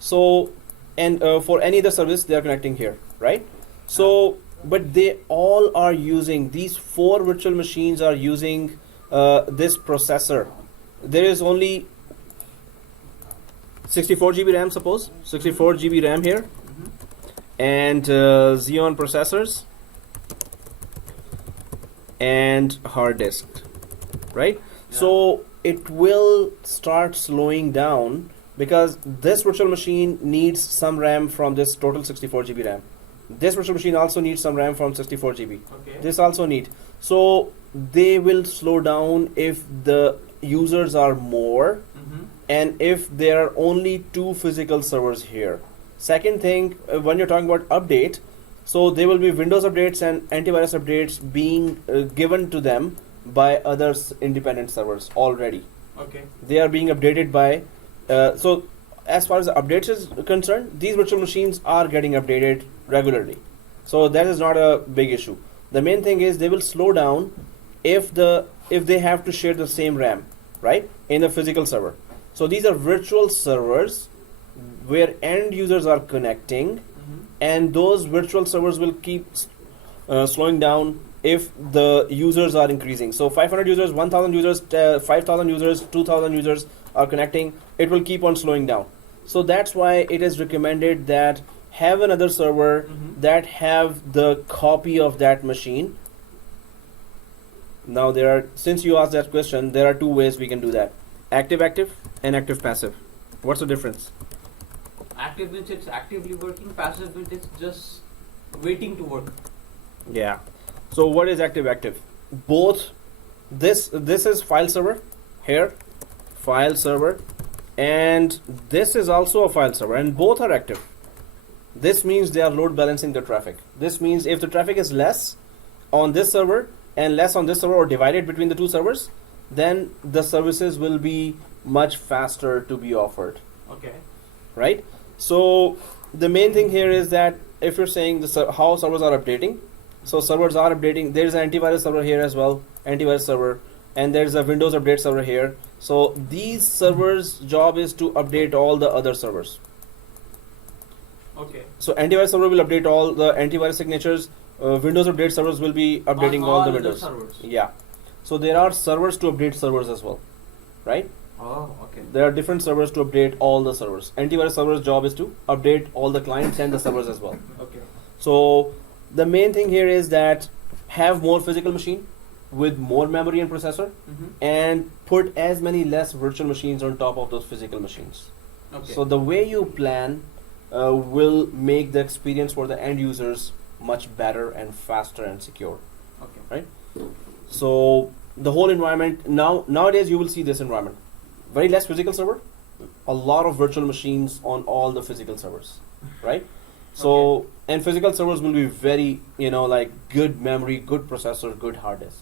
So, and for any other service, they are connecting here, right? So, but they all are using, these 4 virtual machines are using this processor. There is only 64 GB RAM, suppose 64 GB RAM here, Mhm. and Xeon processors and hard disk, right? Yeah. So it will start slowing down because this virtual machine needs some RAM from this total 64 GB RAM. This virtual machine also needs some RAM from 64 GB. Okay. This also need. So they will slow down if the users are more Mm-hmm. and if there are only 2 physical servers here. Second thing, when you're talking about update, so there will be Windows updates and antivirus updates being given to them by other independent servers already. Okay. They are being updated by, so as far as the updates is concerned, these virtual machines are getting updated regularly. So that is not a big issue. The main thing is they will slow down if they have to share the same RAM, right, in the physical server. So these are virtual servers where end users are connecting, Mm-hmm. and those virtual servers will keep slowing down if the users are increasing. So 500 users, 1,000 users, 5,000 users, 2,000 users are connecting, it will keep on slowing down. So that's why it is recommended that have another server Mhm. that have the copy of that machine. Now since you asked that question, there are 2 ways we can do that. Active and active passive. What's the difference? Active means it's actively working. Passive means it's just waiting to work. Yeah. So what is active? Both. This is file server here, file server, and this is also a file server, and both are active. This means they are load balancing the traffic. This means if the traffic is less on this server and less on this server, or divided between the 2 servers, then the services will be much faster to be offered, Okay. right? So the main thing here is that if you're saying how servers are updating, so servers are updating. There's an antivirus server here as well, antivirus server, and there's a Windows update server here. So these servers' job is to update all the other servers. Okay. So antivirus server will update all the antivirus signatures. Windows update servers will be updating On all the other Windows. servers. Yeah. So there are servers to update servers as well, right? Oh, okay. There are different servers to update all the servers. Antivirus server's job is to update all the clients and the servers as well. Okay. So the main thing here is that have more physical machine with more memory and processor, Mm-hmm. and put as many less virtual machines on top of those physical machines. Okay. So the way you plan will make the experience for the end users much better and faster and secure. Okay. So the whole environment nowadays you will see this environment. Very less physical server, a lot of virtual machines on all the physical servers, right? So and physical servers will be very, like good memory, good processor, good hard disk.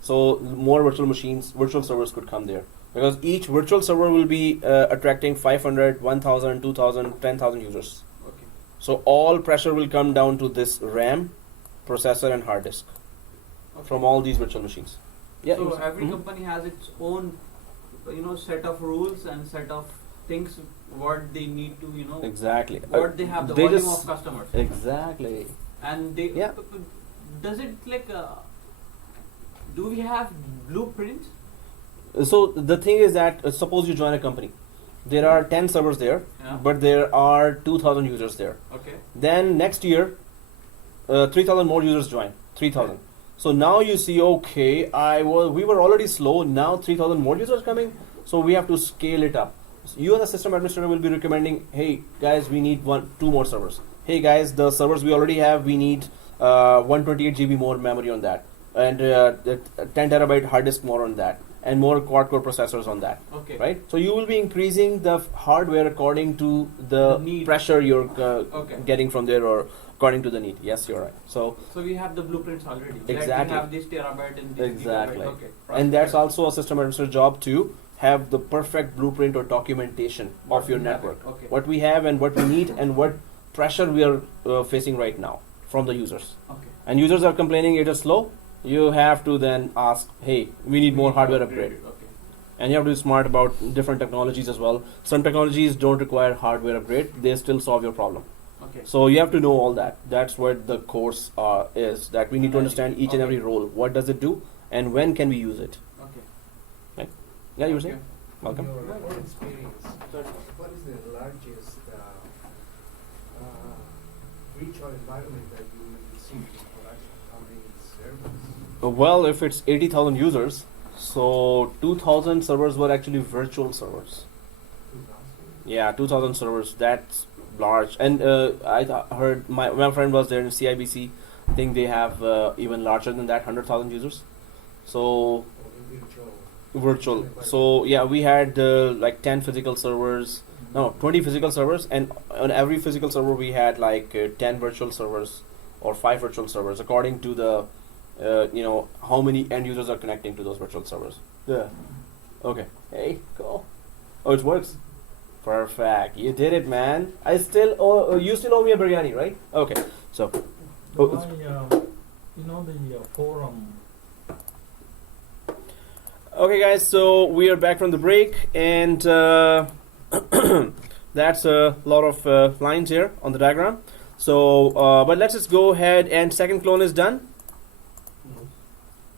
So more virtual machines, virtual servers could come there, because each virtual server will be attracting 500, 1000, 2000, 10,000 users. Okay. So all pressure will come down to this RAM, processor and hard disk from all these virtual machines. Yeah. So every Mhm. company has its own, set of rules and set of things what they need to, Exactly. what they have the they volume just- of customers, Exactly. and they. Yeah. Does it do we have blueprints? So the thing is that suppose you join a company, there are 10 servers there, Yeah. but there are 2,000 users there. Okay. Then next year, 3,000 more users join. 3,000. So now you see, okay, we were already slow. Now 3,000 more users coming, so we have to scale it up. So you as a system administrator will be recommending, hey guys, we need 2 more servers. Hey guys, the servers we already have, we need 128 GB more memory on that, and 10 terabyte hard disk more on that, and more quad core processors on that. Okay. Right? So you will be increasing the hardware according to the need. pressure you're Okay. getting from there, or according to the need. Yes, you're right. So So we have the blueprints already. Like Exactly. we have this terabyte and this Exactly. gigabyte. Okay. and that's also a system administrator job to have the perfect blueprint or documentation What of your we have. network. Okay. What we have and what we need and what pressure we are facing right now from the users. Okay. And users are complaining it is slow. You have to then ask, hey, we need more hardware upgrade. Okay. And you have to be smart about different technologies as well. Some technologies don't require hardware upgrade. They still solve your problem. Okay. So you have to know all that. That's what the course is. That we need to understand each and every Okay. role. What does it do, and when can we use it? Okay. Yeah, you were saying? In Welcome. your experience, what is the largest virtual environment that you receive in production? How many servers? Well, if it's 80,000 users, so 2,000 servers were actually virtual servers. 2,000? Yeah, 2,000 servers. That's large. And I heard my friend was there in CIBC. I think they have even larger than that, 100,000 users. So Or in virtual? virtual. So yeah, we had like 10 physical servers. No, 20 physical servers, and on every physical server we had like 10 virtual servers or 5 virtual servers, according to the how many end users are connecting to those virtual servers. Yeah. Okay. Hey, go. Oh, it works. Perfect. You did it, man. You still owe me a biryani, right? Okay. So. Oh, it's- The forum. Okay, guys. So we are back from the break, and that's a lot of lines here on the diagram. So, but let's just go ahead, and second clone is done.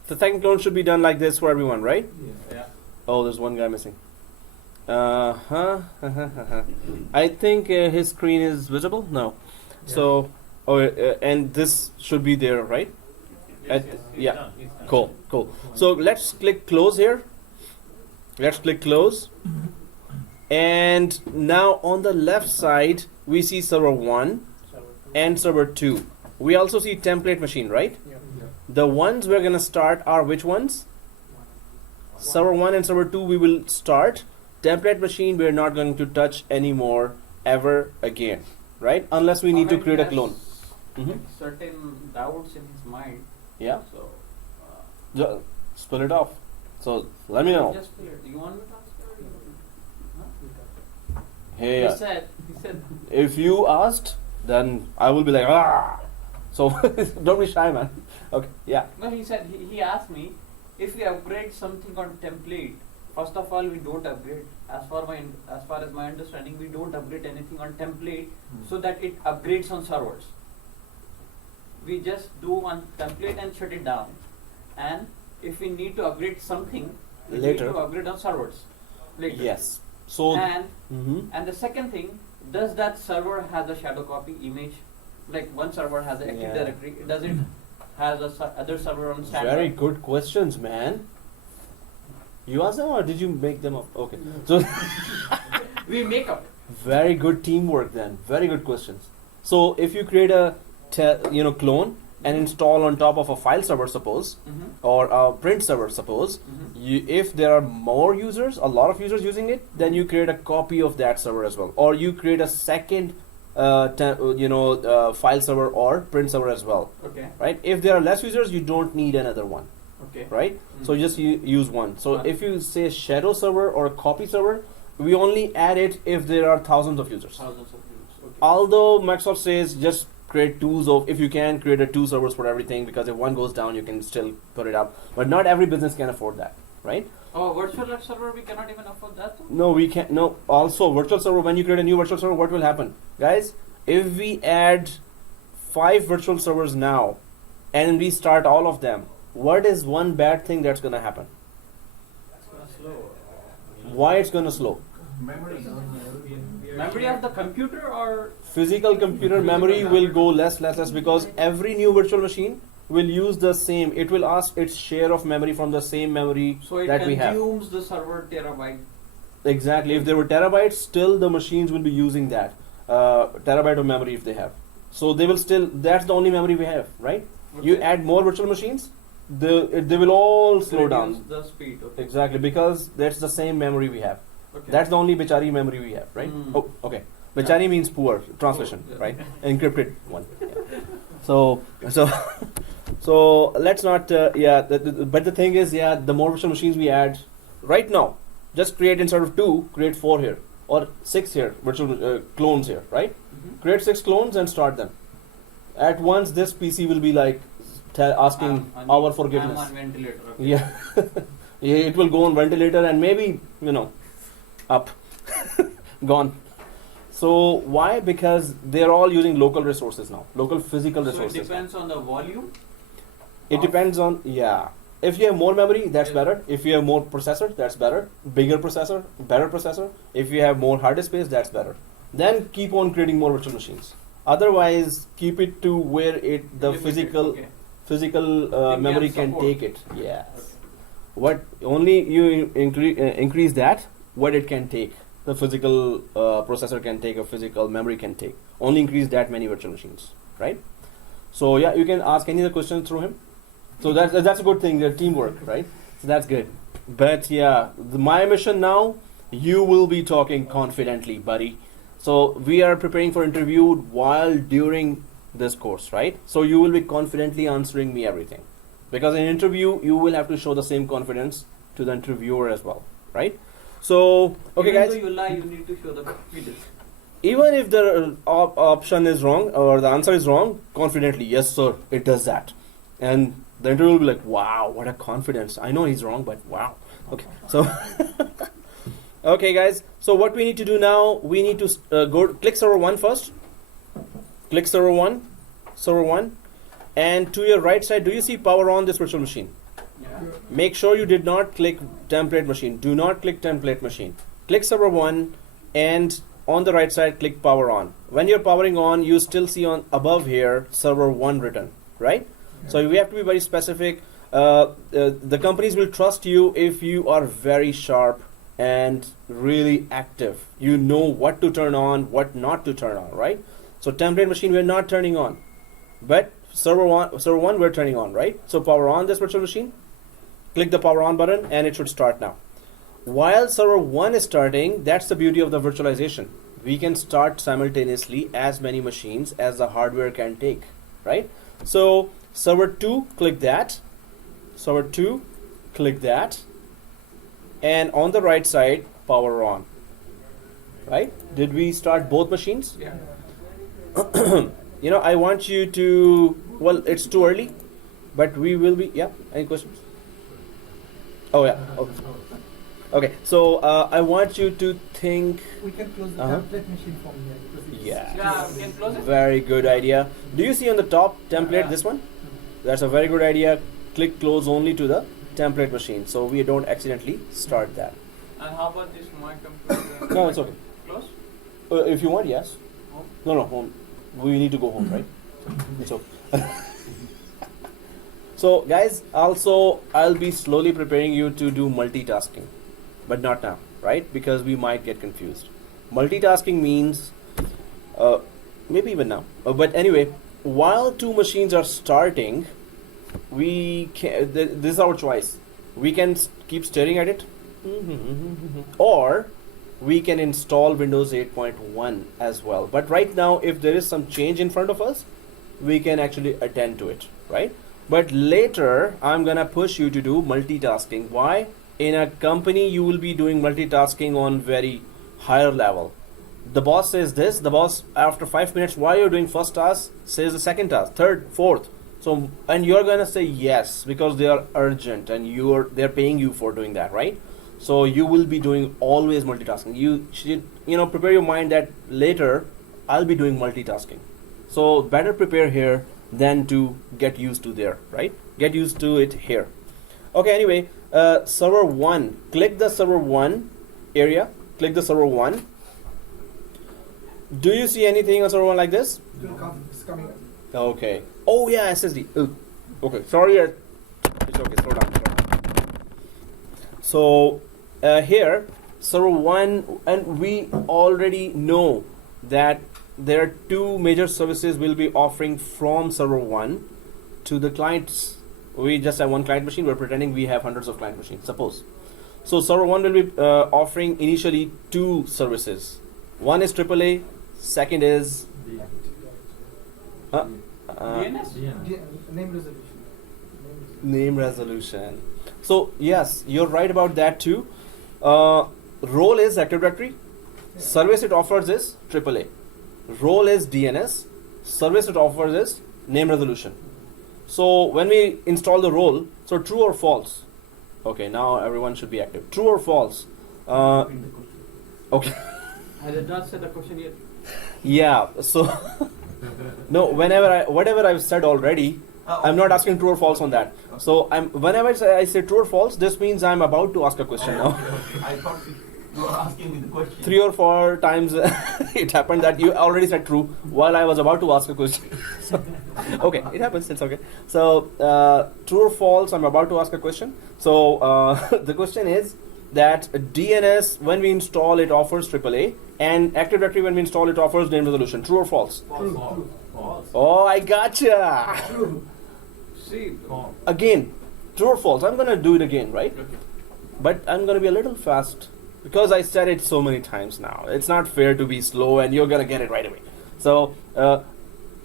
The second clone should be done like this for everyone, right? Yeah. Oh, there's one guy missing. I think his screen is visible. No. Yeah. So, and this should be there, right? Yes, yeah. He's done. Cool. So let's click close here. Let's click close. And now on the left side, we see server 1 and server 2. We also see template machine, right? Yeah. The ones we're going to start are which ones? Server 1 and server 2 we will start. Template machine we're not going to touch anymore ever again, right? Unless we need to Alright, create a yes. clone. Mhm. Certain doubts in his mind. Yeah. So. Spill it off. So let me know. Just clear. Do you want me to answer? Hey, He said. if you asked, then I will be like, ah. So don't be shy, man. Okay, yeah. No, he said he asked me if we upgrade something on template. First of all, we don't upgrade. As far as my understanding, we don't upgrade anything on template so that it upgrades on servers. We just do on template and shut it down. And if we need to upgrade something, we Later. need to upgrade on servers later. Yes. So. And Mhm. and the second thing, does that server has a shadow copy image? Like one server has an active Yeah. directory. Does it has a other server on standby? Very good questions, man. You asked them or did you make them up? Okay. So We make up. very good teamwork then. Very good questions. So if you create a clone and install on top of a file server, suppose, or a print server, suppose, if there are more users, a lot of users using it, then you create a copy of that server as well, or you create a second file server or print server as well, Okay. right? If there are less users, you don't need another one, Okay. right? So you just use one. So if you say shadow server or a copy server, we only add it if there are thousands of users. Thousands of users. Okay. Although Microsoft says just create twos of, if you can create a two servers for everything, because if one goes down you can still put it up, but not every business can afford that, right? Oh, virtual server, we cannot even afford that too? No, we can't. No, also virtual server, when you create a new virtual server, what will happen, guys? If we add 5 virtual servers now and we start all of them, what is one bad thing that's gonna happen? It's gonna slow. Why it's gonna slow? Memory. Memory of the computer or Physical computer memory will go less because every new virtual machine will use the same. It will ask its share of memory from the same memory so it that we have. consumes the server terabyte. Exactly. If there were terabytes, still the machines will be using that terabyte of memory if they have. So they will still. That's the only memory we have, right? You Okay. add more virtual machines, they will all slow Reduce down. the speed. Okay. Exactly, because that's the same memory we have. Okay. That's the only Bichari memory we have, right? Mm. Oh, okay. Bichari means poor translation, Oh, yeah. right? Encrypted one. Yeah. So let's not. But the thing is, the more virtual machines we add, right now, just create instead of 2, create 4 here or 6 here, virtual clones here, right? Create 6 clones and start them. At once, this PC will be like asking our forgiveness. I'm on ventilator. Okay. Yeah. Yeah, it will go on ventilator and maybe, up. Gone. So why? Because they're all using local resources now, local physical So resources. it depends on the volume. It depends on, if you have more memory, that's better. If you have more processor, that's better. Bigger processor, better processor. If you have more hard disk space, that's better. Then keep on creating more virtual machines. Otherwise, keep it to where the Limited, physical okay. physical memory can can support. take it. Yes. What only you increase that, what it can take. The physical processor can take, a physical memory can take. Only increase that many virtual machines, right? So yeah, you can ask any other questions through him. So that's a good thing. They're teamwork, right? So that's good. But my mission now, you will be talking confidently, buddy. So we are preparing for interview while during this course, right? So you will be confidently answering me everything, because in interview you will have to show the same confidence to the interviewer as well, right? So okay, Even guys. though you lie, you need to show the confidence. Even if the option is wrong or the answer is wrong, confidently, yes sir, it does that. And the interviewer will be like, wow, what a confidence. I know he's wrong, but wow. Okay, so okay guys, so what we need to do now, we need to click server 1 first. Click server 1, and to your right side, do you see power on this virtual machine? Yeah. Make sure you did not click template machine. Do not click template machine. Click server 1, and on the right side, click power on. When you're powering on, you still see on above here server 1 written, right? So we have to be very specific. The companies will trust you if you are very sharp and really active. You know what to turn on, what not to turn on, right? So template machine we're not turning on, but server one we're turning on, right? So power on this virtual machine. Click the power on button and it should start now. While server 1 is starting, that's the beauty of the virtualization. We can start simultaneously as many machines as the hardware can take, right? So server 2, click that. Server 2, click that. And on the right side, power on. Right? Did we start both machines? Yeah. you know, I want you to, well, it's too early, but we will be, yeah, any questions? Oh, yeah. Okay, so I want you to think, We can close the Uh-huh. template machine from here because it's Yeah, we can close it. very good idea. Do you see on the top template Yeah. this one? That's a very good idea. Click close only to the template machine, so we don't accidentally start that. And how about this my computer? No, it's okay. Close? If you want, yes. Home? No, home. We need to go home, right? It's okay. So, guys, also I'll be slowly preparing you to do multitasking, but not now, right? Because we might get confused. Multitasking means, maybe even now. But anyway, while two machines are starting, we can. This is our choice. We can keep staring at it, or we can install Windows 8.1 as well. But right now, if there is some change in front of us, we can actually attend to it, right? But later, I'm gonna push you to do multitasking. Why? In a company, you will be doing multitasking on very higher level. The boss says this, the boss after 5 minutes, while you're doing first task, says the second task, third, fourth. So, and you're gonna say yes, because they are urgent and they're paying you for doing that, right? So you will be doing always multitasking. You should, prepare your mind that later, I'll be doing multitasking. So better prepare here than to get used to there, right? Get used to it here. Okay, anyway, server 1, click the server 1 area, click the server 1. Do you see anything on server 1 like this? It's coming up. Okay. Oh yeah, SSD. Okay, sorry. It's okay, slow down. So here, server 1, and we already know that there are two major services we'll be offering from server 1 to the clients. We just have one client machine. We're pretending we have hundreds of client machines, suppose. So server 1 will be offering initially two services. One is AAA, second is DNS? Name resolution. name resolution. So yes, you're right about that too. Role is Active Directory. Service it offers is AAA. Role is DNS. Service it offers is name resolution. So when we install the role, so true or false? Okay, now everyone should be active. True or false? Okay. I did not say the question yet. Yeah. So no. Whatever I've said already, I'm not asking true or false on that. So whenever I say true or false, this means I'm about to ask a question now. Okay. I thought you were asking me the question. 3 or 4 times it happened that you already said true while I was about to ask a question. So, okay, it happens. It's okay. So true or false? I'm about to ask a question. So the question is that DNS, when we install, it offers AAA, and Active Directory, when we install, it offers name resolution. True or false? False. Oh, I gotcha. True. See, False. Again, true or false? I'm gonna do it again, right? okay. But I'm gonna be a little fast because I said it so many times now. It's not fair to be slow and you're gonna get it right away. So,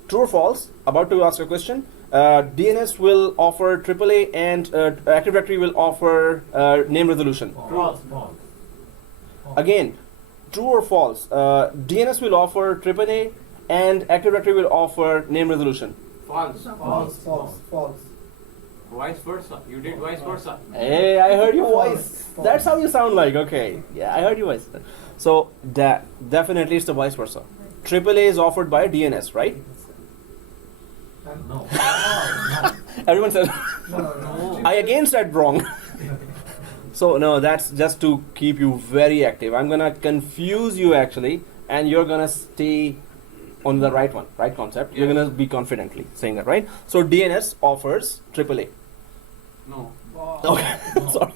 true or false? About to ask a question. DNS will offer AAA and Active Directory will offer name resolution. False. False. Again, true or false? DNS will offer AAA and Active Directory will offer name resolution. False. False. False. False. Vice versa. You did vice versa. Hey, I heard your voice. False. That's how you sound like. Okay, yeah, I heard your voice. So that definitely it's the vice versa. AAA is offered by DNS, right? No. Everyone said. No. I again said wrong. So no, that's just to keep you very active. I'm gonna confuse you actually, and you're gonna stay on the right one, right concept. You're gonna be confidently saying that, right? So DNS offers AAA. No. Okay, sorry.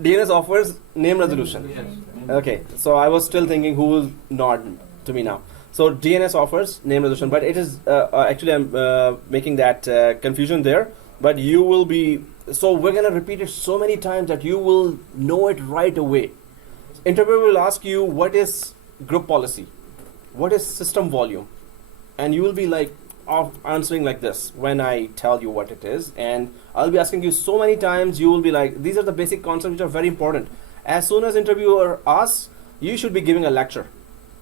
DNS offers name resolution. Yes. Okay, so I was still thinking who will nod to me now. So DNS offers name resolution, but it is actually I'm making that confusion there. But you will be, so we're gonna repeat it so many times that you will know it right away. Interviewer will ask you what is group policy, what is system volume, and you will be like answering like this when I tell you what it is, and I'll be asking you so many times. You will be like, these are the basic concepts which are very important. As soon as interviewer asks, you should be giving a lecture.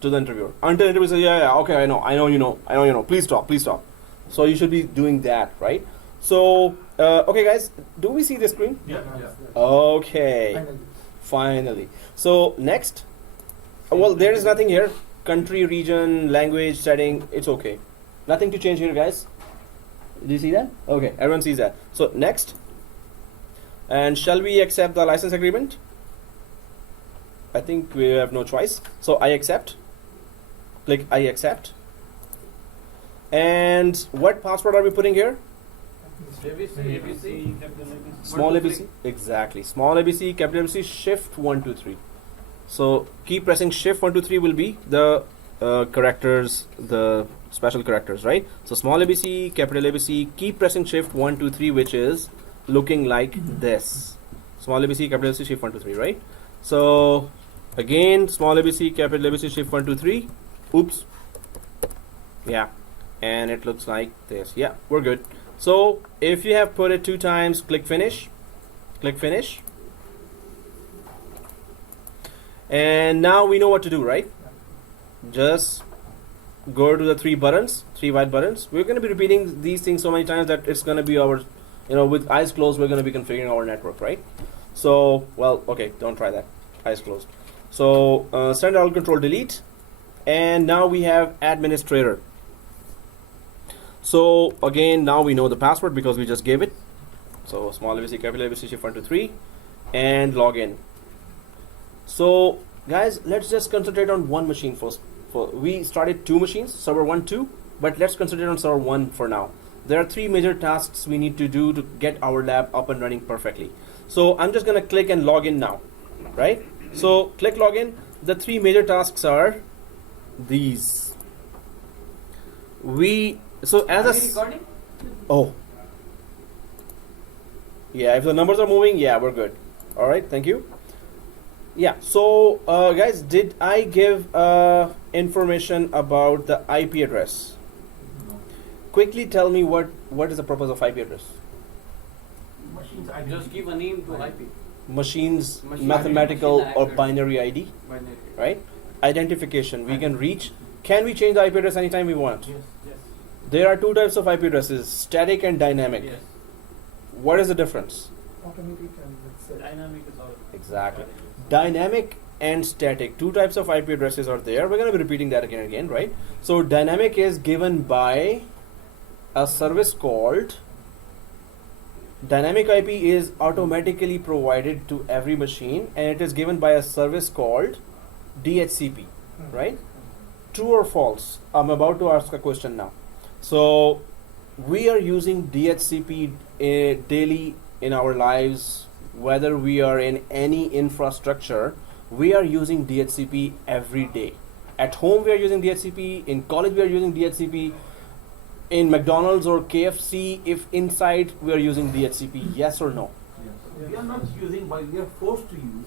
to the interviewer. Until interviewer says, yeah, okay, I know you know. Please stop. So you should be doing that, right? So, okay, guys, do we see the screen? Yeah. Okay, finally. So next, well, there is nothing here. Country, region, language, setting, it's okay. Nothing to change here, guys. Do you see that? Okay, everyone sees that. So next, and shall we accept the license agreement? I think we have no choice. So I accept. Click I accept. And what password are we putting here? ABC, capital ABC. Small ABC. Exactly. Small ABC, capital ABC, shift 1, 2, 3. So keep pressing shift 1, 2, 3 will be the characters, the special characters, right? So small ABC, capital ABC, keep pressing shift 1, 2, 3, which is looking like this. Small ABC, capital ABC, shift 1, 2, 3, right? So again, small ABC, capital ABC, shift 1, 2, 3. Oops. Yeah. And it looks like this. Yeah, we're good. So if you have put it 2 times, click finish. Click finish. And now we know what to do, right? Just go to the 3 buttons, 3 white buttons. We're going to be repeating these things so many times that it's going to be our, with eyes closed, we're going to be configuring our network, right? So, well, okay, don't try that. Eyes closed. So, send all control delete. And now we have administrator. So, again, now we know the password because we just gave it. So, small ABC, capital ABC, shift 1, 2, 3. And log in. So, guys, let's just concentrate on one machine first. We started 2 machines, server 1, 2, but let's concentrate on server 1 for now. There are 3 major tasks we need to do to get our lab up and running perfectly. So, I'm just going to click and log in now, right? So, click login. The 3 major tasks are these. So, as Are you recording? Oh. Yeah, if the numbers are moving, yeah, we're good. All right, thank you. Yeah, so guys, did I give information about the IP address? Quickly tell me what is the purpose of IP address? Machines Just give a name to IP. Machines, Machine mathematical ID, or machine binary ID, Binary. right? Identification, we can reach. Can we change the IP address anytime we want? Yes. There are 2 types of IP addresses, static and dynamic. Yes. What is the difference? Automatic and let's say Dynamic is all. Exactly. Dynamic and static, 2 types of IP addresses are there. We're going to be repeating that again and again, right? So dynamic is given by a service called dynamic IP is automatically provided to every machine, and it is given by a service called DHCP, right? True or false? I'm about to ask a question now. So we are using DHCP daily in our lives. Whether we are in any infrastructure, we are using DHCP every day. At home, we are using DHCP. In college, we are using DHCP. In McDonald's or KFC, if inside, we are using DHCP. Yes or no? Yes. We are not using, but we are forced to use.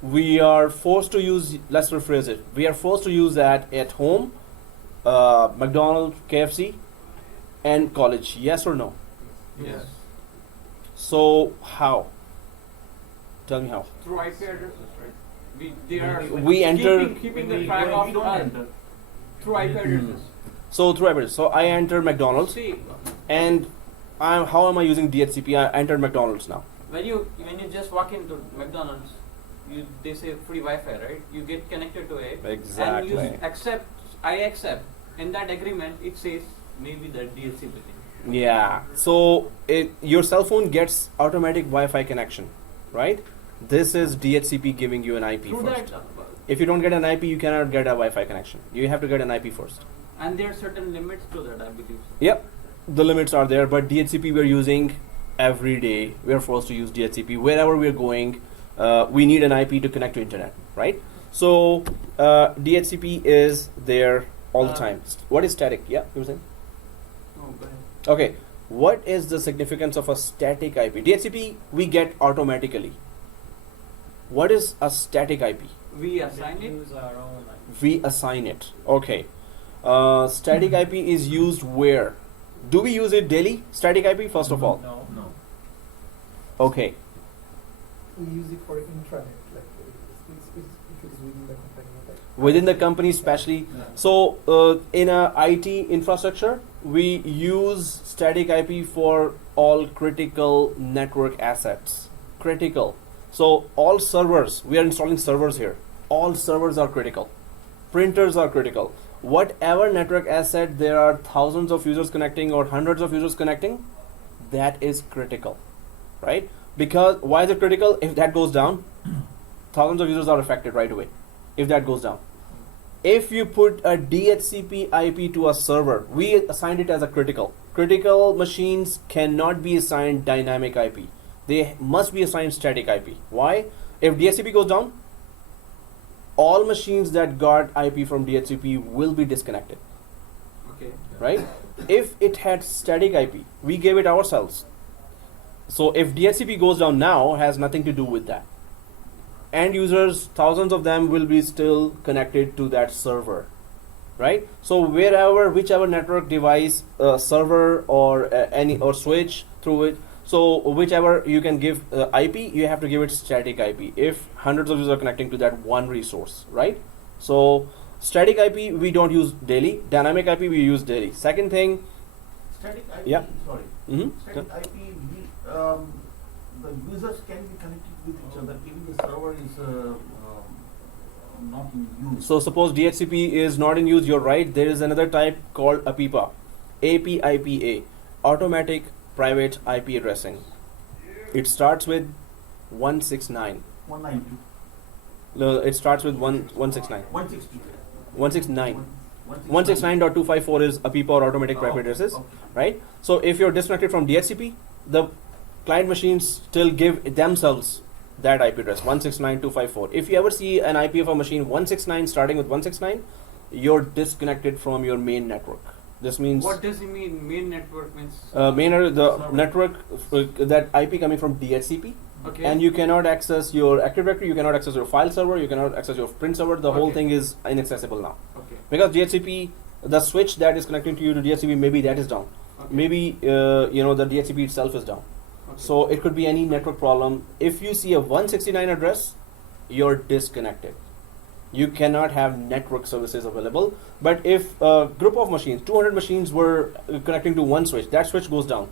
We are forced to use, let's rephrase it. We are forced to use that at home, McDonald's, KFC, and college. Yes or no? Yes. So, how? Tell me how. Through IP addresses, right? They are We enter- keeping the track of we don't enter. through IP addresses. So through average. So I enter McDonald's, See, and how am I using DHCP? I entered McDonald's now. when you just walk into McDonald's, they say free Wi-Fi, right? You get connected to it, Exactly. and you accept. I accept. In that agreement, it says maybe the DHCP thing. Yeah. So your cell phone gets automatic Wi-Fi connection, right? This is DHCP giving you an IP Through first. that, If you don't get an IP, you cannot get a Wi-Fi connection. You have to get an IP first. and there are certain limits to that, I believe. Yep, the limits are there, but DHCP we're using every day. We're forced to use DHCP wherever we're going. We need an IP to connect to internet, right? So DHCP is there all the time. What is static? Yeah, you were saying? Oh, go ahead. Okay, what is the significance of a static IP? DHCP we get automatically. What is a static IP? We assign it. Use our own. We assign it. Okay. Static IP is used where? Do we use it daily? Static IP, first of all. No. No. Okay. we use it for intranet, like if it is within the company. Like within the company especially. So in a IT infrastructure, we use static IP for all critical network assets. Critical. So all servers, we are installing servers here. All servers are critical. Printers are critical. Whatever network asset there are thousands of users connecting or hundreds of users connecting, that is critical, right? Because why is it critical? If that goes down, thousands of users are affected right away. If that goes down. If you put a DHCP IP to a server, we assigned it as a critical. Critical machines cannot be assigned dynamic IP. They must be assigned static IP. Why? If DHCP goes down, all machines that got IP from DHCP will be disconnected. Okay. Right? If it had static IP, we gave it ourselves. So if DHCP goes down now, has nothing to do with that. End users, thousands of them will be still connected to that server, right? So whichever network device, server or any or switch through it, so whichever you can give IP, you have to give it static IP if hundreds of users are connecting to that one resource, right? So static IP we don't use daily, dynamic IP we use daily. Second thing, Static IP, Yeah. sorry. Mhm. Static IP, the users can be connected with each other, even the server is not in use. so suppose DHCP is not in use, you're right, there is another type called APIPA, APIPA, automatic private IP addressing. It starts with 169. 192. No, it starts with 169. 160. 169. 169.254 is APIPA or automatic private addresses, Okay. right? So if you're disconnected from DHCP, the client machines still give themselves that IP address 169.254. If you ever see an IP of a machine 169 starting with 169, you're disconnected from your main network. This means What does it mean? Main network means. the Server. network that IP coming from DHCP, Okay. and you cannot access your Active Directory, you cannot access your file server, you cannot access your print server. The whole Okay. thing is inaccessible now Okay. because DHCP, the switch that is connecting to you to DHCP, maybe that is down. Okay. Maybe the DHCP itself is down. Okay. So it could be any network problem. If you see a 169 address, you're disconnected. You cannot have network services available. But if a group of machines, 200 machines were connecting to one switch, that switch goes down.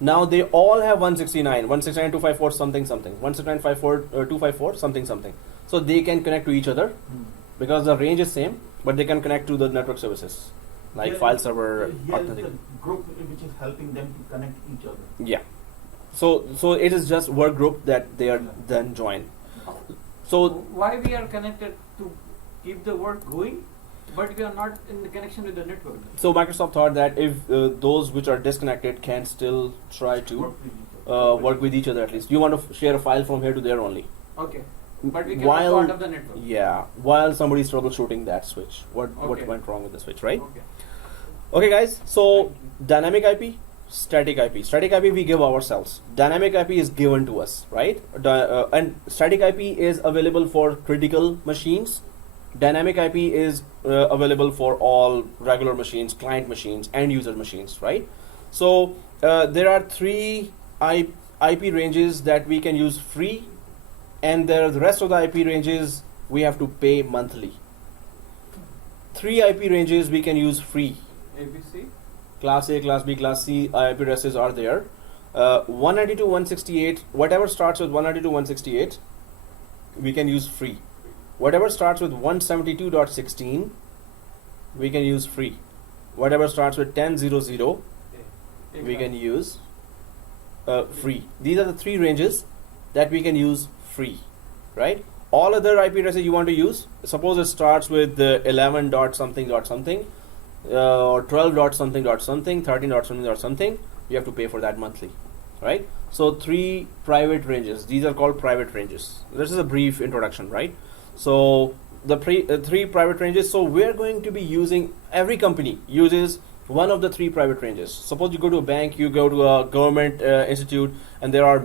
Now they all have 169, 169.254 something something, 169.254 something something. So they can connect to each other because the range is same, but they can connect to the network services like Here- file server, Here is the authentic. group which is helping them to connect each other. Yeah. So it is just work group that they are then joined. So why we are connected to keep the work going, but we are not in the connection with the network? so Microsoft thought that if those which are disconnected can still try to Work with each other. work with each other at least. You want to share a file from here to there only. Okay. But we cannot While part of the network. yeah, while somebody's troubleshooting that switch, what Okay. went wrong with the switch, right? Okay. Okay, guys. So dynamic IP, static IP. Static IP we give ourselves. Dynamic IP is given to us, right? And static IP is available for critical machines. Dynamic IP is available for all regular machines, client machines, and user machines, right? So there are three IP ranges that we can use free, and there are the rest of the IP ranges we have to pay monthly. Three IP ranges we can use free. ABC. Class A, Class B, Class C IP addresses are there. 192.168, whatever starts with 192.168, we can use free. Whatever starts with 172.16, we can use free. Whatever starts with 10.00, we can use free. These are the three ranges that we can use free, right? All other IP addresses you want to use, suppose it starts with 11 dot something dot something, or 12 dot something dot something, 13 dot something, you have to pay for that monthly, right? So three private ranges. These are called private ranges. This is a brief introduction, right? So the three private ranges. So we're going to be using, every company uses one of the three private ranges. Suppose you go to a bank, you go to a government institute, and there are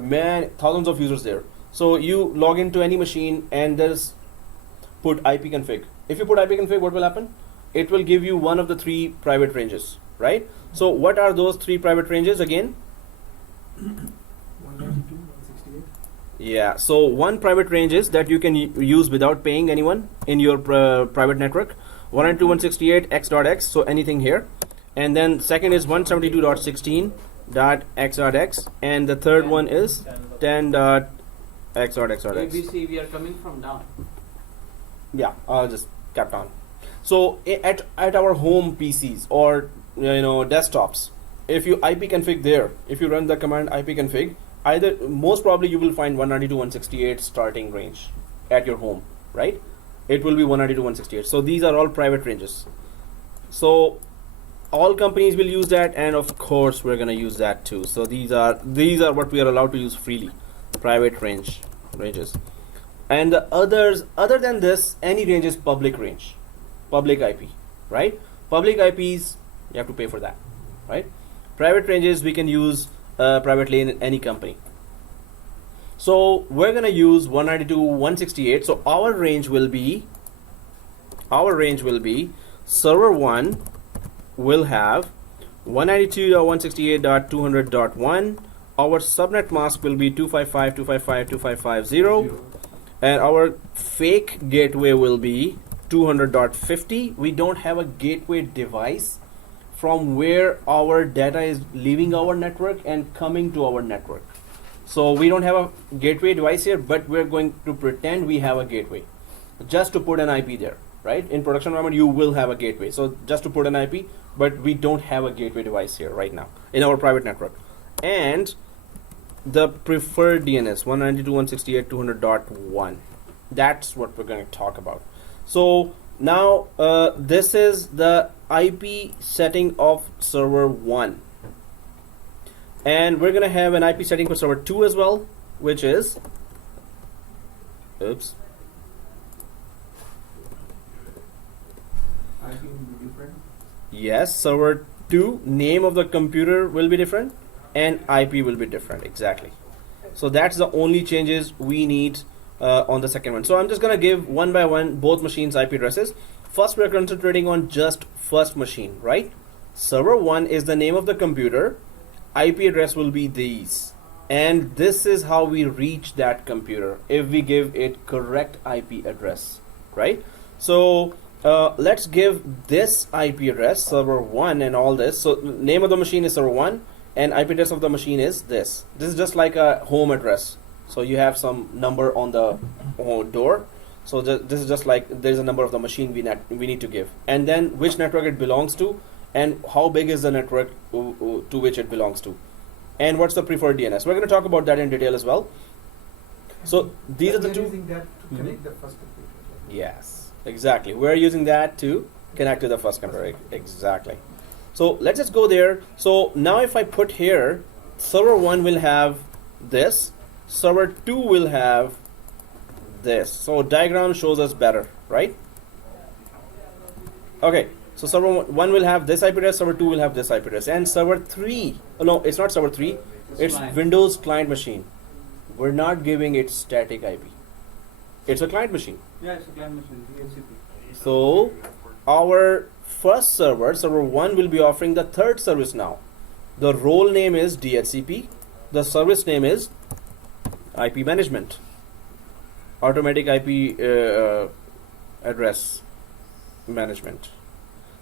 thousands of users there. So you log into any machine and there's put ipconfig. If you put ipconfig, what will happen? It will give you one of the three private ranges, right? So what are those three private ranges again? 192, 168. Yeah, so one private range is that you can use without paying anyone in your private network. 192.168x.x, so anything here. And then second is 172.16.x.x, and the third one is 10.x.x.x. ABC, we are coming from down. Yeah, I'll just kept on. So at our home PCs or desktops, if you ipconfig there, if you run the command ipconfig, either most probably you will find 192.168 starting range at your home, right? It will be 192.168. So these are all private ranges. So all companies will use that, and of course we're gonna use that too. So these are what we are allowed to use freely, private ranges. And the others, other than this, any range is public range, public IP, right? Public IPs, you have to pay for that, right? Private ranges we can use privately in any company. So we're gonna use 192.168. So our range will be server 1 will have 192.168.200.1. Our subnet mask will be 255.255.255.0, and our fake gateway will be 200.50. We don't have a gateway device from where our data is leaving our network and coming to our network. So we don't have a gateway device here, but we're going to pretend we have a gateway just to put an IP there, right? In production environment, you will have a gateway. So just to put an IP, but we don't have a gateway device here right now in our private network. And the preferred DNS, 192.168.200.1. That's what we're going to talk about. So now this is the IP setting of server 1. And we're going to have an IP setting for server 2 as well, which is, IP will be different. yes, server 2, name of the computer will be different and IP will be different, exactly. So that's the only changes we need on the second one. So I'm just going to give one by one both machines' IP addresses. First, we're concentrating on just first machine, right? Server 1 is the name of the computer. IP address will be these, and this is how we reach that computer if we give it correct IP address, right? So let's give this IP address, server 1, and all this. So name of the machine is server 1 and IP address of the machine is this. This is just like a home address. So you have some number on the door. So this is just like there's a number of the machine we need to give, and then which network it belongs to, and how big is the network to which it belongs to, and what's the preferred DNS. We're going to talk about that in detail as well. So these are the two. Using that to connect the first computer. Yes, exactly. We're using that to connect to the first computer. Exactly. So let's just go there. So now if I put here, server 1 will have this, server 2 will have this. So diagram shows us better, right? Okay. So server 1 will have this IP address, server 2 will have this IP address, and server 3, no, it's not server 3, it's client. Windows client machine. We're not giving it static IP. It's a client machine. Yeah, it's a client machine, DHCP. So our first server 1 will be offering the third service now. The role name is DHCP. The service name is IP management. Automatic IP address management.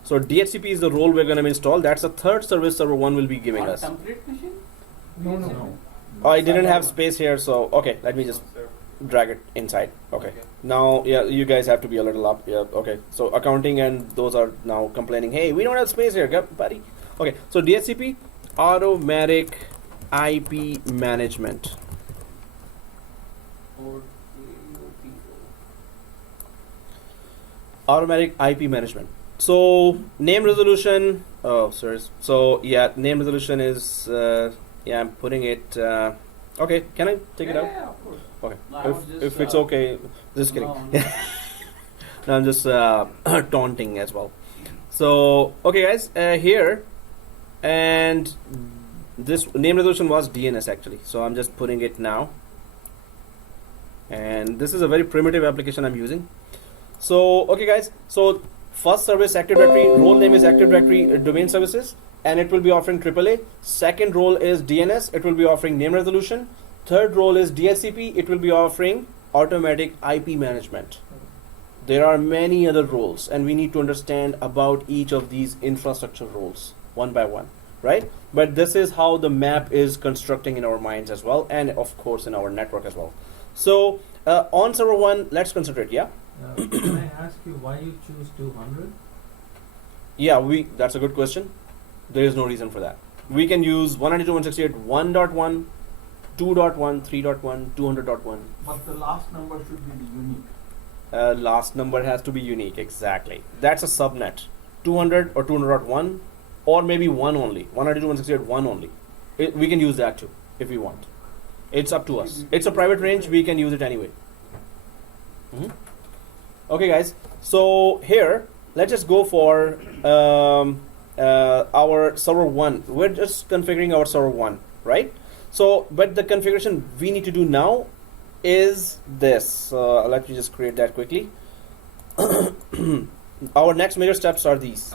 So DHCP is the role we're going to install. That's the third service server 1 will be giving us. Template machine? No. Oh, I didn't have space here, so okay, let me just drag it inside. Okay. Now, yeah, you guys have to be a little up. Yeah, okay. So accounting and those are now complaining, hey, we don't have space here, buddy. Okay, so DHCP, automatic IP management. Automatic IP management. So name resolution. Oh, sorry. So yeah, name resolution is yeah. I'm putting it. Okay, can I take it out? Yeah, of course. Okay. No, I was if just, it's okay, just kidding. No. No, I'm just taunting as well. So okay, guys, here, and this name resolution was DNS actually. So I'm just putting it now, and this is a very primitive application I'm using. So okay, guys. So first service Active Directory, role name is Active Directory Domain Services, and it will be offering AAA. Second role is DNS, it will be offering name resolution. Third role is DHCP. It will be offering automatic IP management. There are many other roles, and we need to understand about each of these infrastructure roles one by one, right? But this is how the map is constructing in our minds as well, and of course in our network as well. So on server 1, let's concentrate. Yeah, Can I ask you why you choose 200? yeah. That's a good question. There is no reason for that. We can use 192.168 1.1, 2.1, 3.1, 200.1. But the last number should be the unique. Last number has to be unique. Exactly. That's a subnet. 200 or 200.1, or maybe 1 only. 192.168 1 only. We can use that too if we want. It's up to us. It's a private range. We can use it anyway. Okay, guys. So here, let's just go for our server 1. We're just configuring our server 1, right? So, but the configuration we need to do now is this. Let me just create that quickly. Our next major steps are these.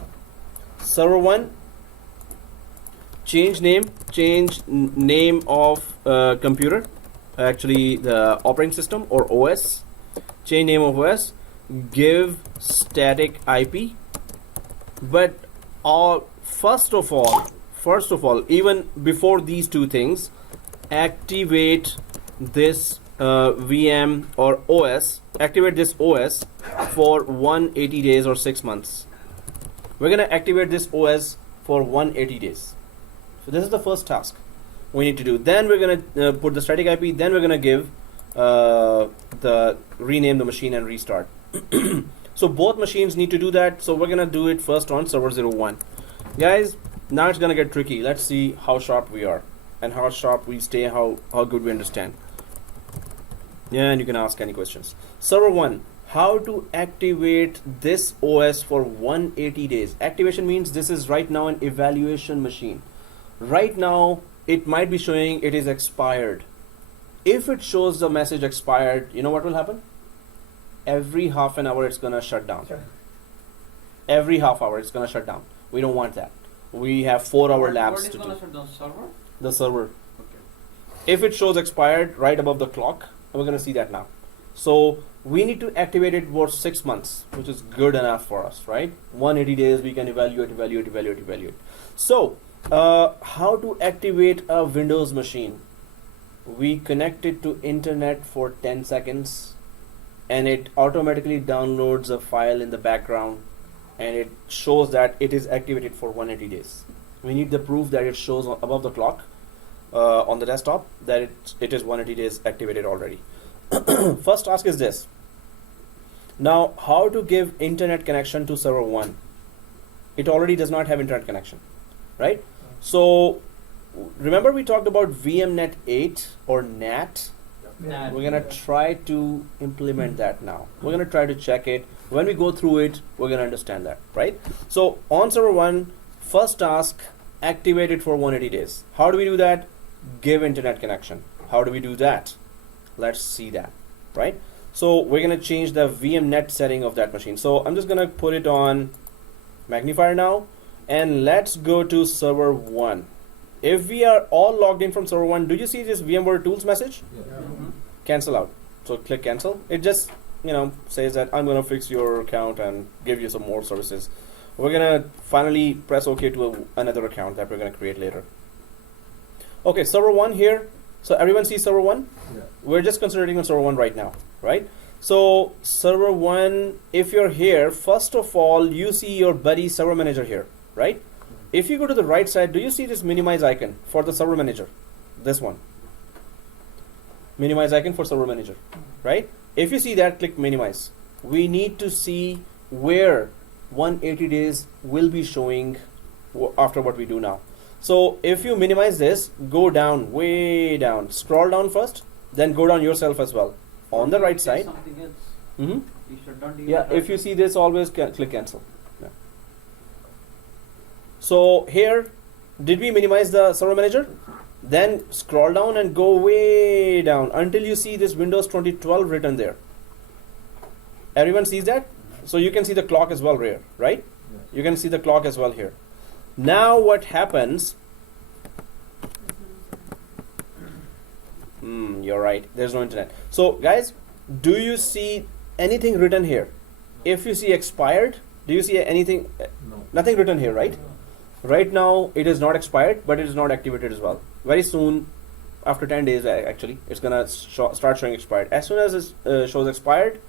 Server 1, change name of computer, actually the operating system or OS. Change name of OS. Give static IP. But first of all, even before these two things, activate this VM or OS. Activate this OS for 180 days or 6 months. We're gonna activate this OS for 180 days. So this is the first task we need to do. Then we're gonna put the static IP. Then we're gonna give rename the machine and restart. So both machines need to do that. So we're gonna do it first on server 01. Guys, now it's gonna get tricky. Let's see how sharp we are and how sharp we stay, how good we understand. Yeah, and you can ask any questions. Server 1, how to activate this OS for 180 days. Activation means this is right now an evaluation machine. Right now, it might be showing it is expired. If it shows the message expired, you know what will happen? Every half an hour, it's gonna shut down. Every half hour, it's gonna shut down. We don't want that. We have 4-hour labs to do. What is gonna shut down, server? The server. Okay. If it shows expired right above the clock, we're gonna see that now. So we need to activate it for 6 months, which is good enough for us, right? 180 days, we can evaluate. So how to activate a Windows machine? We connect it to internet for 10 seconds, and it automatically downloads a file in the background, and it shows that it is activated for 180 days. We need the proof that it shows above the clock on the desktop that it is 180 days activated already. First task is this. Now, how to give internet connection to server 1? It already does not have internet connection, right? So remember we talked about VMnet 8 or NAT? NAT. We're gonna try to implement that now. We're gonna try to check it. When we go through it, we're gonna understand that, right? So on server 1, first task, activate it for 180 days. How do we do that? Give internet connection. How do we do that? Let's see that, right? So we're gonna change the VMnet setting of that machine. So I'm just gonna put it on magnifier now, and let's go to server 1. If we are all logged in from server 1, do you see this VMware tools message? Yeah. Cancel out. So click cancel. It just says that I'm gonna fix your account and give you some more services. We're gonna finally press OK to another account that we're gonna create later. Okay, server 1 here. So everyone sees server 1? Yeah. We're just concentrating on server 1 right now, right? So server 1, if you're here, first of all, you see your buddy server manager here, right? If you go to the right side, do you see this minimize icon for the server manager? This one. Minimize icon for server manager, right? If you see that, click minimize. We need to see where 180 days will be showing after what we do now. So if you minimize this, go down, way down, scroll down first, then go down yourself as well. On the right side. Something else. Mm-hmm. You should not Yeah, if you see this, always click cancel. Yeah. So here, did we minimize the server manager? Then scroll down and go way down until you see this Windows 2012 written there. Everyone sees that? So you can see the clock as well here, right? Yes. You can see the clock as well here. Now what happens? You're right. There's no internet. So guys, do you see anything written here? If you see expired, do you see anything? No. Nothing written here, right? Right now it is not expired, but it is not activated as well. Very soon, after 10 days actually, it's gonna start showing expired. As soon as it shows expired,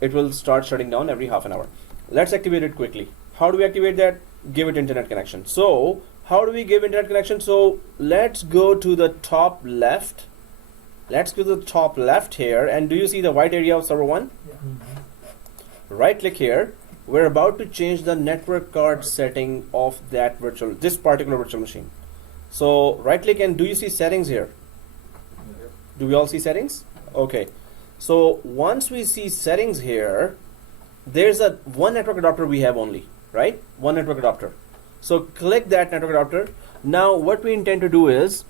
it will start shutting down every half an hour. Let's activate it quickly. How do we activate that? Give it internet connection. So how do we give internet connection? So let's go to the top left. Let's go to the top left here, and do you see the white area of server 1? Right click here. We're about to change the network card setting of that this particular virtual machine. So right click, and do you see settings here? Do we all see settings? Okay. So once we see settings here, there's one network adapter we have only, right? One network adapter. So click that network adapter. Now what we intend to do is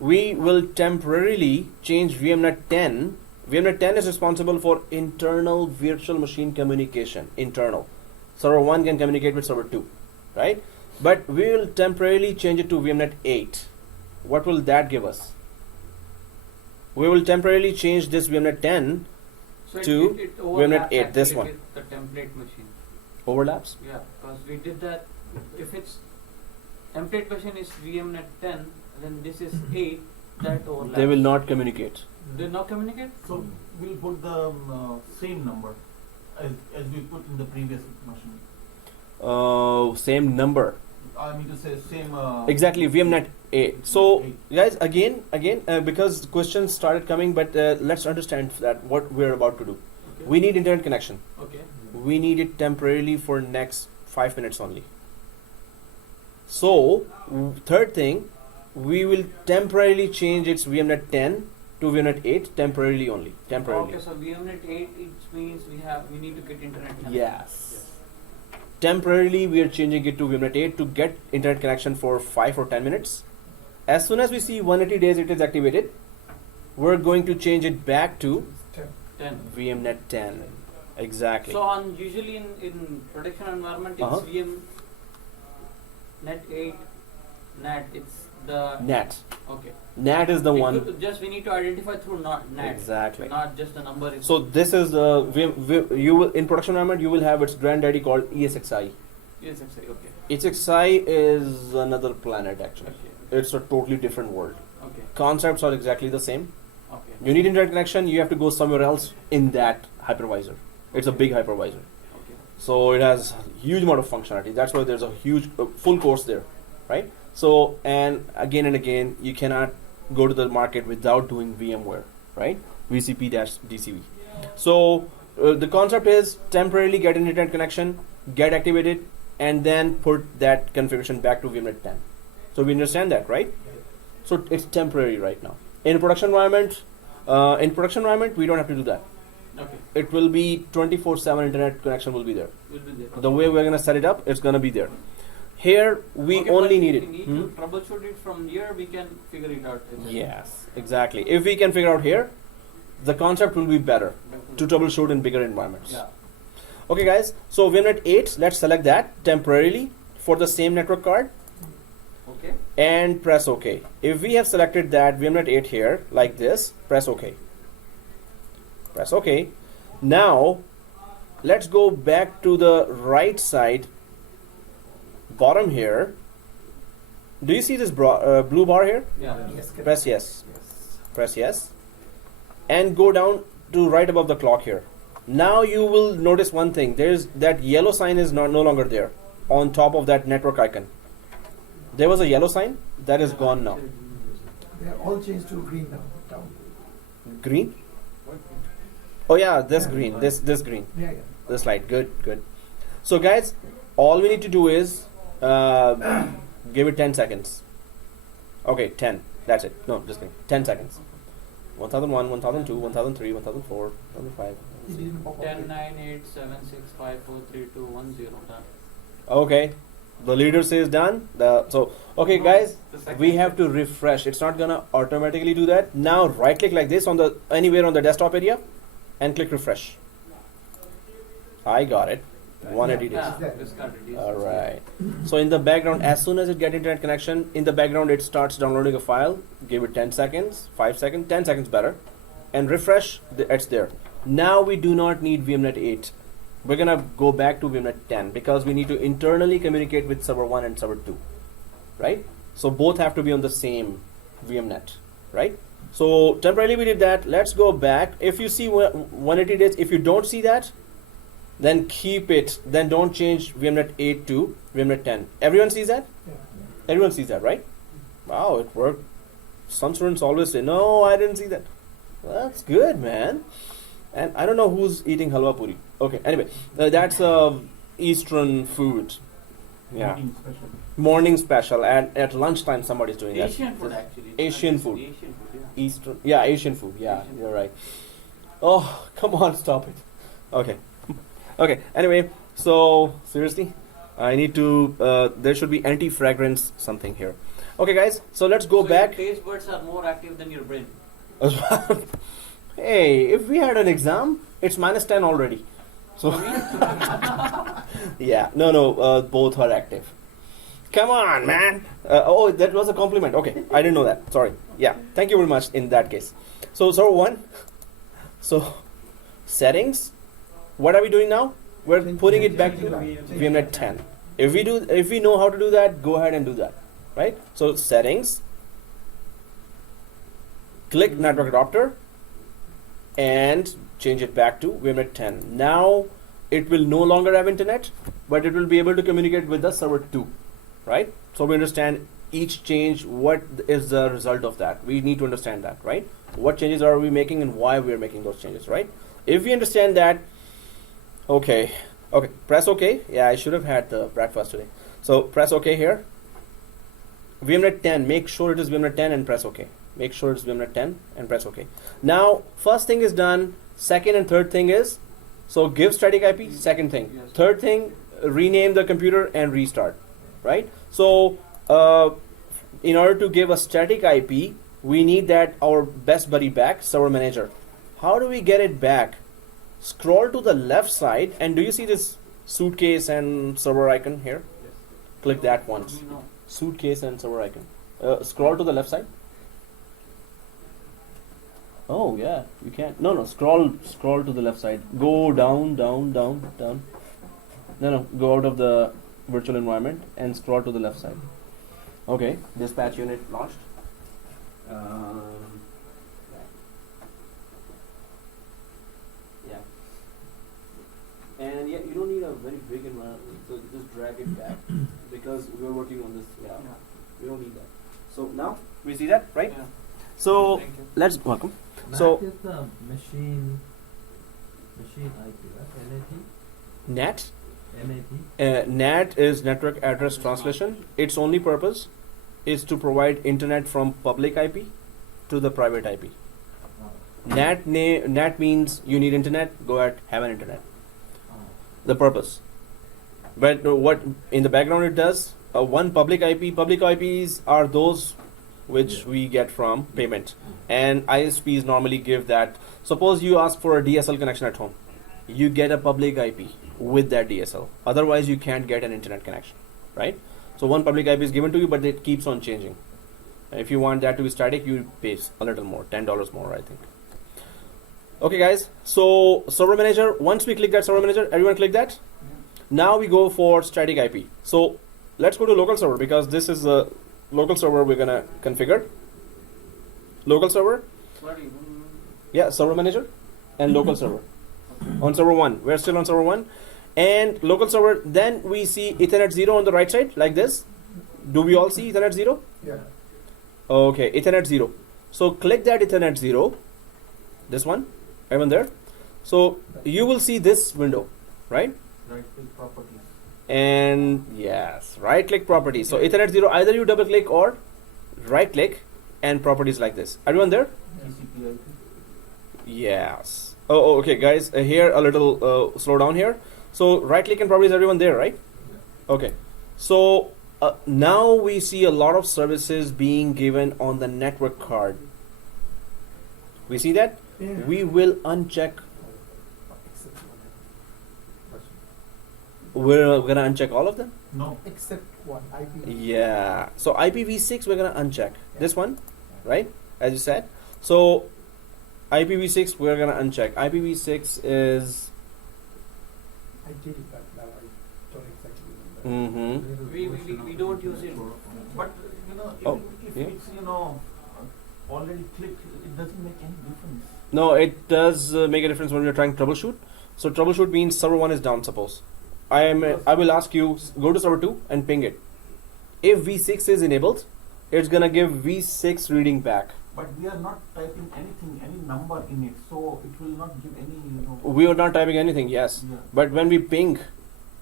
we will temporarily change VMnet 10. VMnet 10 is responsible for internal virtual machine communication. Internal. Server 1 can communicate with server 2, right? But we will temporarily change it to VMnet 8. What will that give us? We will temporarily change this VMnet 10 So to it VMnet 8, overlaps this actually one. with the template machine. Overlaps? Yeah, because we did that. If it's template machine is VMnet 10, then this is 8. That overlaps. They will not communicate. They not communicate? So we'll put the same number as we put in the previous machine. Same number. I mean to say same. Exactly, VMnet 8. So guys, again, because questions started coming, but let's understand that what we're about to do. Okay. We need internet connection. Okay. We need it temporarily for next 5 minutes only. So third thing, we will temporarily change its VMnet 10 to VMnet 8 temporarily only. Temporarily. Okay, so VMnet 8 it means we need to get internet connection. Yes. Temporarily we are changing it to VMnet 8 to get internet connection for 5 or 10 minutes. As soon as we see 180 days it is activated, we're going to change it back to 10. VMnet 10. Exactly. So on usually in production environment it's VMnet 8 NAT. It's the NAT. Okay. NAT is the one. We need to identify through NAT. Exactly. Not just the number. So this is the you will in production environment you will have its granddaddy called ESXi. ESXi. Okay. ESXi is another planet actually. Okay. It's a totally different world. Okay. Concepts are exactly the same. Okay. You need internet connection, you have to go somewhere else in that hypervisor. It's a big hypervisor. Okay. So it has huge amount of functionality. That's why there's a huge full course there, right? So and again, you cannot go to the market without doing VMware, right? VCP-DCV. So the concept is temporarily get an internet connection, get activated, and then put that configuration back to VMnet 10. So we understand that, right? So it's temporary right now. In production environment, we don't have to do that. Okay. It will be 24/7 internet connection will be there. Will be there. The way we're gonna set it up, it's gonna be there. Here we Okay, only but need if it. we need to troubleshoot it from here, we can figure it out. Yes, exactly. If we can figure out here, the concept will be better to troubleshoot in bigger environments. Yeah. Okay, guys. So VMnet 8, let's select that temporarily for the same network card Okay. and press OK. If we have selected that VMnet 8 here like this, press OK. Press OK. Now let's go back to the right side bottom here. Do you see this blue bar here? Yeah. Yes, correct. Press yes. Yes. Press yes. And go down to right above the clock here. Now you will notice one thing. There's that yellow sign is no longer there on top of that network icon. There was a yellow sign that is gone now. They are all changed to green now. Down. Green? Oh yeah, this Yeah. green. This green. Yeah. This light. Good. So guys, all we need to do is give it 10 seconds. Okay, 10. That's it. No, just kidding. 10 seconds. 1001, 1002, 1003, 1004, 1005. It didn't pop up. 10, 9, 8, 7, 6, 5, 4, 3, 2, 1, 0. Done. Okay. The leader says done. Okay No, guys, the second we have to refresh. It's not gonna automatically do that. Now right click like this on the anywhere on the desktop area and click refresh. I got it. 180 days. Yeah, Exactly. discard it. All right. So in the background, as soon as it get internet connection, in the background it starts downloading a file. Give it 10 seconds, 5 seconds, 10 seconds better, and refresh. It's there. Now we do not need VMnet 8. We're gonna go back to VMnet 10 because we need to internally communicate with server 1 and server 2, right? So both have to be on the same VMnet, right? So temporarily we did that. Let's go back. If you see 180 days, if you don't see that, then keep it. Then don't change VMnet 8 to VMnet 10. Everyone sees that? Yeah. Everyone sees that, right? Wow, it worked. Some students always say, no, I didn't see that. Well, that's good, man. And I don't know who's eating halwa puri. Okay, anyway, that's Eastern food. Yeah. Morning special. Morning special. And at lunchtime, somebody's doing that. Asian food actually. Asian food. Asian food, yeah. Eastern, yeah, Asian food. Yeah, Asian you're right. Oh, come on, stop it. Okay. Okay, anyway, so seriously, I need to, there should be anti-fragrance something here. Okay, guys, so let's go So back. Your taste buds are more active than your brain. Hey, if we had an exam, it's -10 already. So, yeah, no, both are active. Come on, man. Oh, that was a compliment. Okay, I didn't know that. Sorry. Yeah, thank you very much in that case. So, server 1. So, settings. What are we doing now? We're putting it back to VMnet 10. If we know how to do that, go ahead and do that, right? So settings, click network adapter, and change it back to VMnet 10. Now it will no longer have internet, but it will be able to communicate with the server 2, right? So we understand each change, what is the result of that. We need to understand that, right? What changes are we making and why we are making those changes, right? If we understand that, okay, press OK. Yeah, I should have had the breakfast today. So press OK here. VMnet 10, make sure it is VMnet 10 and press OK. Make sure it's VMnet 10 and press OK. Now, first thing is done. Second and third thing is, so give static IP, second thing. Yes. Third thing, rename the computer and restart, right? So, in order to give a static IP, we need that our best buddy back, server manager. How do we get it back? Scroll to the left side, and do you see this suitcase and server icon here? Yes. Click that once. We know. Suitcase and server icon. Scroll to the left side. Oh yeah, you can't. No, scroll to the left side. Go down. No, go out of the virtual environment and scroll to the left side. Okay, dispatch unit launched. Yeah. And yeah, you don't need a very big environment, so just drag it back because we're working on this. Yeah, Yeah. we don't need that. So now we see that, right? Yeah. So Thank you. let's welcome. NAT So- is the machine IP, right? NAT. NAT. NAT is network address translation. Its only purpose is to provide internet from public IP to the private IP. NAT means you need internet. Go ahead, have an internet. The purpose. But what in the background it does? One public IP. Public IPs are those which we get from payment, and ISPs normally give that. Suppose you ask for a DSL connection at home, you get a public IP with that DSL. Otherwise, you can't get an internet connection, right? So one public IP is given to you, but it keeps on changing. And if you want that to be static, you pay a little more, $10 more, I think. Okay, guys. So server manager. Once we click that server manager, everyone click that. Now we go for static IP. So let's go to local server because this is a local server we're gonna configure. Local server. Sorry. Yeah, server manager and local server. On server 1, we're still on server 1 and local server. Then we see Ethernet 0 on the right side like this. Do we all see Ethernet 0? Yeah. Okay, Ethernet 0. So click that Ethernet 0, this one, everyone there. So you will see this window, right? Right click properties. And yes, right click properties. So Ethernet 0, either you double click or right click and properties like this. Everyone there? TCP IP. Yes. Oh, okay, guys. Here a little slow down here. So right click and properties. Everyone there, right? Okay. So now we see a lot of services being given on the network card. We see that. Yeah. We will uncheck. we're gonna uncheck all of them. No. Except one, IP. Yeah. So IPv6 we're gonna uncheck this one, right? As you said. So IPv6 we're gonna uncheck. IPv6 is. I did it, but now I don't exactly remember. Mm-hmm. We don't use it. But you know, Oh, if yeah. it's already clicked, it doesn't make any difference. No, it does make a difference when you're trying to troubleshoot. So troubleshoot means server 1 is down. Suppose I will ask you go to server 2 and ping it. If v6 is enabled, it's gonna give v6 reading back. But we are not typing anything, any number in it, so it will not give any. We are not typing anything, yes. Yeah. But when we ping,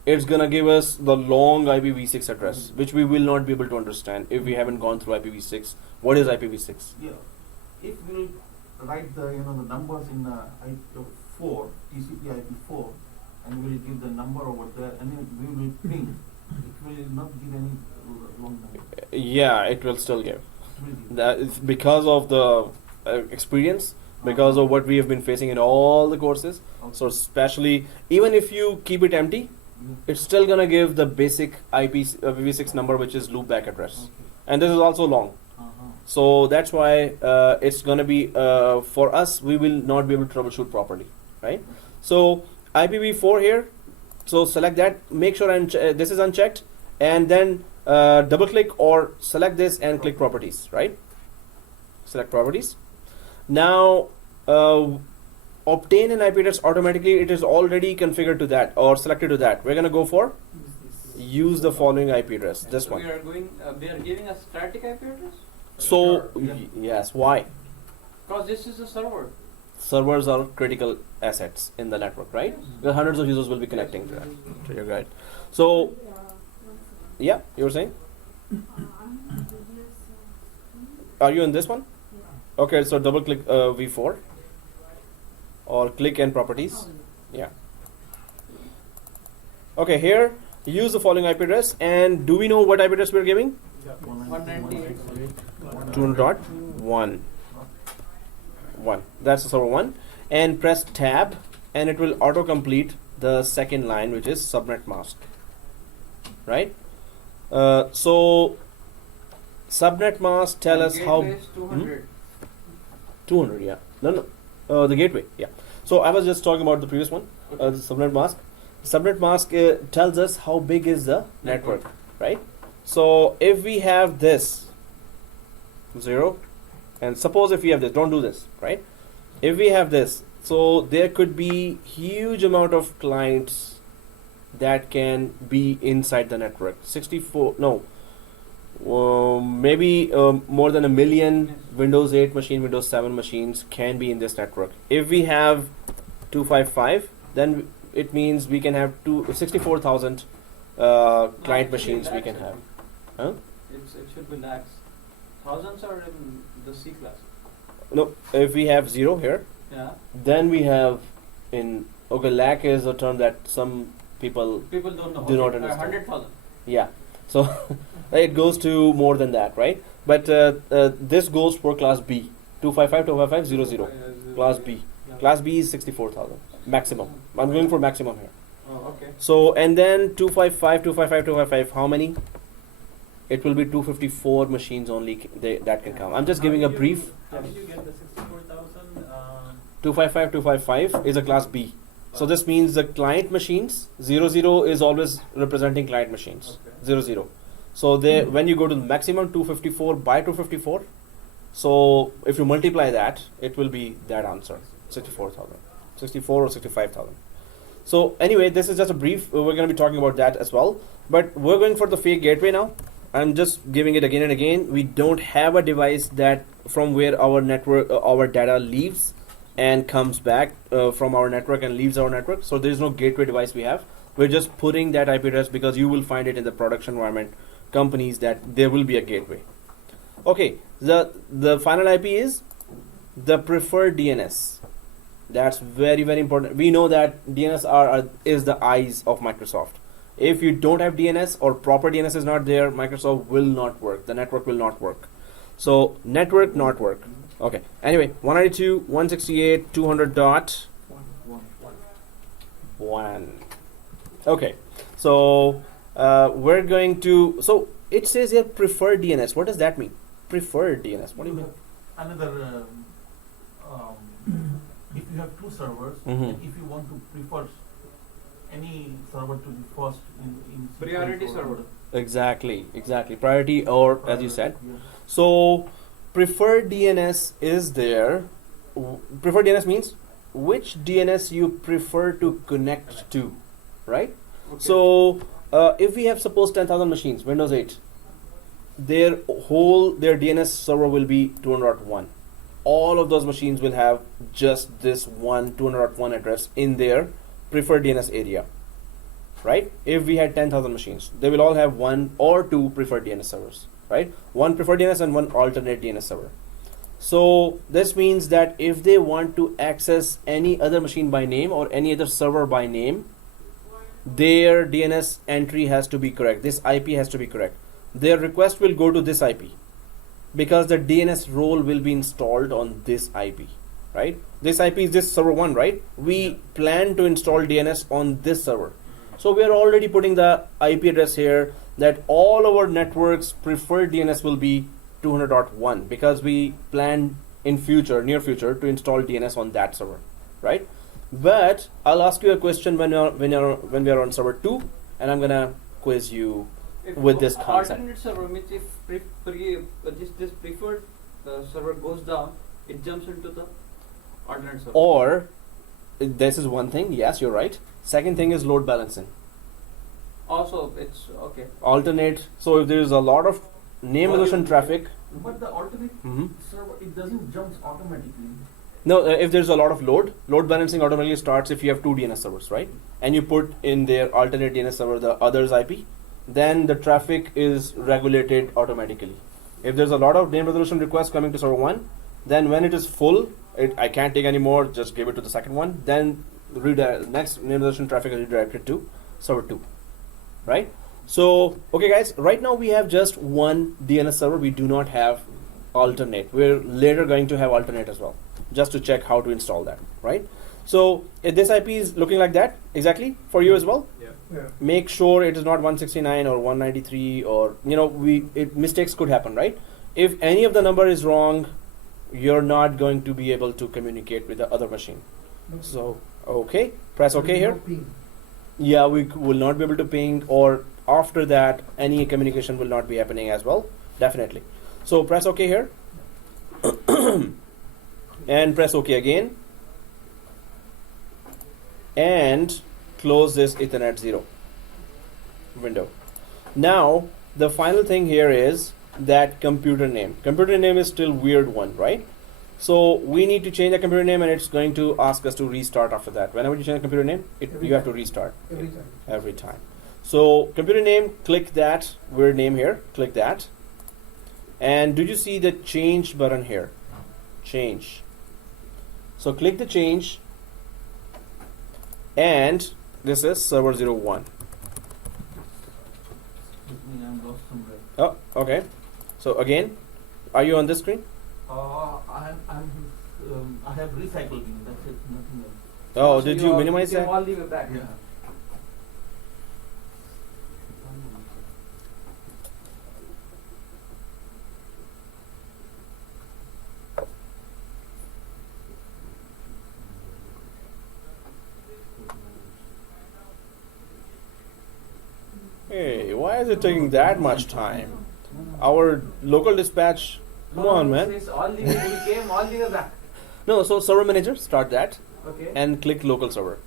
it's gonna give us the long IPv6 address, which we will not be able to understand if we haven't gone through IPv6. What is IPv6? Yeah. If we will write the the numbers in IP4, TCP IP4, and we will give the number over there, and then we will ping. It will not give any long number. Yeah, it will still give. It will give. That is because of the experience, because of what we have been facing in all the courses. Okay. So especially, even if you keep it empty, Yeah. it's still gonna give the basic IPv6 number, which is loopback address. Okay. And this is also long. So that's why it's gonna be for us. We will not be able to troubleshoot properly, right? So IPv4 here. So select that. Make sure this is unchecked, and then double click or select this and click properties. Right? Select properties. Now obtain an IP address automatically. It is already configured to that or selected to that. We're gonna go for use the following IP address. This So one. we are going. They are giving a static IP address. So Yeah. yes, why? Because this is a server. Servers are critical assets in the network, right? Because hundreds of users will be connecting to that, to your guide. So One second. yeah, you were saying? I'm in previous, Are you in this one? yeah. Okay, so double click v4 or click in properties. Yeah. Okay, here use the following IP address, and do we know what IP address we're giving? 198. 2.1. 1. That's the server 1. And press tab, and it will auto complete the second line, which is subnet mask. Right? So subnet mask tell us how. Gateway is 200. 200, yeah. No. The gateway, yeah. So I was just talking about the previous one, the subnet mask. Subnet mask tells us how big is the network, right? So if we have this 0, and suppose if we have this, don't do this, right? If we have this, so there could be huge amount of clients that can be inside the network. 64, no, maybe more than 1 million Yes. Windows 8 machine, Windows 7 machines can be in this network. If we have 255, then it means we can have 64,000 client machines we can have. Huh? It should be lakhs. Thousands are in the C class. No, if we have 0 here, Yeah. then we have in, okay, lakh is a term that some people, People don't know. Do not Okay, understand. 100,000. yeah. So it goes to more than that, right? But this goes for class B, 255, 255, 00. Class B. Class B is 64,000 maximum. I'm going for maximum here. Oh, okay. So, and then 255, 255, 255, how many? It will be 254 machines only that can come. I'm just giving a brief. How did you get the 64,000? 255, 255 is a class B. So this means the client machines, 00 is always representing client machines, Okay. 00. So they, when you go to the maximum 254 by 254, so if you multiply that, it will be that answer, 64,000, 64 or 65,000. So anyway, this is just a brief. We're going to be talking about that as well. But we're going for the fake gateway now. I'm just giving it again and again. We don't have a device that from where our network, our data leaves and comes back from our network and leaves our network. So there is no gateway device we have. We're just putting that IP address because you will find it in the production environment companies that there will be a gateway. Okay, the final IP is the preferred DNS. That's very, very important. We know that DNS is the eyes of Microsoft. If you don't have DNS or proper DNS is not there, Microsoft will not work. The network will not work. So network not work. Okay. Anyway, 192.168.200.1. Okay. So we're going to, so it says here preferred DNS. What does that mean? Preferred DNS. What do you mean? Another, if you have two servers, Mhm. and if you want to prefer any server to be first in Priority sequence or server. Exactly, exactly. Priority or as you said. Yeah. So preferred DNS is there. Preferred DNS means which DNS you prefer to connect to, right? Okay. So if we have suppose 10,000 machines, Windows 8, their DNS server will be 200.1. All of those machines will have just this one 200.1 address in their preferred DNS area, right? If we had 10,000 machines, they will all have one or two preferred DNS servers, right? One preferred DNS and one alternate DNS server. So this means that if they want to access any other machine by name or any other server by name, their DNS entry has to be correct. This IP has to be correct. Their request will go to this IP because the DNS role will be installed on this IP, right? This IP is this server 1, right? We plan to install DNS on this server. So we are already putting the IP address here that all our networks preferred DNS will be 200.1 because we plan in near future to install DNS on that server, right? But I'll ask you a question when we are on server 2, and I'm gonna quiz you If with this concept. Alternate server means if this preferred server goes down, it jumps into the alternate server. Or this is one thing. Yes, you're right. Second thing is load balancing. Also, it's okay. Alternate. So if there is a lot of name resolution traffic. But the alternate Mhm. server, it doesn't jump automatically. No, if there's a lot of load balancing automatically starts if you have two DNS servers, right? And you put in their alternate DNS server the other's IP, then the traffic is regulated automatically. If there's a lot of name resolution requests coming to server 1, then when it is full, I can't take any more, just give it to the second one, then next name resolution traffic is redirected to server 2, right? So, okay guys, right now we have just one DNS server, we do not have alternate. We're later going to have alternate as well, just to check how to install that, right? So if this IP is looking like that exactly for you as well. Yeah. Make sure it is not 169 or 193 or mistakes could happen, right? If any of the number is wrong, you're not going to be able to communicate with the other machine. So okay, press OK here. Yeah, we will not be able to ping, or after that any communication will not be happening as well, definitely. So press OK here and press OK again and close this Ethernet 0 window. Now the final thing here is that computer name. Computer name is still weird one, right? So we need to change the computer name, and it's going to ask us to restart after that. Whenever you change the computer name, you have to restart every time. So computer name, click that weird name here, click that. And did you see the change button here? Change. So click the change, and this is server 01. Excuse me, I'm lost somewhere. Oh, okay. So again, are you on this screen? I have recycled in, that's it, nothing else. Oh, So did you minimize can that? all leave it back. Yeah. Hey, why is it taking that much time? Our local dispatch, come on, man. It's all leave it. We came all leave it back. No, so server manager, start that Okay. and click local server.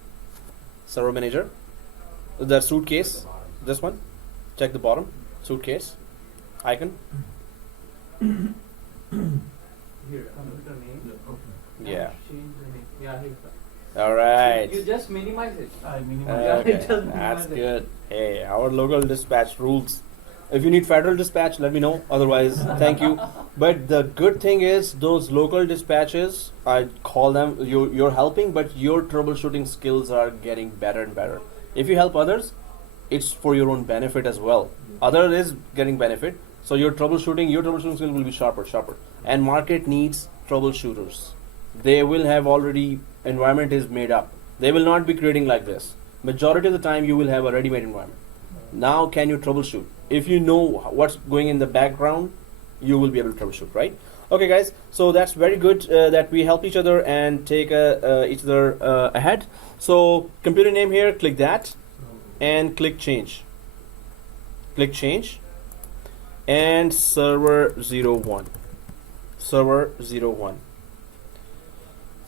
Server manager, the suitcase, this one, check the bottom, suitcase, icon. Here, computer name. Yeah. Change the name. Yeah, here. All right. You just minimize it. I minimize. Okay, it does that's minimize it. good. Hey, our local dispatch rules. If you need federal dispatch, let me know. Otherwise, thank you. But the good thing is those local dispatches, I call them, you're helping, but your troubleshooting skills are getting better and better. If you help others, it's for your own benefit as well. Other is getting benefit. So your troubleshooting skill will be sharper. And market needs troubleshooters. They will have already, environment is made up. They will not be creating like this. Majority of the time you will have a ready-made environment. Now can you troubleshoot? If you know what's going in the background, you will be able to troubleshoot, right? Okay guys, so that's very good that we help each other and take each other ahead. So computer name here, click that and click change. Click change and server 01. Server 01.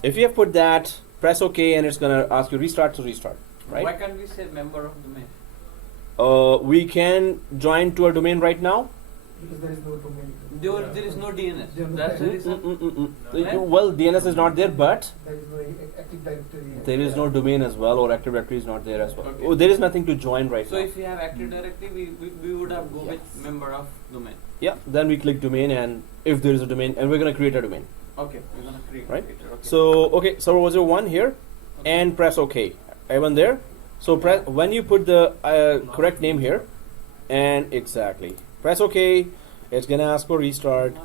If you have put that, press OK and it's gonna ask you restart to restart, right? Why can't we say member of domain? We can join to a domain right now. Because there is no domain. There is no DNS. There no That's the reason. No. Well, DNS is not there, but There is no active directory. there is no domain as well, or Active Directory is not there as well. Okay. Oh, there is nothing to join right So now. if we have Active Directory, we would have go with Yes. member of domain. Yeah, then we click domain, and if there is a domain, and we're gonna create a domain. Okay, we're gonna create Right. it. Okay. So okay, server 01 here, Okay. and press OK. Everyone there? So press when you put the correct name here, and exactly press OK. It's gonna ask for restart.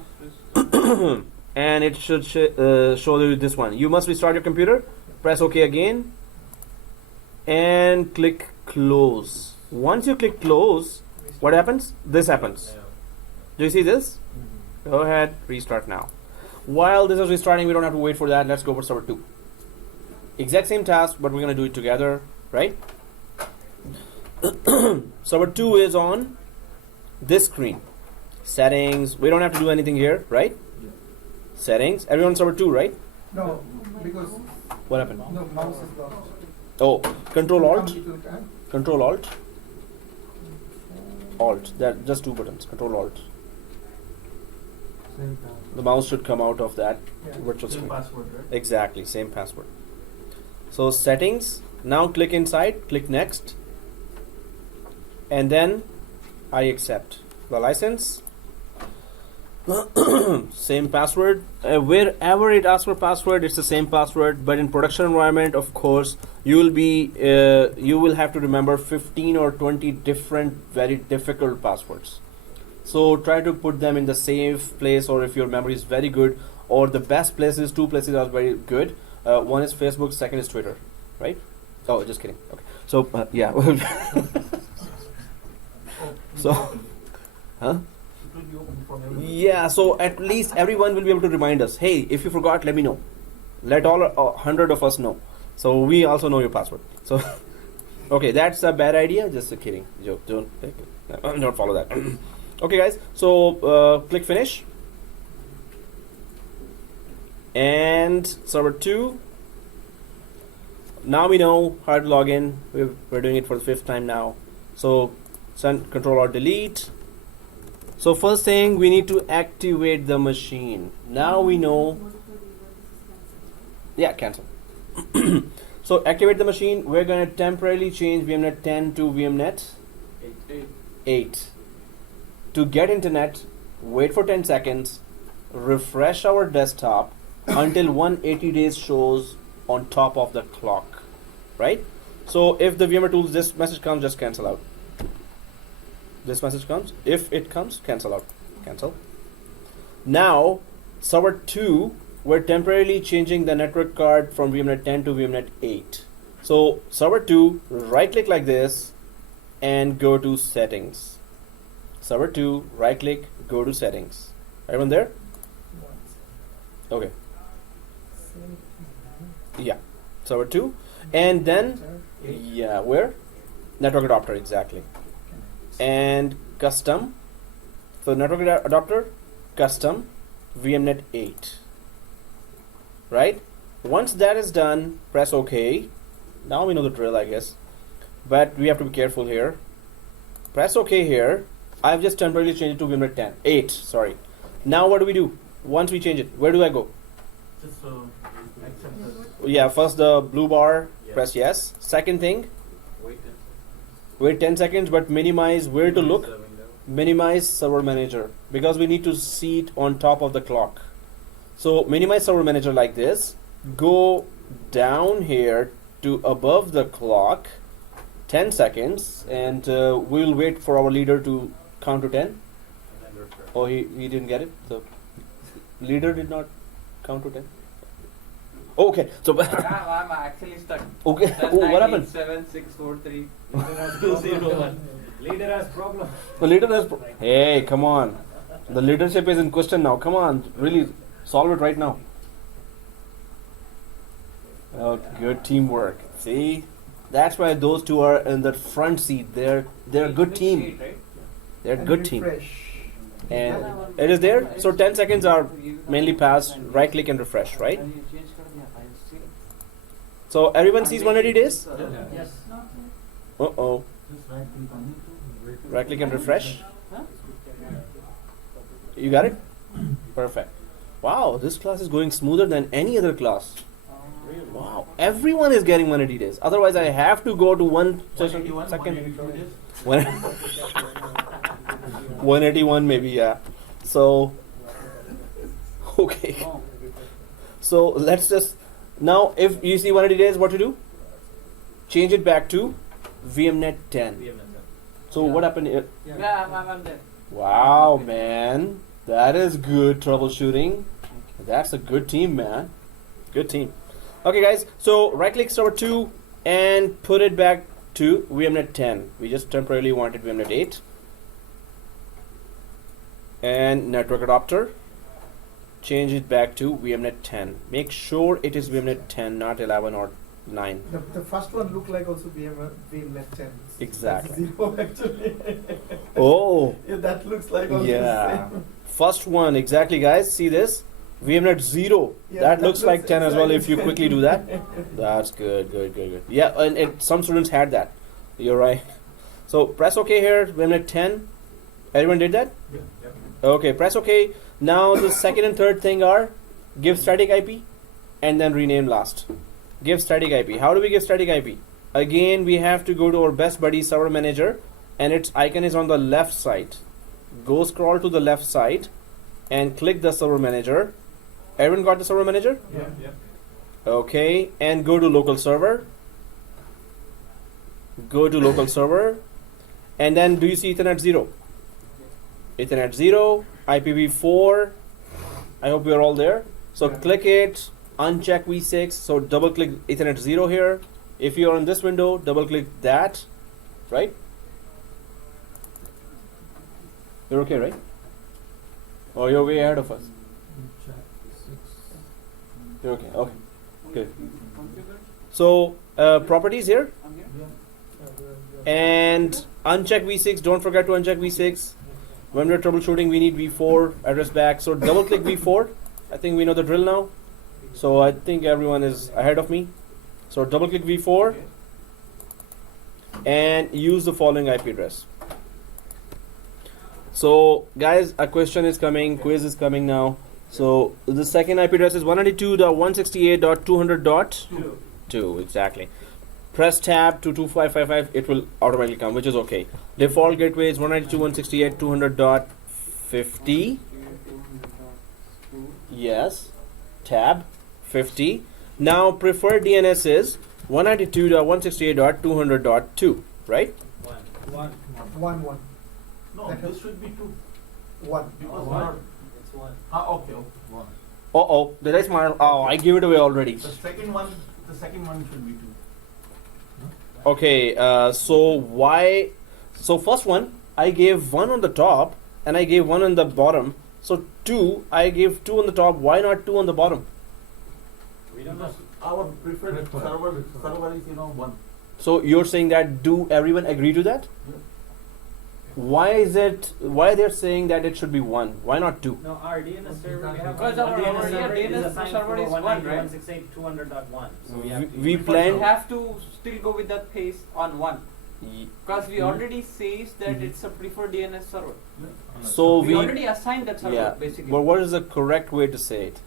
And it should show you this one. You must restart your computer. Press OK again and click close. Once you click close, what happens? This happens. Do you see this? Go ahead, restart now. While this is restarting, we don't have to wait for that. Let's go for server 2. Exact same task, but we're gonna do it together, right? Server 2 is on this screen. Settings. We don't have to do anything here, right? Settings. Everyone server 2, right? No, because What happened? no mouse is locked. Oh, Control Alt. Come to tab. Control Alt. Alt. That just 2 buttons. Control Alt. Same time. The mouse should come out of that Yeah. virtual Same screen. password, right? Exactly, same password. So settings. Now click inside. Click next. And then I accept the license. Same password. Wherever it asks for password, it's the same password. But in production environment, of course, you will have to remember 15 or 20 different very difficult passwords. So try to put them in the safe place, or if your memory is very good, or the best places. 2 places are very good. One is Facebook, second is Twitter, right? Oh, just kidding. Okay. So yeah. So, huh? It will be open for everyone. Yeah, so at least everyone will be able to remind us, hey, if you forgot, let me know. Let all 100 of us know. So we also know your password. So, okay, that's a bad idea. Just a kidding joke. Don't take it. Don't follow that. Okay, guys. So click finish. And server 2. Now we know how to log in. We're doing it for the 5th time now. So send Control or delete. So first thing, we need to activate the machine. Now we know. Yeah, cancel. So activate the machine. We're going to temporarily change VMnet 10 to VMnet 8. To get internet, wait for 10 seconds, refresh our desktop until 180 days shows on top of the clock, right? So if the VMware tools, this message comes, just cancel out. This message comes. If it comes, cancel out. Cancel. Now, server 2, we're temporarily changing the network card from VMnet 10 to VMnet 8. So server 2, right click like this and go to settings. Server 2, right click, go to settings. Everyone there? Okay. Yeah. Server 2. And then, yeah, where? Network adapter, exactly. And custom. So network adapter, custom, VMnet 8. Right? Once that is done, press OK. Now we know the drill, I guess. But we have to be careful here. Press OK here. I've just temporarily changed it to VMnet 8, sorry. Now what do we do? Once we change it, where do I go? Just accept this. Yeah, first the blue bar, press yes. Second thing, wait 10 seconds, but minimize where to look. Minimize server manager, because we need to see it on top of the clock. So minimize server manager like this. Go down here to above the clock, 10 seconds, and we'll wait for our leader to count to 10. Oh, he didn't get it? The leader did not count to 10? Okay, so I'm actually stuck. okay. That's Oh, what happened? 7 6 4 3 2 0 1. Leader has problem. The leader has. Hey, come on. The leadership is in question now. Come on, really solve it right now. Oh, good teamwork. See, that's why those two are in the front seat. They're a good team. They're a And good team. refresh. And it is there. So 10 seconds are mainly passed. Right click and refresh. Right. So everyone sees 180 days. Yes. Uh-oh. Just right click on it. Right click and refresh. You got it? Perfect. Wow, this class is going smoother than any other class. Wow, everyone is getting 180 days. Otherwise, I have to go to one session. 181, Second. 182 days. 181 maybe, yeah. So, okay. So let's just, now if you see 180 days, what to do? Change it back to VMnet 10. So what happened here? Yeah, I'm there. Wow, man. That is good troubleshooting. That's a good team, man. Good team. Okay, guys. So right click server 2 and put it back to VMnet 10. We just temporarily wanted VMnet 8. And network adapter. Change it back to VMnet 10. Make sure it is VMnet 10, not 11 or 9. The first one looked like also VMnet 10. Exactly. Zero actually. Oh, Yeah, that looks like also yeah. the same. First one, exactly, guys. See this? VMnet 0. Yeah, that looks like 10 as well if you exactly quickly do that. That's good, good, good, good. Yeah, and some students had that. You're right. So press OK here, VMnet 10. Everyone did that? Yeah. Okay, press OK. Now the second and third thing are give static IP and then rename last. Give static IP. How do we give static IP? Again, we have to go to our best buddy server manager and its icon is on the left side. Go scroll to the left side and click the server manager. Everyone got the server manager? Yeah. Okay, and go to local server. Go to local server. And then do you see Ethernet 0? Ethernet 0, IPv4. I hope you're all there. So Yeah. click it, uncheck v6. So double click Ethernet 0 here. If you're on this window, double click that, right? You're okay, right? Oh, you're way ahead of us. You're okay, okay. Good. So, properties here. I'm here. And uncheck v6. Don't forget to uncheck v6. When we're troubleshooting, we need v4 address back. So double click v4. I think we know the drill now. So I think everyone is ahead of me. So double click v4 and use the following IP address. So guys, a question is coming. Quiz is coming now. So the second IP address is 192.168.200.2. Exactly. Press tab to 2555, it will automatically come, which is okay. Default gateway is 192.168.200.50. Yes. Tab 50. Now preferred DNS is 192.168.200.2, right? One. One. No, this should be 2. One. Because One. not. It's one. Okay. One. Uh-oh, did I smile? Oh, I gave it away already. The second one should be 2. Okay, so first one, I gave 1 on the top and I gave 1 on the bottom. So 2, I gave 2 on the top. Why not 2 on the bottom? We don't know. Because our preferred server is 1. So you're saying that, do everyone agree to that? Yeah. Why they're saying that it should be 1? Why not 2? No, our DNS server, we have Because one our DNS DNS server is server assigned server for is one, right? 192.168.200.1. So we have to We use plan- We have to still go with that pace on 1. Because we already says that it's a preferred DNS server. So We already assigned that server yeah. basically. But what is the correct way to say it?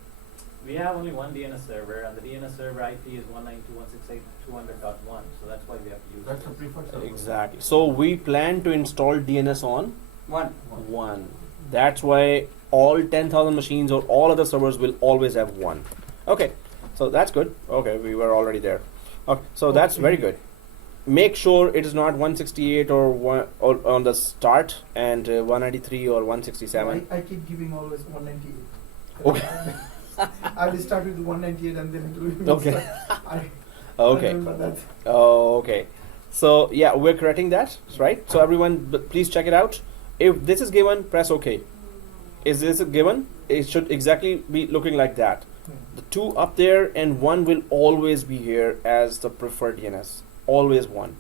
We have only one DNS server, and the DNS server IP is 192.168.200.1. So that's why we have to use That's a this. preferred server. Exactly. So we plan to install DNS on 1. 1. That's why all 10,000 machines or all other servers will always have 1. Okay, so that's good. Okay, we were already there. Okay, so that's very good. Make sure it is not 168 or on the start and 193 or 167. I keep giving always 198. Okay. I will start with 198 and then it will be Okay. I Okay. remember that. Oh, okay. So yeah, we're correcting that, right? So everyone, please check it out. If this is given, press OK. Is this given? It should exactly be looking like that. The 2 up there and 1 will always be here as the preferred DNS. Always 1,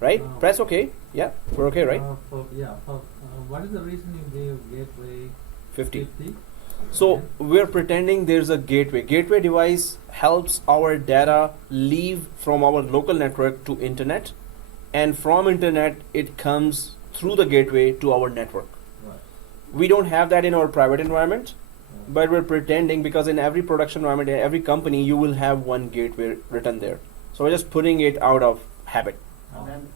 right? Press OK. Yeah, we're okay, right? What is the reason you gave gateway 50. So we're pretending there's a gateway. Gateway device helps our data leave from our local network to internet, and from internet it comes through the gateway to our network. Right. We don't have that in our private environment, but we're pretending, because in every production environment, in every company, you will have one gateway written there. So we're just putting it out of habit.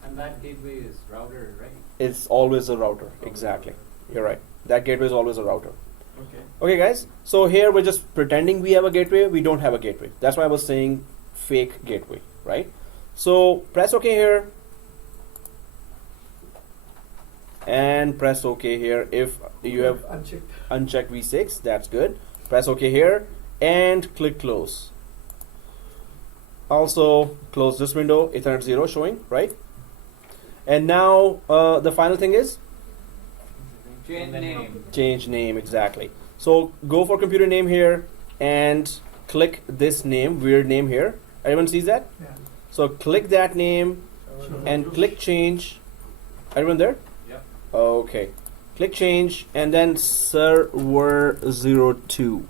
And that gateway is router, right? It's always a router. Exactly. You're right. That gateway is always a router. Okay. Okay, guys. So here we're just pretending we have a gateway. We don't have a gateway. That's why I was saying fake gateway, right? So press OK here. And press OK here if you have unchecked V6. That's good. Press OK here and click close. Also close this window, Ethernet 0 showing, right? And now the final thing is Change name. change name, exactly. So go for computer name here and click this name, weird name here. Everyone sees that? Yeah. So click that name and click change. Everyone there? Yep. Okay. Click change and then server 02.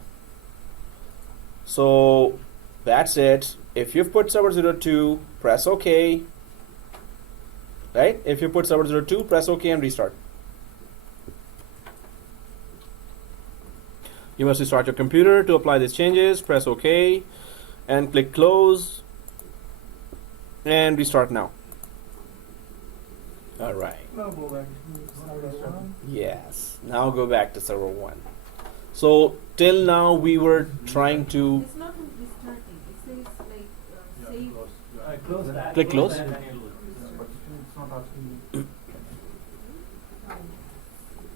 So that's it. If you've put server 02, press OK. Right? If you put server 02, press OK and restart. You must restart your computer to apply these changes. Press OK and click close and restart now. All right. Now go back to server 1. Yes. Now go back to server 1. So till now we were trying to It's not restarting. It says like save. Close that. Click close. that and But it's not asking me.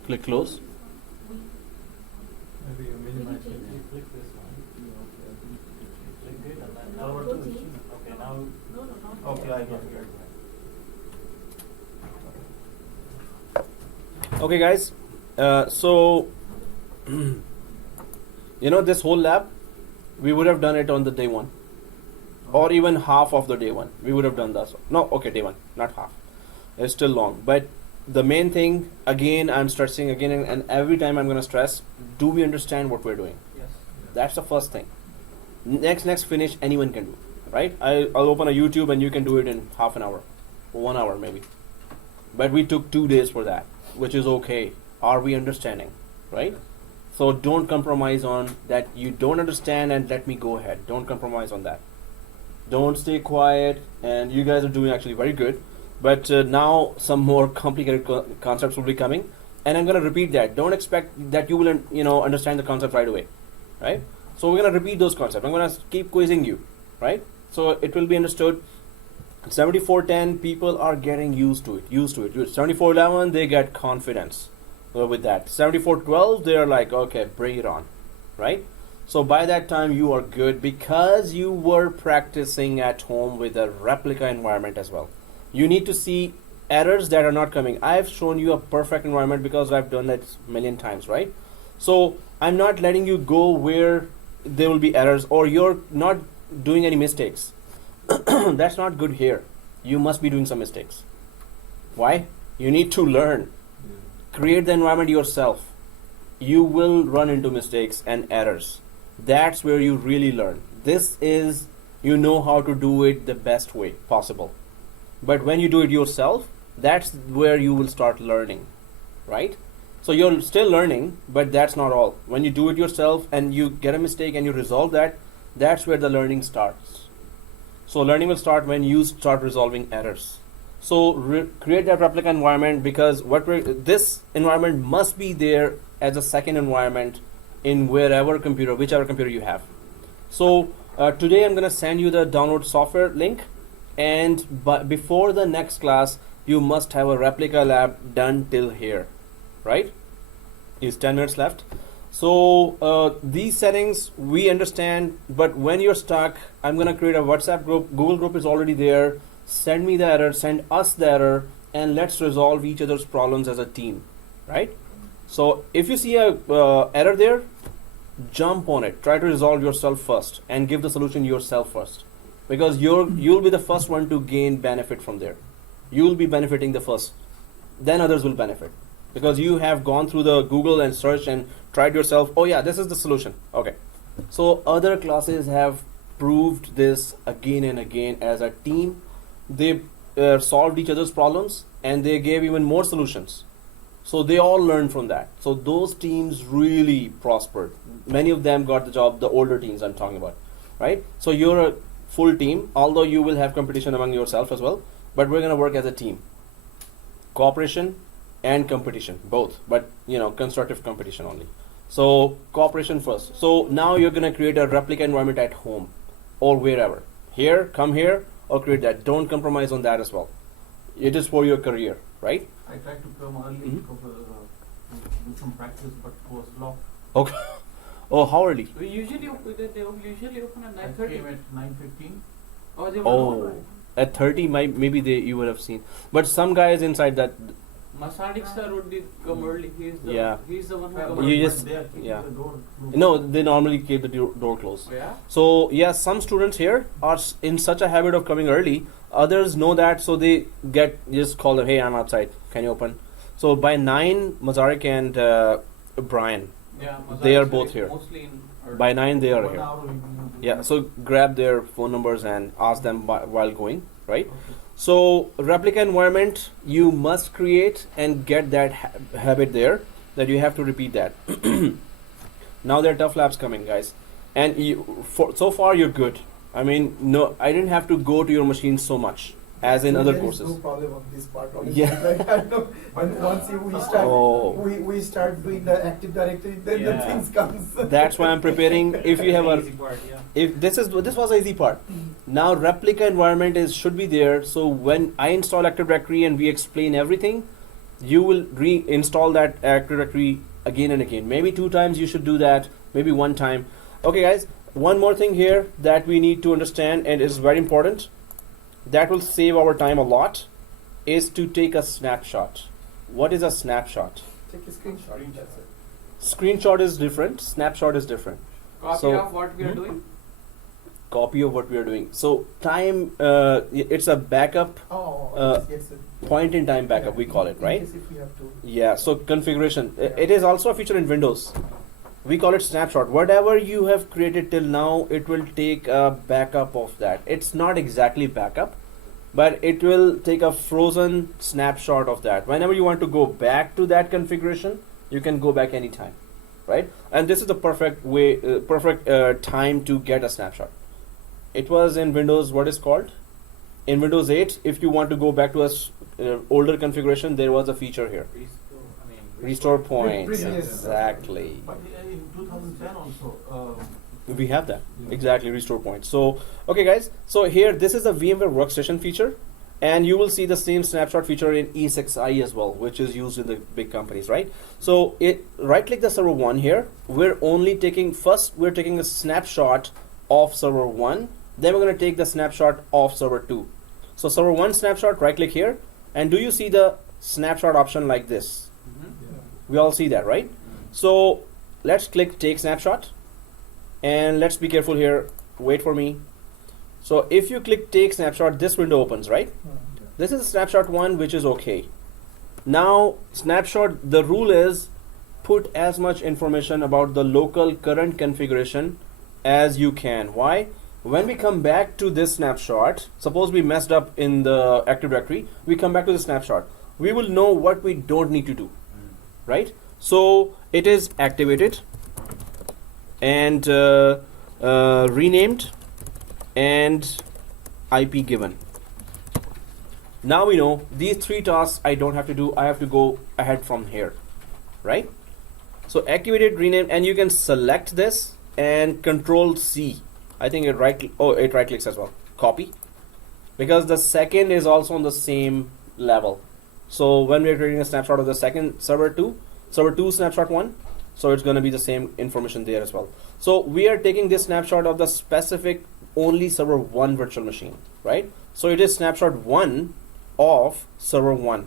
click close. Maybe you minimize it. You click this one. Click it and then No, now. go change. Okay, now. No, not Okay, I got it. Okay, guys. So you know, this whole lab, we would have done it on the day 1, or even half of the day 1. We would have done that. No, okay, day 1, not half. It's still long, but the main thing, again, I'm stressing again, and every time I'm going to stress, do we understand what we're doing? Yes. That's the first thing. Next finish, anyone can do, right? I'll open a YouTube and you can do it in half an hour, 1 hour maybe. But we took 2 days for that, which is okay. Are we understanding, right? So don't compromise on that. You don't understand and let me go ahead. Don't compromise on that. Don't stay quiet, and you guys are doing actually very good. But now some more complicated concepts will be coming, and I'm going to repeat that. Don't expect that you will understand the concept right away, right? So we're going to repeat those concepts. I'm going to keep quizzing you, right? So it will be understood. 7410 people are getting used to it. 7411 they get confidence with that. 7412 they're like, okay, bring it on, right? So by that time you are good because you were practicing at home with a replica environment as well. You need to see errors that are not coming. I've shown you a perfect environment because I've done that a million times, right? So I'm not letting you go where there will be errors or you're not doing any mistakes. That's not good here. You must be doing some mistakes. Why? You need to learn. Create the environment yourself. You will run into mistakes and errors. That's where you really learn. This is, you know how to do it the best way possible. But when you do it yourself, that's where you will start learning, right? So you're still learning, but that's not all. When you do it yourself and you get a mistake and you resolve that, that's where the learning starts. So learning will start when you start resolving errors. So create that replica environment because this environment must be there as a second environment in whichever computer you have. So today I'm going to send you the download software link, and before the next class you must have a replica lab done till here, right? Is 10 minutes left. So these settings we understand, but when you're stuck, I'm going to create a WhatsApp group. Google group is already there. send me the error, send us the error, and let's resolve each other's problems as a team, right? So if you see a error there, jump on it, try to resolve yourself first and give the solution yourself first, because you'll be the first one to gain benefit from there. You'll be benefiting the first, then others will benefit, because you have gone through the Google and search and tried yourself. Oh yeah, this is the solution. Okay, so other classes have proved this again and again. As a team, they solved each other's problems and they gave even more solutions. So they all learned from that. So those teams really prospered. Many of them got the job, the older teams I'm talking about, right? So you're a full team, although you will have competition among yourself as well, but we're gonna work as a team. Cooperation and competition, both, but constructive competition only. So cooperation first. So now you're gonna create a replica environment at home or wherever. Here, come here, or create that. Don't compromise on that as well. It is for your career, right? I tried to come early Mhm. because do some practice, but it was locked. Okay. Oh, how early? We usually they usually open at I 9:30. came at 9:15. Oh, they were Oh, not. at 30, maybe you would have seen. But some guys inside that, Masanik sir would be come early. Yeah. He's the one who Yeah, come but- You early. but just- they are keeping yeah. the door closed. no, they normally keep the door closed. Oh, yeah. So yeah, some students here are in such a habit of coming early. Others know that, so they just call them, hey, I'm outside, can you open? So by 9, Mazarik and Brian, Yeah. They Masanik are sir both is here. Mostly in. by 9 they are 1 here. hour we will do Yeah, so grab their phone numbers and ask them while going, right? Okay. So replica environment you must create and get that habit there, that you have to repeat that. Now there are tough labs coming, guys, and so far you're good. I mean, no, I didn't have to go to your machine so much as in other There is courses. no problem on this part. Honestly. Yeah. Like, I know, when once we start, Oh. we start doing the Active Directory, then the Yeah. things comes. That's why I'm preparing. If you have a, Easy part, yeah. if this was the easy part. Now replica environment should be there. So when I install Active Directory and we explain everything, you will reinstall that Active Directory again and again. Maybe 2 times you should do that. Maybe 1 time. Okay, guys. One more thing here that we need to understand, and is very important, that will save our time a lot, is to take a snapshot. What is a snapshot? Take a screenshot. That's it. Screenshot is different. Snapshot is different. Copy So- of what we are doing. Copy of what we are doing. So time, it's a backup, Oh, yes. point in time backup, Yeah, we call it, in right? case if we have to. Yeah, so configuration. Yeah. It is also a feature in Windows. We call it snapshot. Whatever you have created till now, it will take a backup of that. It's not exactly backup, but it will take a frozen snapshot of that. Whenever you want to go back to that configuration, you can go back anytime, right? And this is the perfect way, time to get a snapshot. It was in Windows, what is called? In Windows 8, if you want to go back to a older configuration, there was a feature here. Restore points, Previous. exactly. But in 2010 also, We have that, exactly, restore points. So, okay guys, so here, this is the VMware Workstation feature, and you will see the same snapshot feature in E6i as well, which is used in the big companies, right? So, right click the server 1 here. We're taking a snapshot of server 1, then we're going to take the snapshot of server 2. So, server 1 snapshot, right click here, and do you see the snapshot option like this? We all see that, right? So let's click take snapshot, and let's be careful here. Wait for me. So if you click take snapshot, this window opens, right? This is snapshot 1, which is okay. Now snapshot, the rule is put as much information about the local current configuration as you can. Why? When we come back to this snapshot, suppose we messed up in the Active Directory, we come back to the snapshot, we will know what we don't need to do. Right? So it is activated and renamed and IP given. Now we know these 3 tasks I don't have to do. I have to go ahead from here, right? So activated, renamed, and you can select this and Control C. I think it right clicks as well. Copy, because the second is also on the same level. So when we are creating a snapshot of the second server 2 snapshot 1, so it's going to be the same information there as well. So we are taking this snapshot of the specific only server 1 virtual machine, right? So it is snapshot 1 of server 1,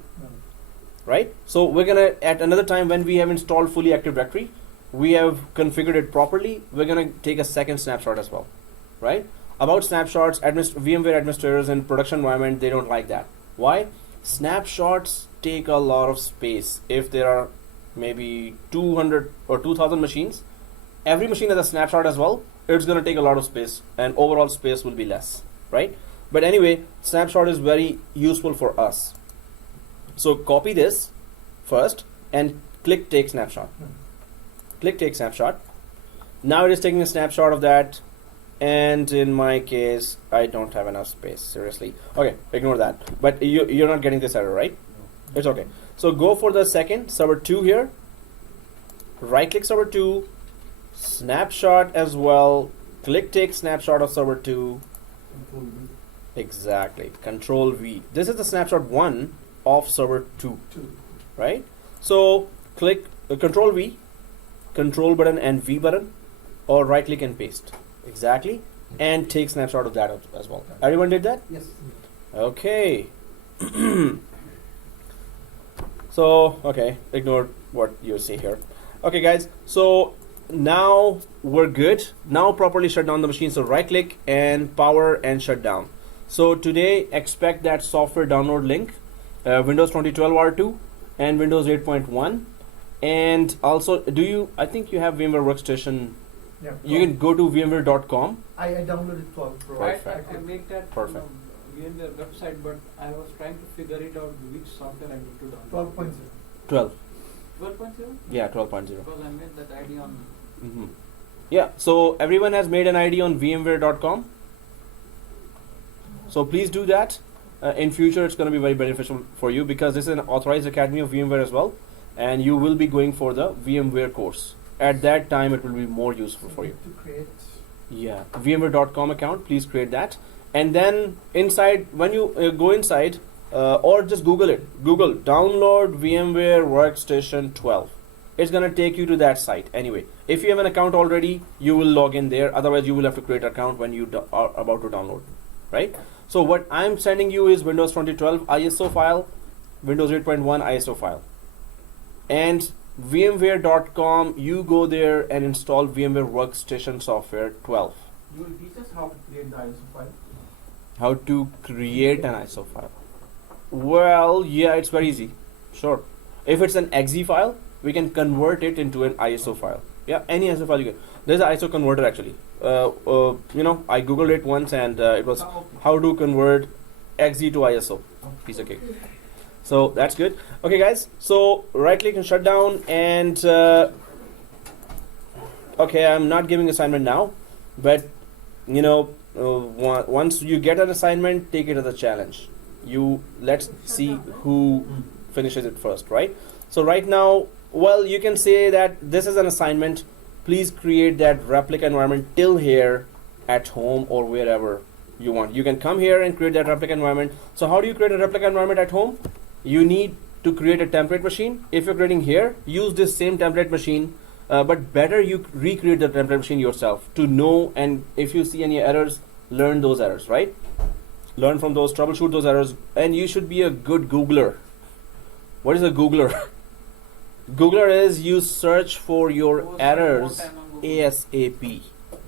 right? So we're gonna, at another time when we have installed fully Active Directory, we have configured it properly, we're gonna take a second snapshot as well, right? About snapshots, VMware administrators in production environment, they don't like that. Why? Snapshots take a lot of space. If there are maybe 200 or 2000 machines, every machine has a snapshot as well, it's going to take a lot of space and overall space will be less, right? But anyway, snapshot is very useful for us. So copy this first and click take snapshot. Click take snapshot. Now it is taking a snapshot of that, and in my case I don't have enough space, seriously. Okay, ignore that. But you're not getting this error, right? It's okay. So go for the second, server 2 here. Right click server 2, snapshot as well. Click take snapshot of server 2. Control V. Exactly. Control V. This is the snapshot 1 of server 2. Right? So click Control V, Control button and V button, or right click and paste. Exactly. And take snapshot of that as well. Everyone did that? Yes. Okay. So, okay, ignore what you see here. Okay, guys, so now we're good. Now properly shut down the machine. So right click and power and shut down. So today expect that software download link, Windows 2012 R2 and Windows 8.1. And also, I think you have VMware Workstation. Yeah. You can go to vmware.com. I downloaded 12 Pro. Perfect. I make that Perfect. in the website, but I was trying to figure it out which software I need to download. 12.0. 12. 12.0? Yeah, 12.0. Because I made that ID on. Mm-hmm. Yeah, so everyone has made an ID on vmware.com. So please do that. In future, it's going to be very beneficial for you because this is an authorized academy of VMware as well, and you will be going for the VMware course. At that time, it will be more useful for you. To create. Yeah, vmware.com account, please create that. And then inside, when you go inside, or just Google it. Google download VMware Workstation 12. It's gonna take you to that site. Anyway, if you have an account already, you will log in there. Otherwise, you will have to create an account when you are about to download, right? So what I'm sending you is Windows 2012 ISO file, Windows 8.1 ISO file, and vmware.com. You go there and install VMware Workstation software 12. You will teach us how to create the ISO file. How to create an ISO file? Well, yeah, it's very easy. Sure. If it's an exe file, we can convert it into an ISO file. Yeah, any ISO file you can. There's an ISO converter actually. I googled it once and it was how to convert exe to ISO. Piece of cake. So that's good. Okay, guys. So right click and shut down. And okay, I'm not giving assignment now, but once you get an assignment, take it as a challenge. Let's see who finishes it first, right? So right now, well, you can say that this is an assignment. Please create that replica environment till here at home or wherever you want. You can come here and create that replica environment. So how do you create a replica environment at home? You need to create a template machine. If you're creating here, use this same template machine, but better you recreate the template machine yourself to know, and if you see any errors, learn those errors, right? Learn from those, troubleshoot those errors, and you should be a good Googler. What is a Googler? Googler is you search for your errors ASAP.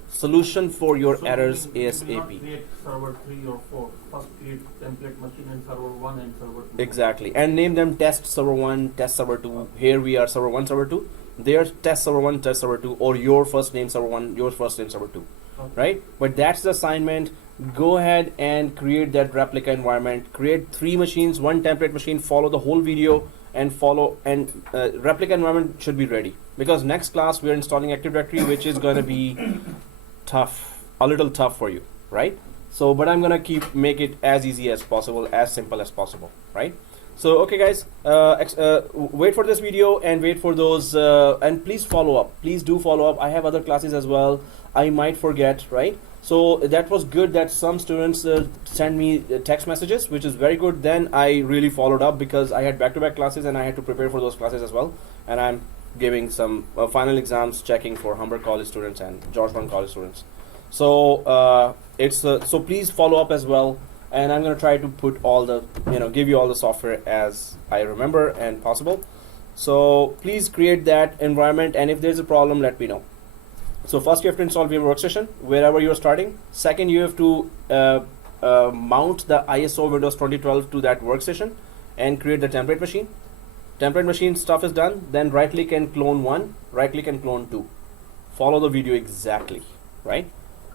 Solution for your So errors we will not ASAP. create server 3 or 4. First create template machine and server 1 and server 2. Exactly. And name them test server 1, test server 2. Here we are server 1, server 2. There's test server 1, test server 2, or your first name server 1, your first name server 2. Okay. Right? But that's the assignment. Go ahead and create that replica environment. Create 3 machines, 1 template machine, follow the whole video and replica environment should be ready. Because next class we're installing Active Directory, which is going to be tough, a little tough for you, right? So, but I'm going to make it as easy as possible, as simple as possible, right? So, okay guys, wait for this video and wait for those, and please follow up. Please do follow up. I have other classes as well. I might forget, right? So that was good that some students send me text messages, which is very good. Then I really followed up because I had back-to-back classes and I had to prepare for those classes as well. And I'm giving some final exams checking for Humber College students and Georgetown College students. So so please follow up as well. and I'm going to try to put all the, give you all the software as I remember and possible. So please create that environment, and if there's a problem, let me know. So first you have to install Vmware Workstation wherever you're starting. Second, you have to mount the ISO Windows 2012 to that workstation and create the template machine. Template machine stuff is done. Then right click and clone 1, right click and clone 2. Follow the video exactly, right?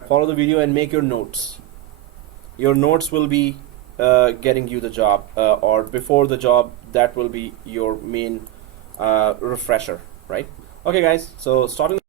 Follow the video and make your notes. Your notes will be getting you the job, or before the job, that will be your main refresher, right? Okay guys, so starting